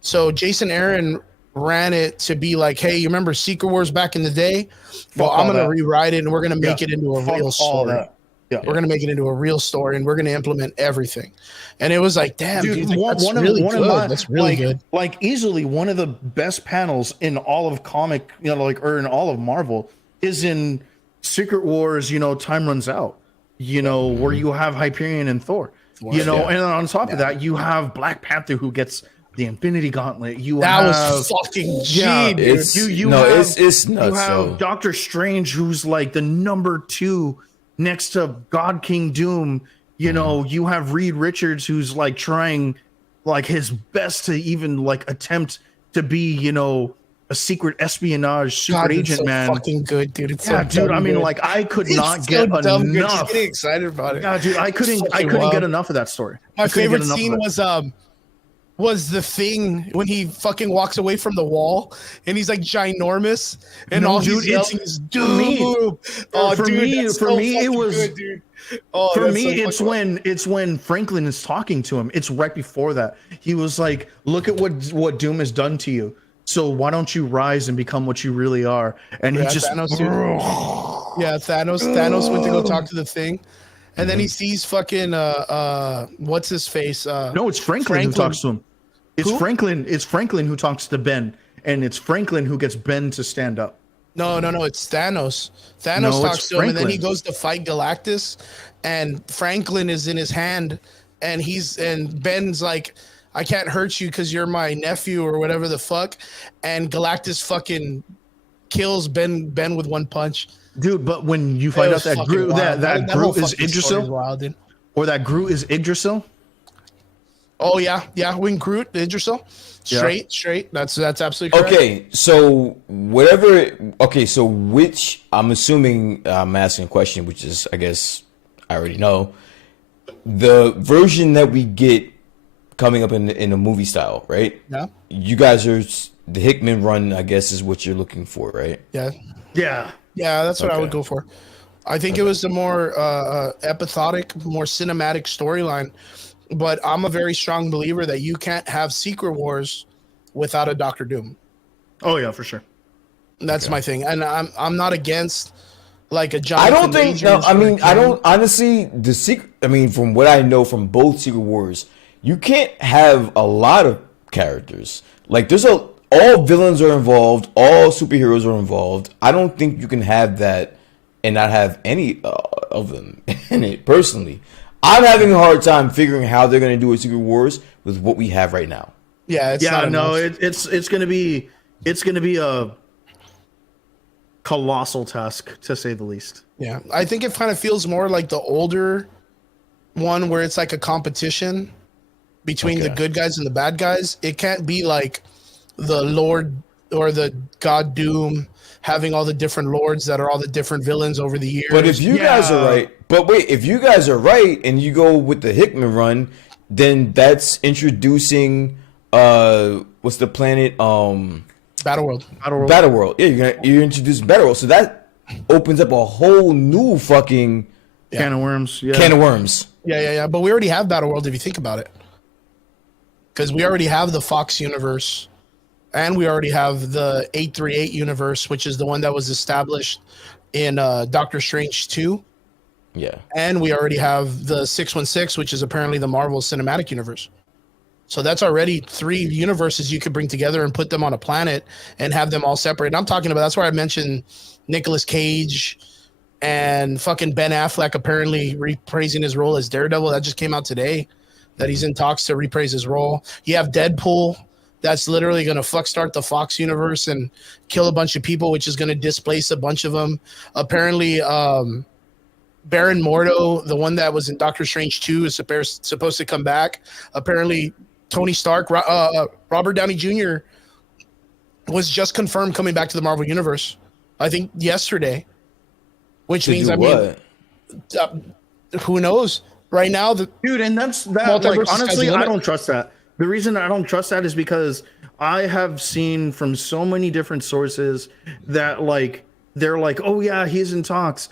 So Jason Aaron ran it to be like, hey, you remember Secret Wars back in the day? Well, I'm going to rewrite it and we're going to make it into a real story. We're going to make it into a real story and we're going to implement everything. And it was like, damn, dude, that's really good. Like easily one of the best panels in all of comic, or in all of Marvel is in Secret Wars, Time Runs Out, where you have Hyperion and Thor, and on top of that, you have Black Panther who gets the Infinity Gauntlet. Was fucking G, dude. It's nuts. You have Doctor Strange, who's like the number 2 next to God King Doom. You have Reed Richards, who's like trying like his best to even like attempt to be, you know, a secret espionage secret agent, so man. Fucking good, dude. It's yeah, so dude. I mean, good. like I could It's not so get dumb good. Just enough. getting excited about it. Yeah, dude. I couldn't get enough of that story. My favorite scene was the Thing when he fucking walks away from the wall and he's like ginormous and all he's yelling is "Doom." For me, it was. Good, dude. Oh, for me, it's when Franklin is talking to him. It's right before that. He was like, "Look at what Doom has done to you. So why don't you rise and become what you really are?" And he just Thanos, Thanos went to go talk to the Thing. And then he sees fucking what's his face? No, it's Franklin who talks to him. It's who? It's Franklin who talks to Ben, and it's Franklin who gets Ben to stand up. No, it's Thanos. Thanos talks to him, and then he goes to fight Galactus, and Franklin is in his hand, and Ben's like, "I can't hurt you because you're my nephew," or whatever the fuck, and Galactus fucking kills Ben with one punch. Dude, but when you find out that Groot that Groot is Yggdrasil, or that Groot is Yggdrasil. Oh yeah, when Groot Yggdrasil, straight. That's absolutely correct. Okay, so whatever. Okay, so which I'm assuming I'm asking a question, which is I guess I already know. The version that we get coming up in a movie style, right? Yeah. You guys are the Hickman run, I guess, is what you're looking for, right? Yeah. Yeah, that's what I would go for. I think it was the more episodic, more cinematic storyline. But I'm a very strong believer that you can't have Secret Wars without a Doctor Doom. Oh yeah, for sure. That's my thing, and I'm not against like a Jonathan. I don't think. No, I mean, I don't honestly. The secret. I mean, from what I know from both Secret Wars, you can't have a lot of characters. Like all villains are involved, all superheroes are involved. I don't think you can have that and not have any of them in it. Personally, I'm having a hard time figuring how they're going to do a Secret Wars with what we have right now. Yeah, it's going to be a colossal task to say the least. Yeah, I think it kind of feels more like the older one where it's like a competition between the good guys and the bad guys. It can't be like the Lord or the God Doom having all the different lords that are all the different villains over the years. But if you guys are right, if you guys are right and you go with the Hickman run, then that's introducing what's the planet? Battleworld. Battleworld. Yeah, you're introducing Battleworld. So that opens up a whole new fucking can of worms. Yeah. But we already have Battleworld if you think about it. Because we already have the Fox universe. And we already have the 838 universe, which is the one that was established in Doctor Strange 2. Yeah. And we already have the 616, which is apparently the Marvel Cinematic Universe. So that's already 3 universes you could bring together and put them on a planet and have them all separate. And I'm talking about, that's where I mentioned Nicolas Cage and fucking Ben Affleck apparently reprising his role as Daredevil. That just came out today, that he's in talks to reprise his role. You have Deadpool. That's literally going to start the Fox universe and kill a bunch of people, which is going to displace a bunch of them. Apparently, Baron Mordo, the one that was in Doctor Strange 2, is supposed to come back. Apparently, Tony Stark, Robert Downey Jr. was just confirmed coming back to the Marvel Universe, I think yesterday. Which means, who knows? Right now, dude, and that's that. Like, honestly, I don't trust that. The reason I don't trust that is because I have seen from so many different sources that like they're like, oh yeah, he's in talks.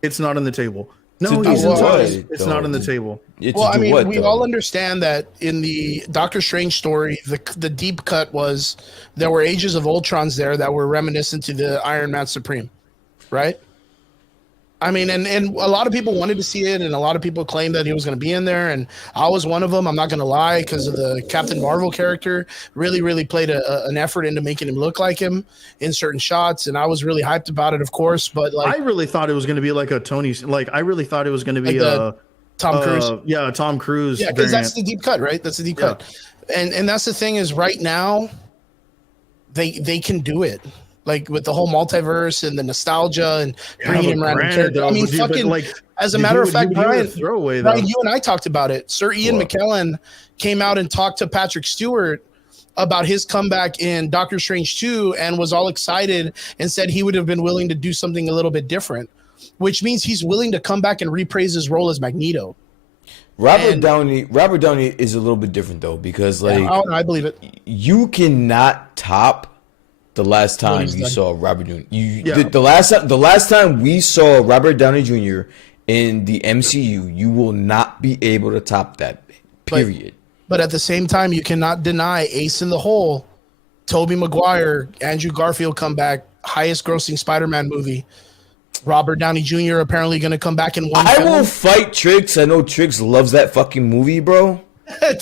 It's not on the table. No, he's in talks. It's not on the table. Well, I mean, we all understand that in the Doctor Strange story, the deep cut was there were Ages of Ultrons there that were reminiscent to the Iron Man Supreme, right? I mean, and a lot of people wanted to see it, and a lot of people claimed that he was going to be in there, and I was one of them. I'm not going to lie, because of the Captain Marvel character really played an effort into making him look like him in certain shots, and I was really hyped about it, of course. But like, I really thought it was going to be like a Tony, like I really thought it was going to be like Tom Cruise. Tom Cruise. Yeah, because that's the deep cut, right? That's the deep cut, and that's the thing is right now, they can do it. like with the whole multiverse and the nostalgia and bringing in random characters. I mean, fucking like, as a matter of fact, Brian, you and I talked about it. Sir Ian McKellen came out and talked to Patrick Stewart about his comeback in Doctor Strange 2 and was all excited and said he would have been willing to do something a little bit different, which means he's willing to come back and reprise his role as Magneto. Robert Downey is a little bit different though, because like I believe it. You cannot top the last time you saw Robert Downey. The last time we saw Robert Downey Jr. in the MCU, you will not be able to top that. Period. But at the same time, you cannot deny Ace in the Hole, Tobey Maguire, Andrew Garfield comeback, highest grossing Spider-Man movie. Robert Downey Jr. apparently going to come back in one. I will fight Trix. I know Trix loves that fucking movie, bro.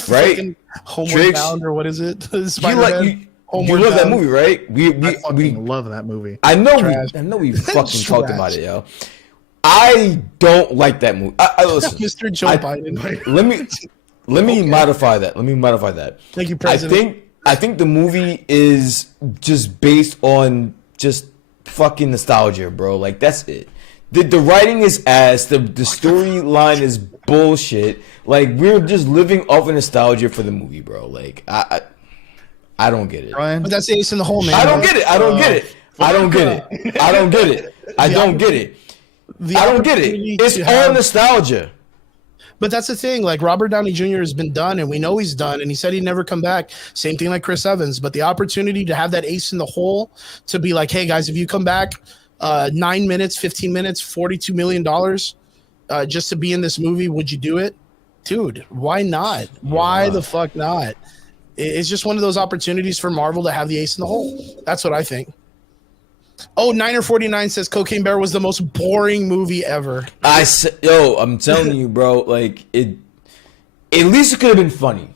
Right? Homeward Bound, or what is it? You love that movie, right? We love that movie. I know we fucking talked about it, yo. I don't like that movie. Listen, Mr. Joe Biden. Let me modify that. Thank you, President. I think the movie is just based on just fucking nostalgia, bro. Like, that's it. The writing is ass. The storyline is bullshit. Like, we're just living off of nostalgia for the movie, bro. Like, I don't get it. But that's Ace in the Hole, man. I don't get it. I don't get it. It's all nostalgia. But that's the thing. Like, Robert Downey Jr. has been done, and we know he's done, and he said he'd never come back. Same thing like Chris Evans. But the opportunity to have that Ace in the Hole, to be like, hey, guys, if you come back 9 minutes, 15 minutes, $42 million just to be in this movie, would you do it? Dude, why not? Why the fuck not? It's just one of those opportunities for Marvel to have the Ace in the Hole. That's what I think. Oh, Niner49 says Cocaine Bear was the most boring movie ever. I'm telling you, bro. Like, at least it could have been funny.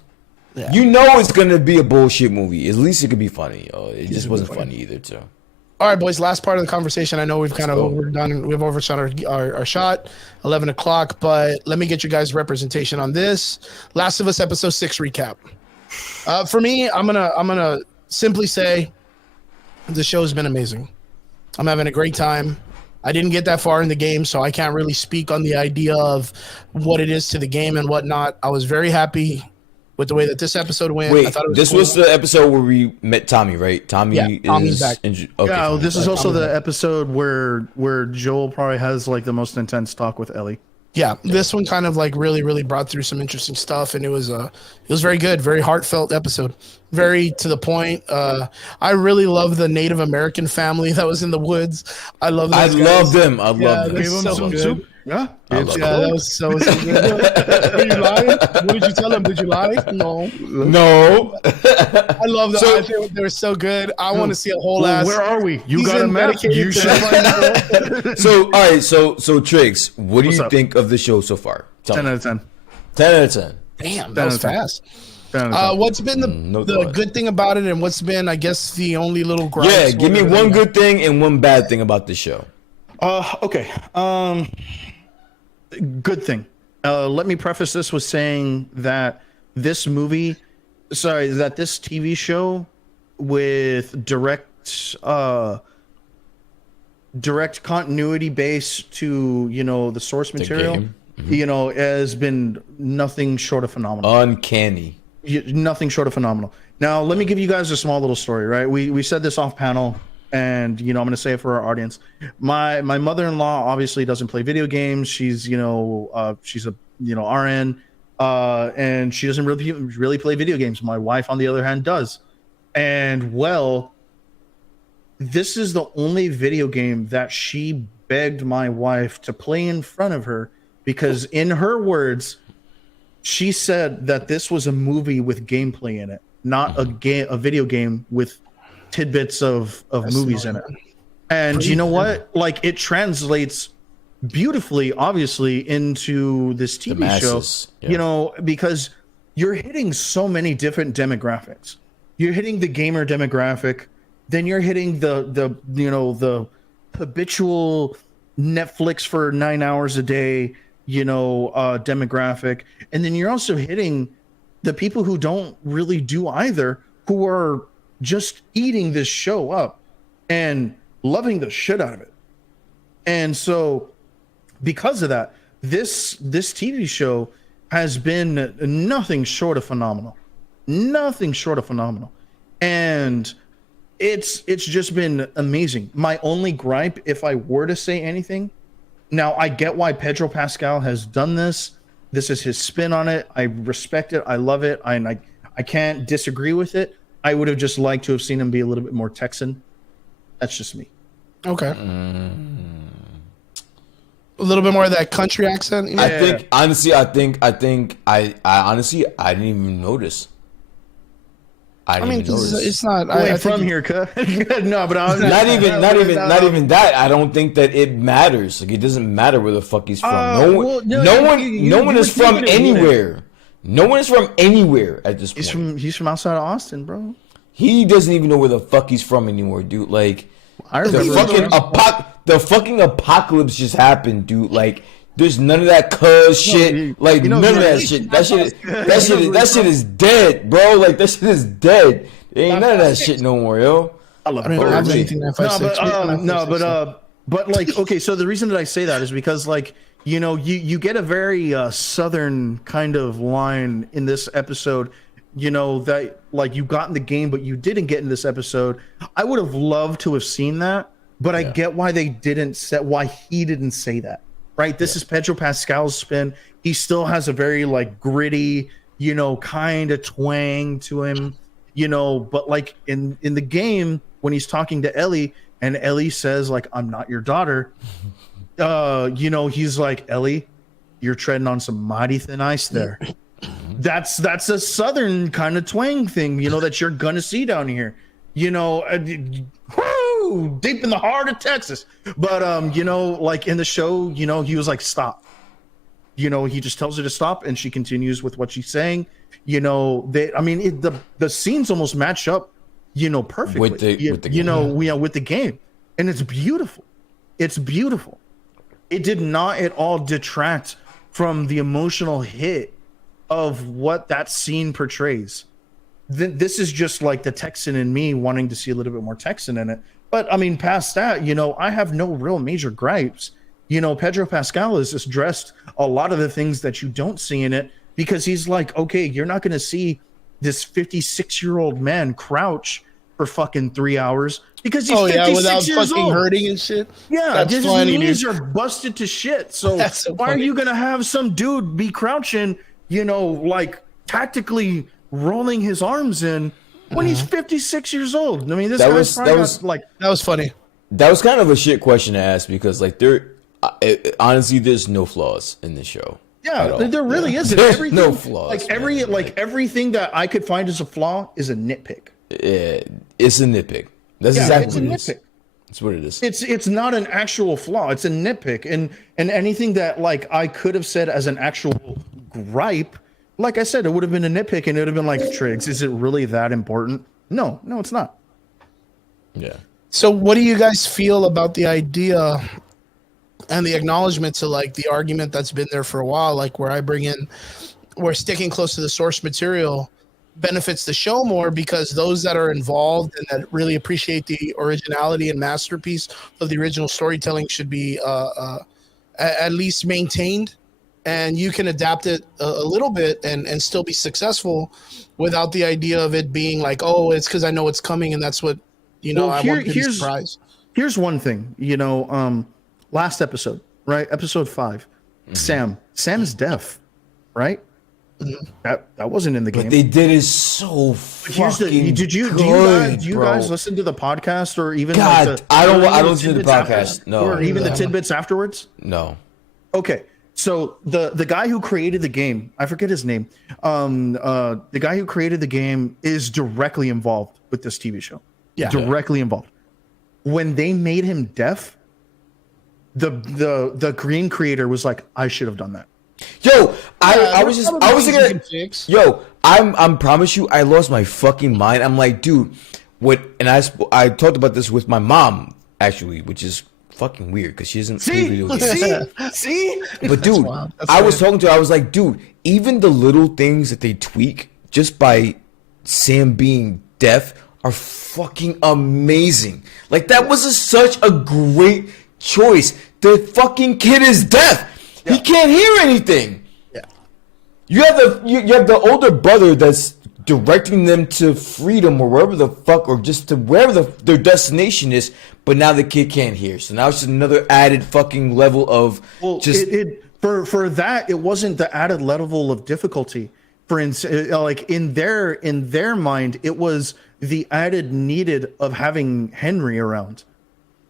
Yeah. You know it's gonna be a bullshit movie. At least it could be funny. It just wasn't funny either, too. All right, boys. Last part of the conversation. I know we've kind of overdone. We've overshot our shot. 11 o'clock. But let me get you guys representation on this. Last of Us episode 6 recap. For me, I'm gonna simply say the show has been amazing. I'm having a great time. I didn't get that far in the game, so I can't really speak on the idea of what it is to the game and whatnot. I was very happy with the way that this episode went. Wait, I thought it was cool. Was the episode where we met Tommy, right? Tommy's back. This is also the episode where Joel probably has like the most intense talk with Ellie. Yeah, this one kind of like really brought through some interesting stuff, and it was very good, very heartfelt episode, very to the point. I really love the Native American family that was in the woods. I love them. I love them. Gave them some soup. Yeah, that was so good. Were you lying? What did you tell them? Did you lie? No. I love them. I think they were so good. I want to see a whole ass. Where are we? You got a map? You should find out. So, all right. So Triggs, what do you think of the show so far? 10 out of 10. 10 out of 10. Damn, that was fast. What's been the good thing about it, and what's been, I guess, the only little gripe? Yeah, give me one good thing and one bad thing about the show. Okay. Good thing. Let me preface this with saying that this TV show with direct continuity base to, the source material, has been nothing short of phenomenal. Uncanny. Nothing short of phenomenal. Now, let me give you guys a small little story, right? We said this off panel. And, I'm going to say it for our audience. My mother-in-law obviously doesn't play video games. She's, she's a, RN, and she doesn't really play video games. My wife, on the other hand, does. And, this is the only video game that she begged my wife to play in front of her because, in her words, she said that this was a movie with gameplay in it, not a video game with tidbits of movies in it. And you know what? Like, it translates beautifully, obviously, into this TV show, because you're hitting so many different demographics. You're hitting the gamer demographic, then you're hitting the habitual Netflix for 9 hours a day, demographic. And then you're also hitting the people who don't really do either, who are just eating this show up. and loving the shit out of it. And so because of that, this TV show has been nothing short of phenomenal. Nothing short of phenomenal. And it's just been amazing. My only gripe, if I were to say anything, now I get why Pedro Pascal has done this. This is his spin on it. I respect it. I love it. I can't disagree with it. I would have just liked to have seen him be a little bit more Texan. That's just me. Okay. A little bit more of that country accent. I think honestly, I honestly I didn't even notice. I mean, it's not. I from here, no, but I'm not even that. I don't think that it matters. Like, it doesn't matter where the fuck he's from. No one is from anywhere. No one is from anywhere at this point. He's from outside of Austin, bro. He doesn't even know where the fuck he's from anymore, dude. Like, the fucking apocalypse just happened, dude. Like, there's none of that shit. Like, none of that shit. That shit is dead, bro. Like, that shit is dead. There ain't none of that shit no more, yo. I love it. But like, okay, so the reason that I say that is because, like, you know, you get a very southern kind of line in this episode, you know, that like you got in the game, but you didn't get in this episode. I would have loved to have seen that, but I get why he didn't say that. Right, this is Pedro Pascal's spin. He still has a very like gritty, you know, kind of twang to him, you know. But like in the game, when he's talking to Ellie, and Ellie says like, "I'm not your daughter," you know, he's like, "Ellie, you're treading on some mighty thin ice there." That's a southern kind of twang thing, you know, that you're gonna see down here, you know. Deep in the heart of Texas. But you know, like in the show, you know, he was like, "Stop." You know, he just tells her to stop, and she continues with what she's saying. You know, the scenes almost match up, you know, perfectly with the game. With the game, and it's beautiful. It's beautiful. It did not at all detract from the emotional hit of what that scene portrays. This is just like the Texan in me wanting to see a little bit more Texan in it. But I mean, past that, you know, I have no real major gripes. You know, Pedro Pascal has just addressed a lot of the things that you don't see in it, because he's like, okay, you're not going to see this 56-year-old man crouch for fucking 3 hours because he's 56 without years fucking old. Hurting and shit. Yeah, his knees are busted to shit. So why are you going to have some dude be crouching, you know, like tactically rolling his arms in when he's 56 years old? I mean, that was funny. That was kind of a shit question to ask, because like honestly, there's no flaws in this show. Yeah, there really isn't. There's no flaws. Like everything that I could find as a flaw is a nitpick. It's a nitpick. That's exactly what it is. That's what it is. It's not an actual flaw. It's a nitpick, and anything that like I could have said as an actual gripe, like I said, it would have been a nitpick, and it would have been like, Triggs, is it really that important? No, it's not. Yeah. So what do you guys feel about the idea and the acknowledgement to like the argument that's been there for a while, like where I bring in, where sticking close to the source material benefits the show more, because those that are involved and that really appreciate the originality and masterpiece of the original storytelling should be at least maintained, and you can adapt it a little bit and still be successful without the idea of it being like, oh, it's because I know it's coming and that's what, you know, I want to be surprised. Here's one thing, you know, last episode, right? Episode 5, Sam is deaf, right? That wasn't in the game. But they did it so fucking do you guys listen to the podcast, or even I don't listen to the podcast. No. Or even the tidbits afterwards? No. Okay. So the guy who created the game, I forget his name. The guy who created the game is directly involved with this TV show. Yeah. Directly involved. When they made him deaf, the green creator was like, I should have done that. Yo, I was thinking, yo, I'm promise you, I lost my fucking mind. I'm like, dude, what? And I talked about this with my mom, actually, which is fucking weird because she doesn't play video games. See? But dude, I was talking to her, I was like, dude, even the little things that they tweak just by Sam being deaf are fucking amazing. Like that was such a great choice. The fucking kid is deaf. He can't hear anything. Yeah. You have the older brother that's directing them to freedom or wherever the fuck, or just to wherever their destination is, but now the kid can't hear. So now it's just another added fucking level of just for that. It wasn't the added level of difficulty. For instance, like in their mind, it was the added needed of having Henry around.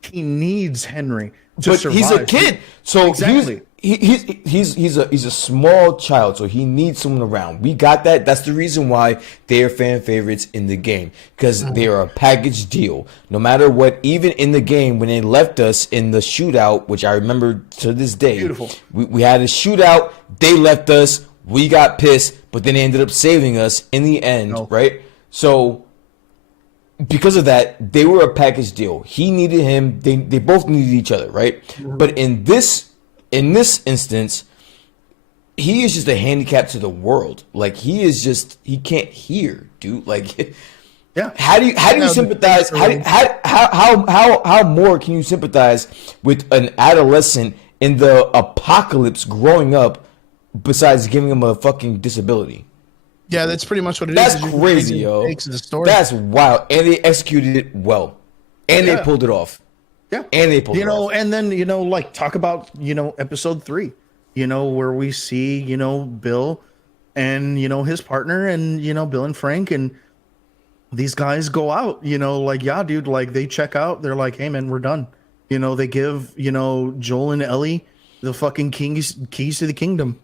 He needs Henry to survive. He's a kid, so exactly. He's a small child, so he needs someone around. We got that. That's the reason why they are fan favorites in the game, because they are a package deal. No matter what, even in the game when they left us in the shootout, which I remember to this day. Beautiful. We had a shootout. They left us. We got pissed, but then they ended up saving us in the end, right? So because of that, they were a package deal. He needed him. They both needed each other, right? But in this instance, he is just a handicap to the world. Like he can't hear, dude. Like, yeah. How do you sympathize? How more can you sympathize with an adolescent in the apocalypse growing up, besides giving him a fucking disability? Yeah, that's pretty much what it is. That's crazy, yo. That's wild, and they executed it well, and they pulled it off. Yeah, and they pulled it off. And then like talk about episode 3, where we see Bill and his partner and Bill and Frank, and these guys go out. Like, yeah, dude. Like they check out. They're like, hey man, we're done. They give Joel and Ellie the fucking keys to the kingdom.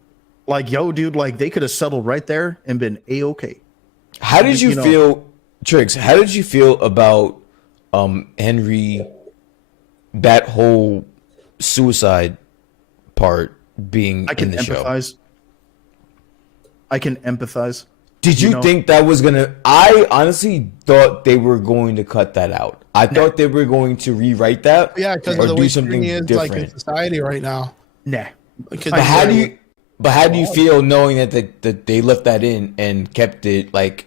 Like, yo, dude, like they could have settled right there and been A-okay. How did you feel, Triggs? How did you feel about Henry, that whole suicide part being in the show? I can empathize. Did you think that was gonna? I honestly thought they were going to cut that out. I thought they were going to rewrite that. Yeah, because of the way something is different. Like in society right now. Nah. But how do you feel knowing that they left that in and kept it like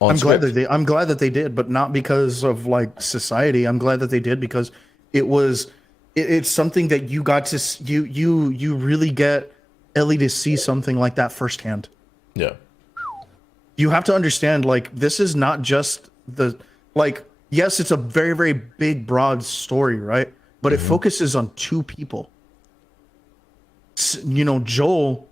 on script? I'm glad that they did, but not because of like society. I'm glad that they did because it's something that you got to you really get Ellie to see something like that firsthand. Yeah. You have to understand, like, this is not just yes, it's a very, very big, broad story, right? But it focuses on two people. Joel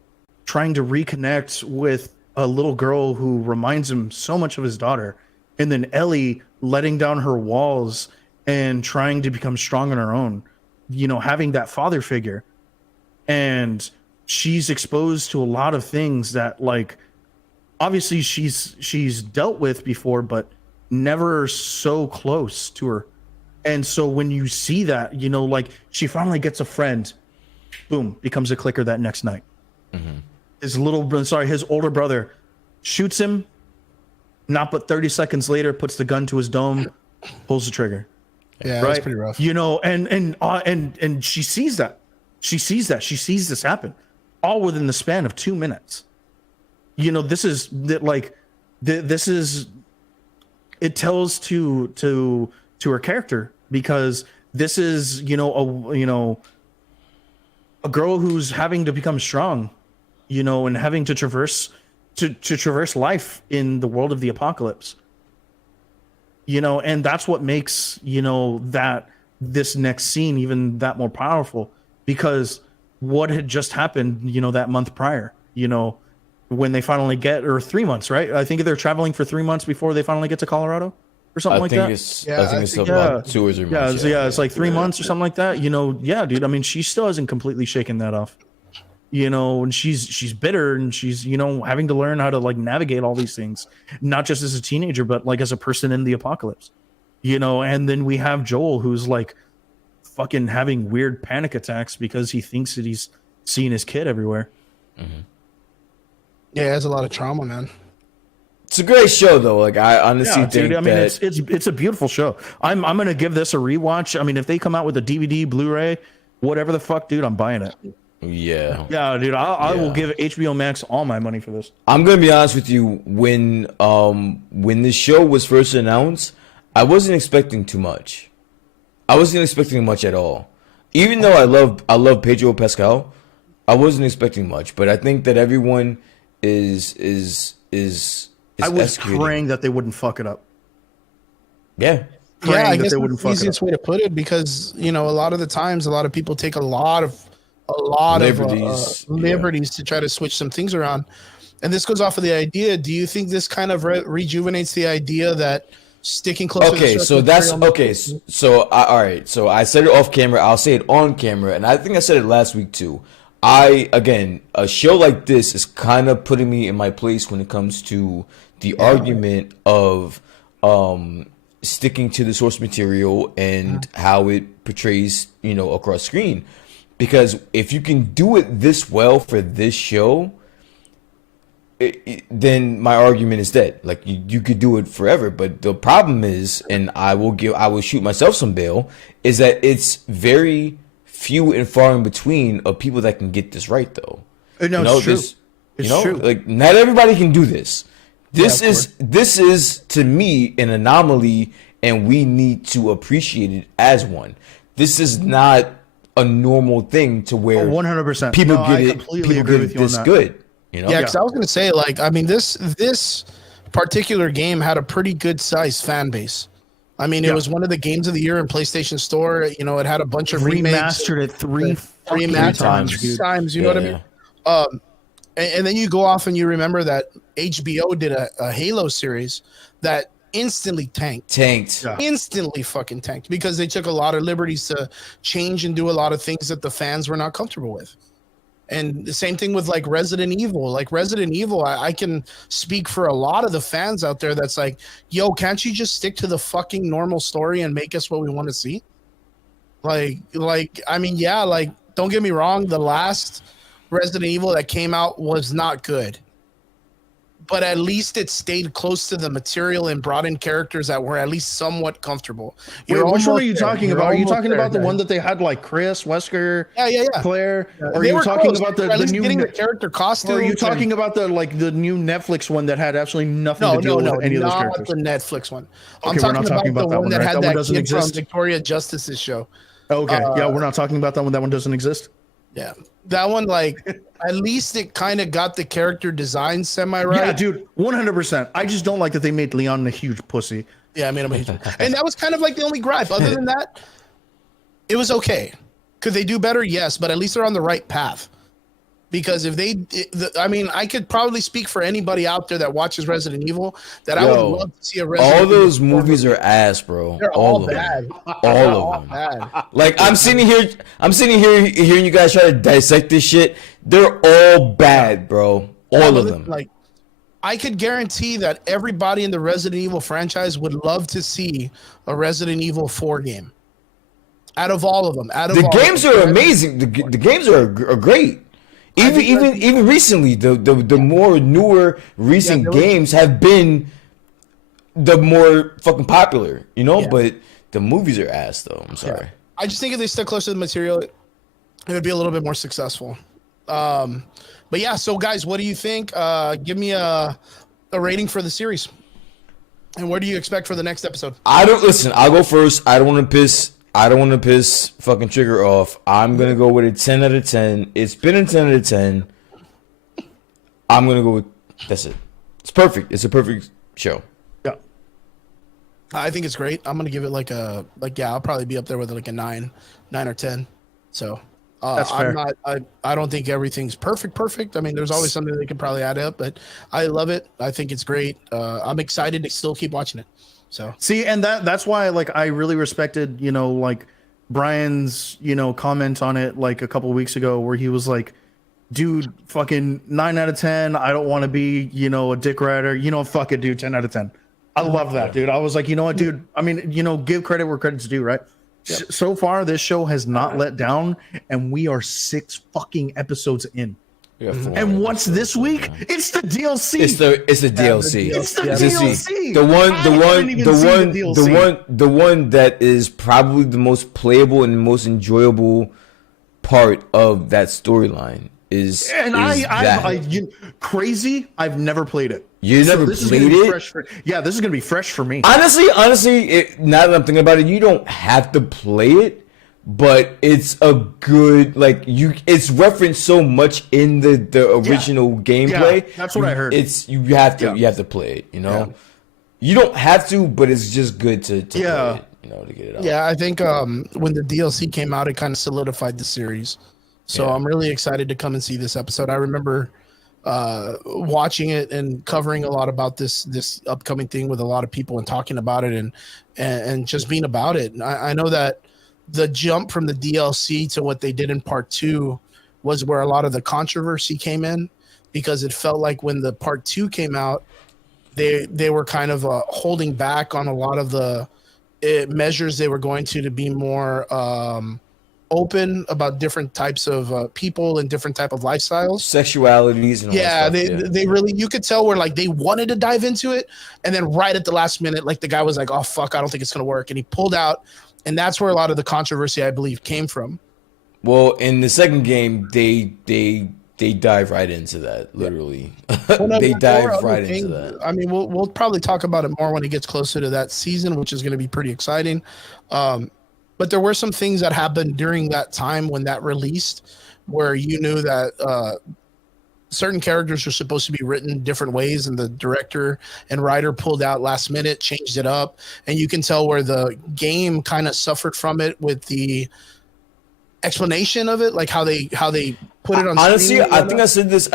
trying to reconnect with a little girl who reminds him so much of his daughter, and then Ellie letting down her walls and trying to become strong on her own, having that father figure. And she's exposed to a lot of things that, like, obviously she's dealt with before, but never so close to her. And so when you see that, like she finally gets a friend, boom, becomes a clicker that next night. His older brother shoots him, not but 30 seconds later, puts the gun to his dome, pulls the trigger. Yeah, right? That's pretty rough. And she sees that. She sees this happen all within the span of 2 minutes. This is it tells to her character, because this is a girl who's having to become strong, and having to traverse life in the world of the apocalypse. And that's what makes that this next scene even that more powerful, because what had just happened that month prior, when they finally get, or 3 months, right? I think they're traveling for 3 months before they finally get to Colorado or something like that. I think it's about 2 or 3 months. Yeah, it's like 3 months or something like that. Yeah, dude. I mean, she still hasn't completely shaken that off. And she's bitter, and she's, having to learn how to like navigate all these things, not just as a teenager, but like as a person in the apocalypse. And then we have Joel, who's like fucking having weird panic attacks because he thinks that he's seeing his kid everywhere. Yeah, it has a lot of trauma, man. It's a great show, though. Like, I honestly think that it's a beautiful show. I'm gonna give this a rewatch. I mean, if they come out with a DVD, Blu-ray, whatever the fuck, dude, I'm buying it. Yeah. Yeah, dude, I will give HBO Max all my money for this. I'm gonna be honest with you. When this show was first announced, I wasn't expecting too much. I wasn't expecting much at all. Even though I love Pedro Pascal, I wasn't expecting much. But I think that everyone is I was executing. praying that they wouldn't fuck it up. Yeah. Yeah, I that guess they that's wouldn't the fuck it easiest up. way to put it, because a lot of the times, a lot of people take a lot of liberties to try to switch some things around. And this goes off of the idea. Do you think this kind of rejuvenates the idea that sticking close? Okay, so that's okay. So all right. So I said it off camera. I'll say it on camera, and I think I said it last week too. Again, a show like this is kind of putting me in my place when it comes to the argument of sticking to the source material and how it portrays, across screen. Because if you can do it this well for this show, then my argument is dead. Like you could do it forever, but the problem is, and I will shoot myself some bail, is that it's very few and far in between of people that can get this right, though. No, it's true. It's true. Like not everybody can do this. This is to me an anomaly, and we need to appreciate it as one. This is not a normal thing to where 100%. people get it. People get it this good. Yeah, because I was going to say, this particular game had a pretty good sized fan base. I mean, it was one of the games of the year in PlayStation Store. It had a bunch of remastered it three times. You know what I mean? And then you go off and you remember that HBO did a Halo series that instantly tanked. Instantly fucking tanked, because they took a lot of liberties to change and do a lot of things that the fans were not comfortable with. And the same thing with like Resident Evil. Like Resident Evil, I can speak for a lot of the fans out there that's like, yo, can't you just stick to the fucking normal story and make us what we want to see? Like, I mean, yeah, like, don't get me wrong, the last Resident Evil that came out was not good. But at least it stayed close to the material and brought in characters that were at least somewhat comfortable. Wait, which one are you talking about? Are you talking about the one that they had like Chris, Wesker, Claire? Or are you talking about the new getting the character costume? Or are you talking about the new Netflix one that had absolutely nothing to do with any of those characters? No, not the Netflix one. Okay, I'm talking about the one that had that kid from Victoria Justice's show. Okay, yeah, we're not talking about that one. That one doesn't exist. Yeah, that one, like, at least it kind of got the character design semi-right. Yeah, dude, 100%. I just don't like that they made Leon a huge pussy. Yeah, I made him a huge and that was kind of like the only gripe. Other than that, it was okay. Could they do better? Yes, but at least they're on the right path. Because if I could probably speak for anybody out there that watches Resident Evil that I would love to see a Resident Evil. All those movies are ass, bro. They're all bad. All of them. Bad. Like I'm sitting here hearing you guys try to dissect this shit. They're all bad, bro. All of them. Like, I could guarantee that everybody in the Resident Evil franchise would love to see a Resident Evil 4 game. Out of all of them. The games are amazing. The games are great. Even recently, the more newer recent games have been the more fucking popular, but the movies are ass though. I'm sorry. Yeah. I just think if they stuck close to the material, it would be a little bit more successful. But yeah, so guys, what do you think? Give me a rating for the series. And what do you expect for the next episode? I'll go first. I don't want to piss fucking Trigger off. I'm going to go with a 10 out of 10. It's been a 10 out of 10. I'm going to go with, that's it. It's perfect. It's a perfect show. Yeah. I think it's great. I'm going to give it I'll probably be up there with like a 9 or 10. So that's fair. I don't think everything's perfect. I mean, there's always something they could probably add up, but I love it. I think it's great. I'm excited to still keep watching it. So see, and that's why I really respected, Brian's, comment on it like a couple of weeks ago where he was like, dude, fucking 9 out of 10. I don't want to be, a dick rider. Fuck it, dude. 10 out of 10. I love that, dude. I was like, you know what, dude? I mean, give credit where credit's due, right? Yep. So far, this show has not let down, and we are 6 fucking episodes in. And what's this week? It's the DLC. It's the DLC. It's the DLC. The one that is probably the most playable and most enjoyable part of that storyline. Crazy. I've never played it. You never played it? This is gonna be fresh for me. Honestly, now that I'm thinking about it, you don't have to play it, but it's a good it's referenced so much in the original gameplay. Yeah, that's what I heard. You have to play it. You know, you don't have to, but it's just good to play it. You know, to get it out. Yeah, I think when the DLC came out, it kind of solidified the series. So I'm really excited to come and see this episode. I remember watching it and covering a lot about this upcoming thing with a lot of people and talking about it and just being about it. And I know that the jump from the DLC to what they did in part 2 was where a lot of the controversy came in, because it felt like when the part 2 came out, they were kind of holding back on a lot of the measures they were going to be more open about different types of people and different type of lifestyles, sexualities, and all that stuff. They really, you could tell where like they wanted to dive into it, and then right at the last minute, like the guy was like, "Oh fuck, I don't think it's gonna work," and he pulled out, and that's where a lot of the controversy, I believe, came from. Well, in the second game, they dive right into that, literally. They dive right into that. I mean, we'll probably talk about it more when it gets closer to that season, which is going to be pretty exciting. But there were some things that happened during that time when that released, where you knew that certain characters were supposed to be written different ways, and the director and writer pulled out last minute, changed it up, and you can tell where the game kind of suffered from it with the explanation of it, like how they put it on. Honestly, I think I said this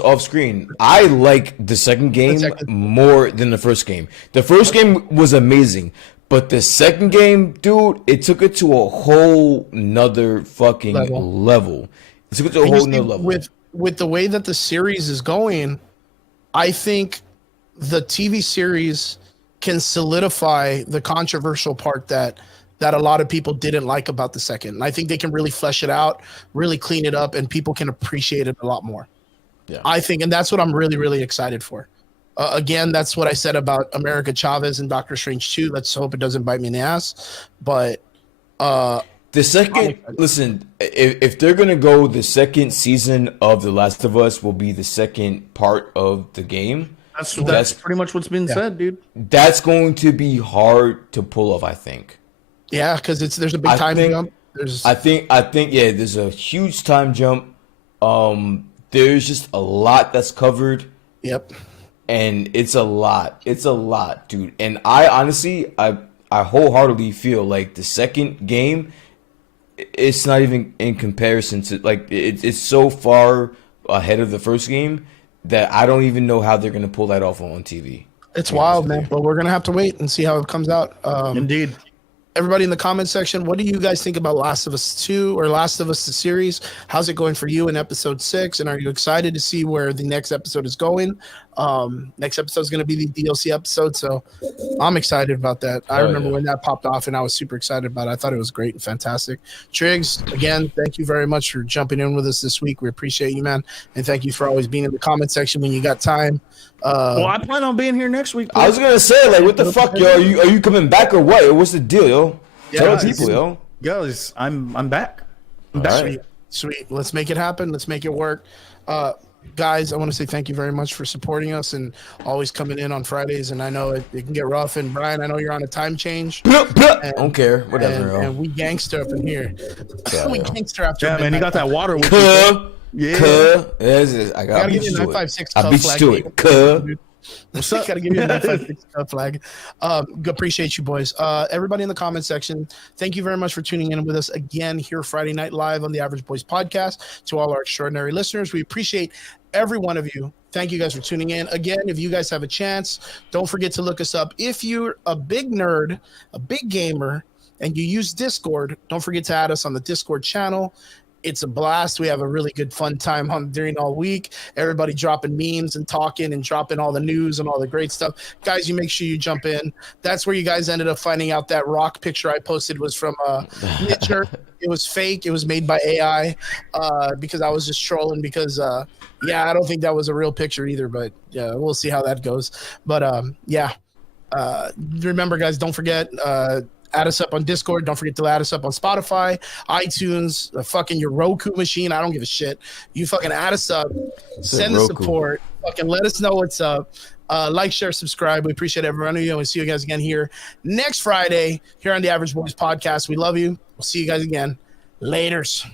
off screen. I like the second game more than the first game. The first game was amazing. But the second game, dude, it took it to a whole nother fucking level. It took it to a whole nother level. With the way that the series is going, I think the TV series can solidify the controversial part that a lot of people didn't like about the second. And I think they can really flesh it out, really clean it up, and people can appreciate it a lot more. Yeah, I think, and that's what I'm really, really excited for. Again, that's what I said about America Chavez and Doctor Strange 2. Let's hope it doesn't bite me in the ass. But the second, listen, if they're gonna go, the second season of The Last of Us will be the second part of the game. That's pretty much what's been said, dude. That's going to be hard to pull off, I think. Yeah, because there's a big time jump. I think there's a huge time jump. There's just a lot that's covered. Yep. And it's a lot, dude. And I honestly, I wholeheartedly feel like the second game, it's not even in comparison to, like, it's so far ahead of the first game that I don't even know how they're gonna pull that off on TV. It's wild, man. But we're gonna have to wait and see how it comes out. Indeed. Everybody in the comment section, what do you guys think about Last of Us 2 or Last of Us the series? How's it going for you in episode 6? And are you excited to see where the next episode is going? Next episode is going to be the DLC episode, so I'm excited about that. I remember when that popped off, and I was super excited about it. I thought it was great and fantastic. Triggs, again, thank you very much for jumping in with us this week. We appreciate you, man, and thank you for always being in the comment section when you got time. Well, I plan on being here next week. I was gonna say, like, what the fuck, yo? Are you coming back or what? What's the deal, yo? Tell people, yo. Guys, I'm back. Right. Sweet. Let's make it happen. Let's make it work. Guys, I want to say thank you very much for supporting us and always coming in on Fridays. And I know it can get rough. And Brian, I know you're on a time change. Don't care. Whatever. And we gangster up in here. We gangster after. Yeah, man, you got that water with you. Yeah. I gotta give you a 956 I beat you to it. What's up? Gotta give you a 956 flag. Appreciate you, boys. Everybody in the comment section, thank you very much for tuning in with us again here Friday Night Live on the Average Boys Podcast. To all our extraordinary listeners, we appreciate every one of you. Thank you guys for tuning in. Again, if you guys have a chance, don't forget to look us up. If you're a big nerd, a big gamer, and you use Discord, don't forget to add us on the Discord channel. It's a blast. We have a really good fun time during all week. Everybody dropping memes and talking and dropping all the news and all the great stuff. Guys, you make sure you jump in. That's where you guys ended up finding out that rock picture I posted was from Mitcher. It was fake. It was made by AI because I was just trolling because, I don't think that was a real picture either. But yeah, we'll see how that goes. But remember, guys, don't forget Add us up on Discord. Don't forget to add us up on Spotify, iTunes, fucking your Roku machine. I don't give a shit. You fucking add us up. Send the support. Fucking let us know what's up. Like, share, subscribe. We appreciate every one of you. And we'll see you guys again here next Friday here on the Average Boys Podcast. We love you. We'll see you guys again. Laters.